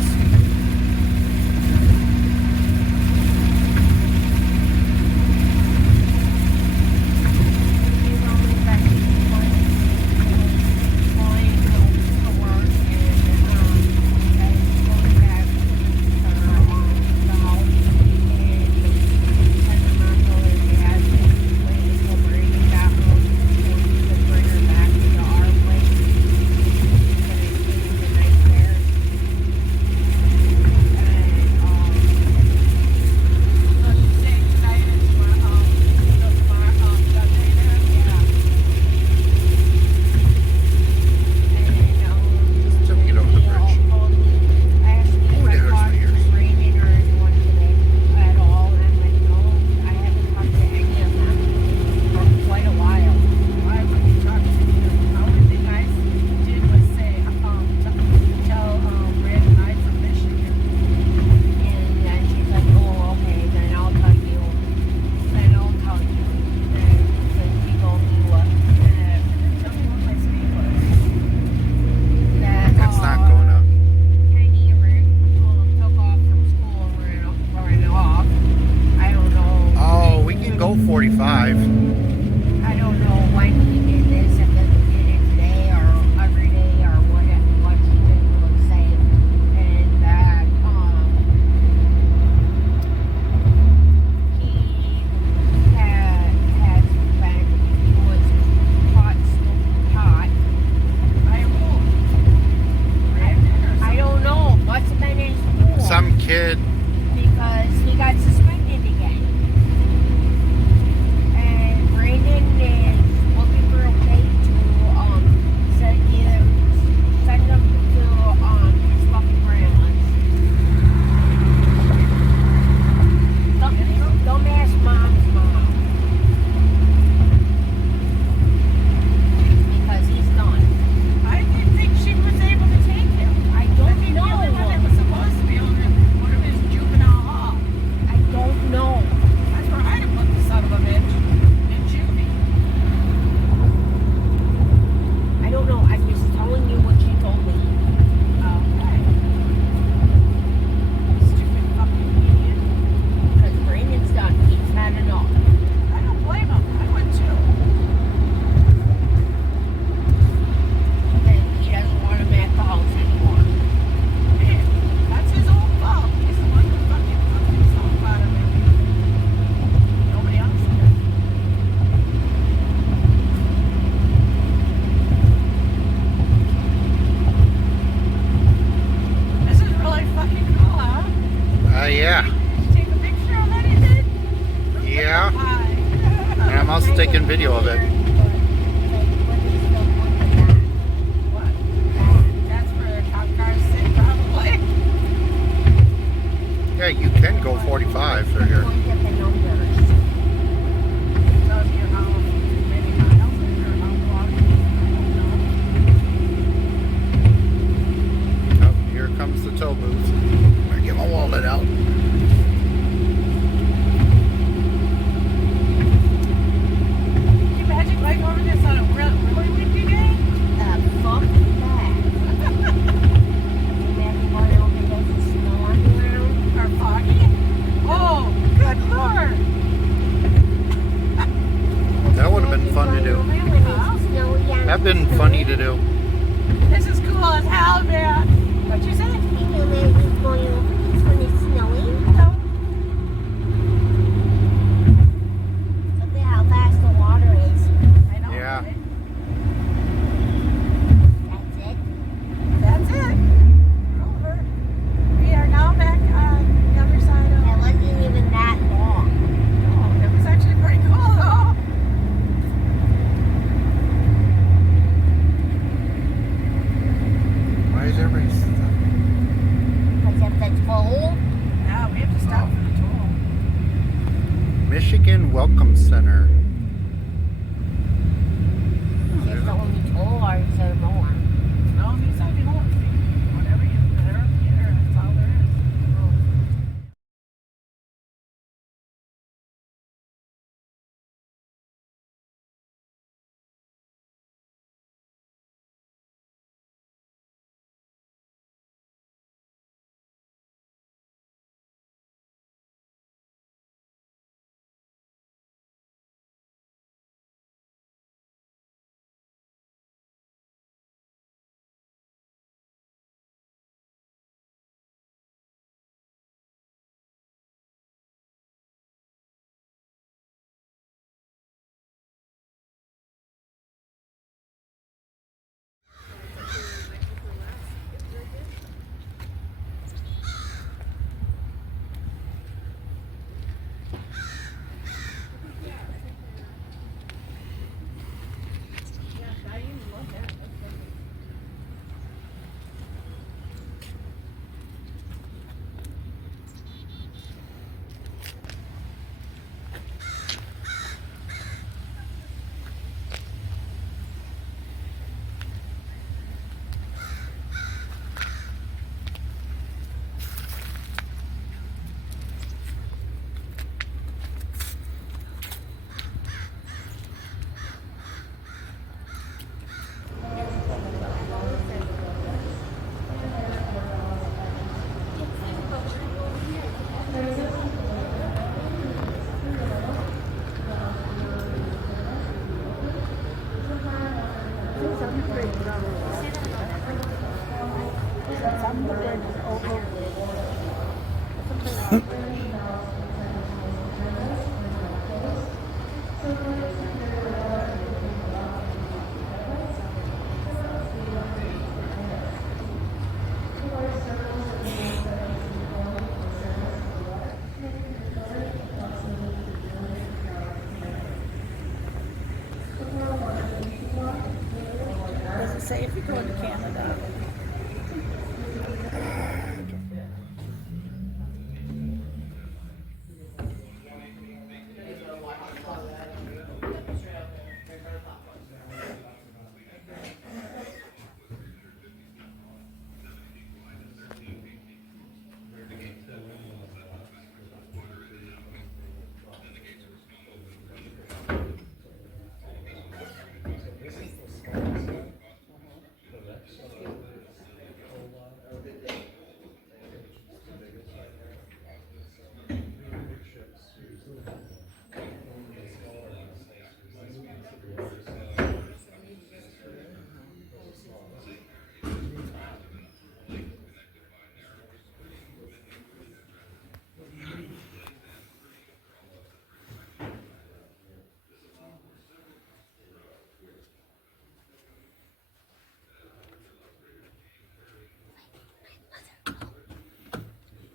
taking video of it. That's where cop cars sit, probably. Yeah, you can go 45 through here. Oh, here comes the tow booth. I'm gonna get my wallet out. Going over this on a really windy day? Fuck that. Imagine going over this and snow on the ground? Or foggy? Oh, good fun to do. Have been funny to do. This is cool as hell, man. What'd you say? When it's snowing. No. Look at how fast the water is. I know. Yeah. Right? That's it. That's it. Over. We are now back on the other side of. It wasn't even that long. Oh, it was actually pretty cool though. Why is everybody Except that's full. Yeah, we have to stop for the toll. Michigan Welcome Center. Is this the only toll or is there more? No, these are the whole thing. Whatever you put up here, that's all there is. Does it say if you're going to Canada?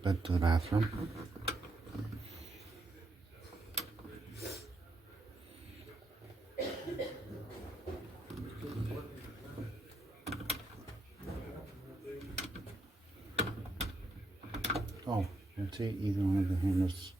Been to the bathroom. Oh, that's it. Either one of the handles.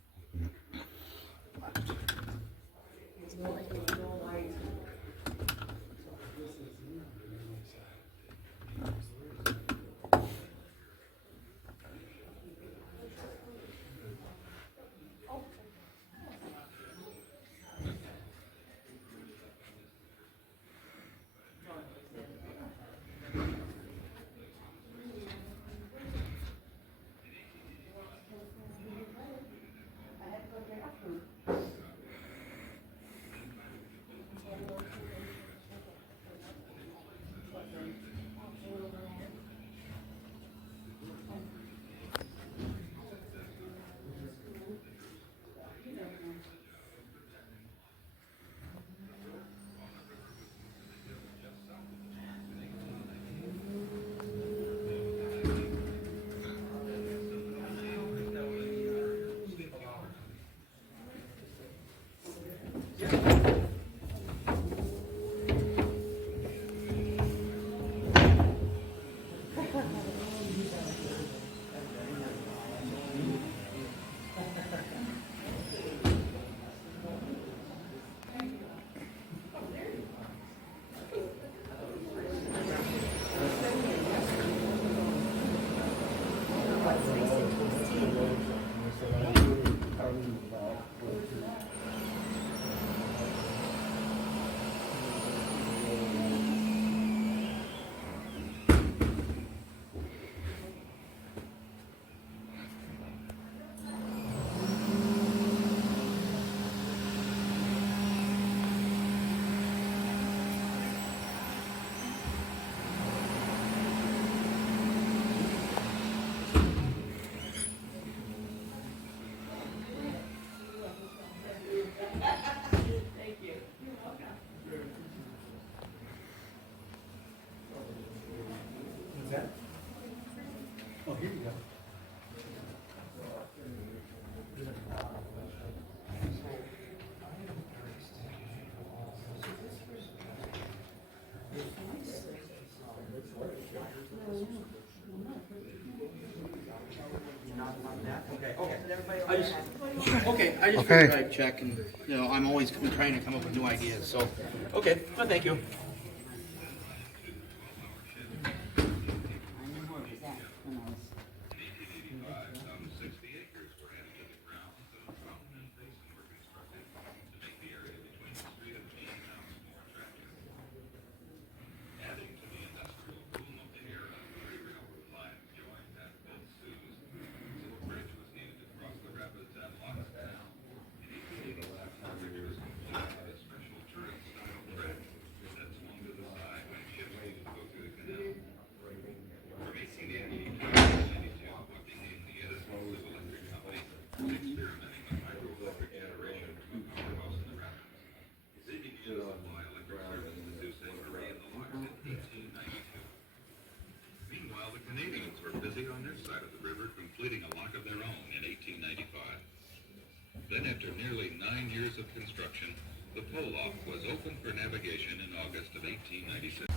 guys. Okay, I just figured I'd check, and you know, I'm always trying to come up with new ideas. So, okay, well, thank you. Meanwhile, the Canadians were busy on their side of the river completing a lock of their own in 1895. Then, after nearly 9 years of construction, the pole lock was open for navigation in August of 1896.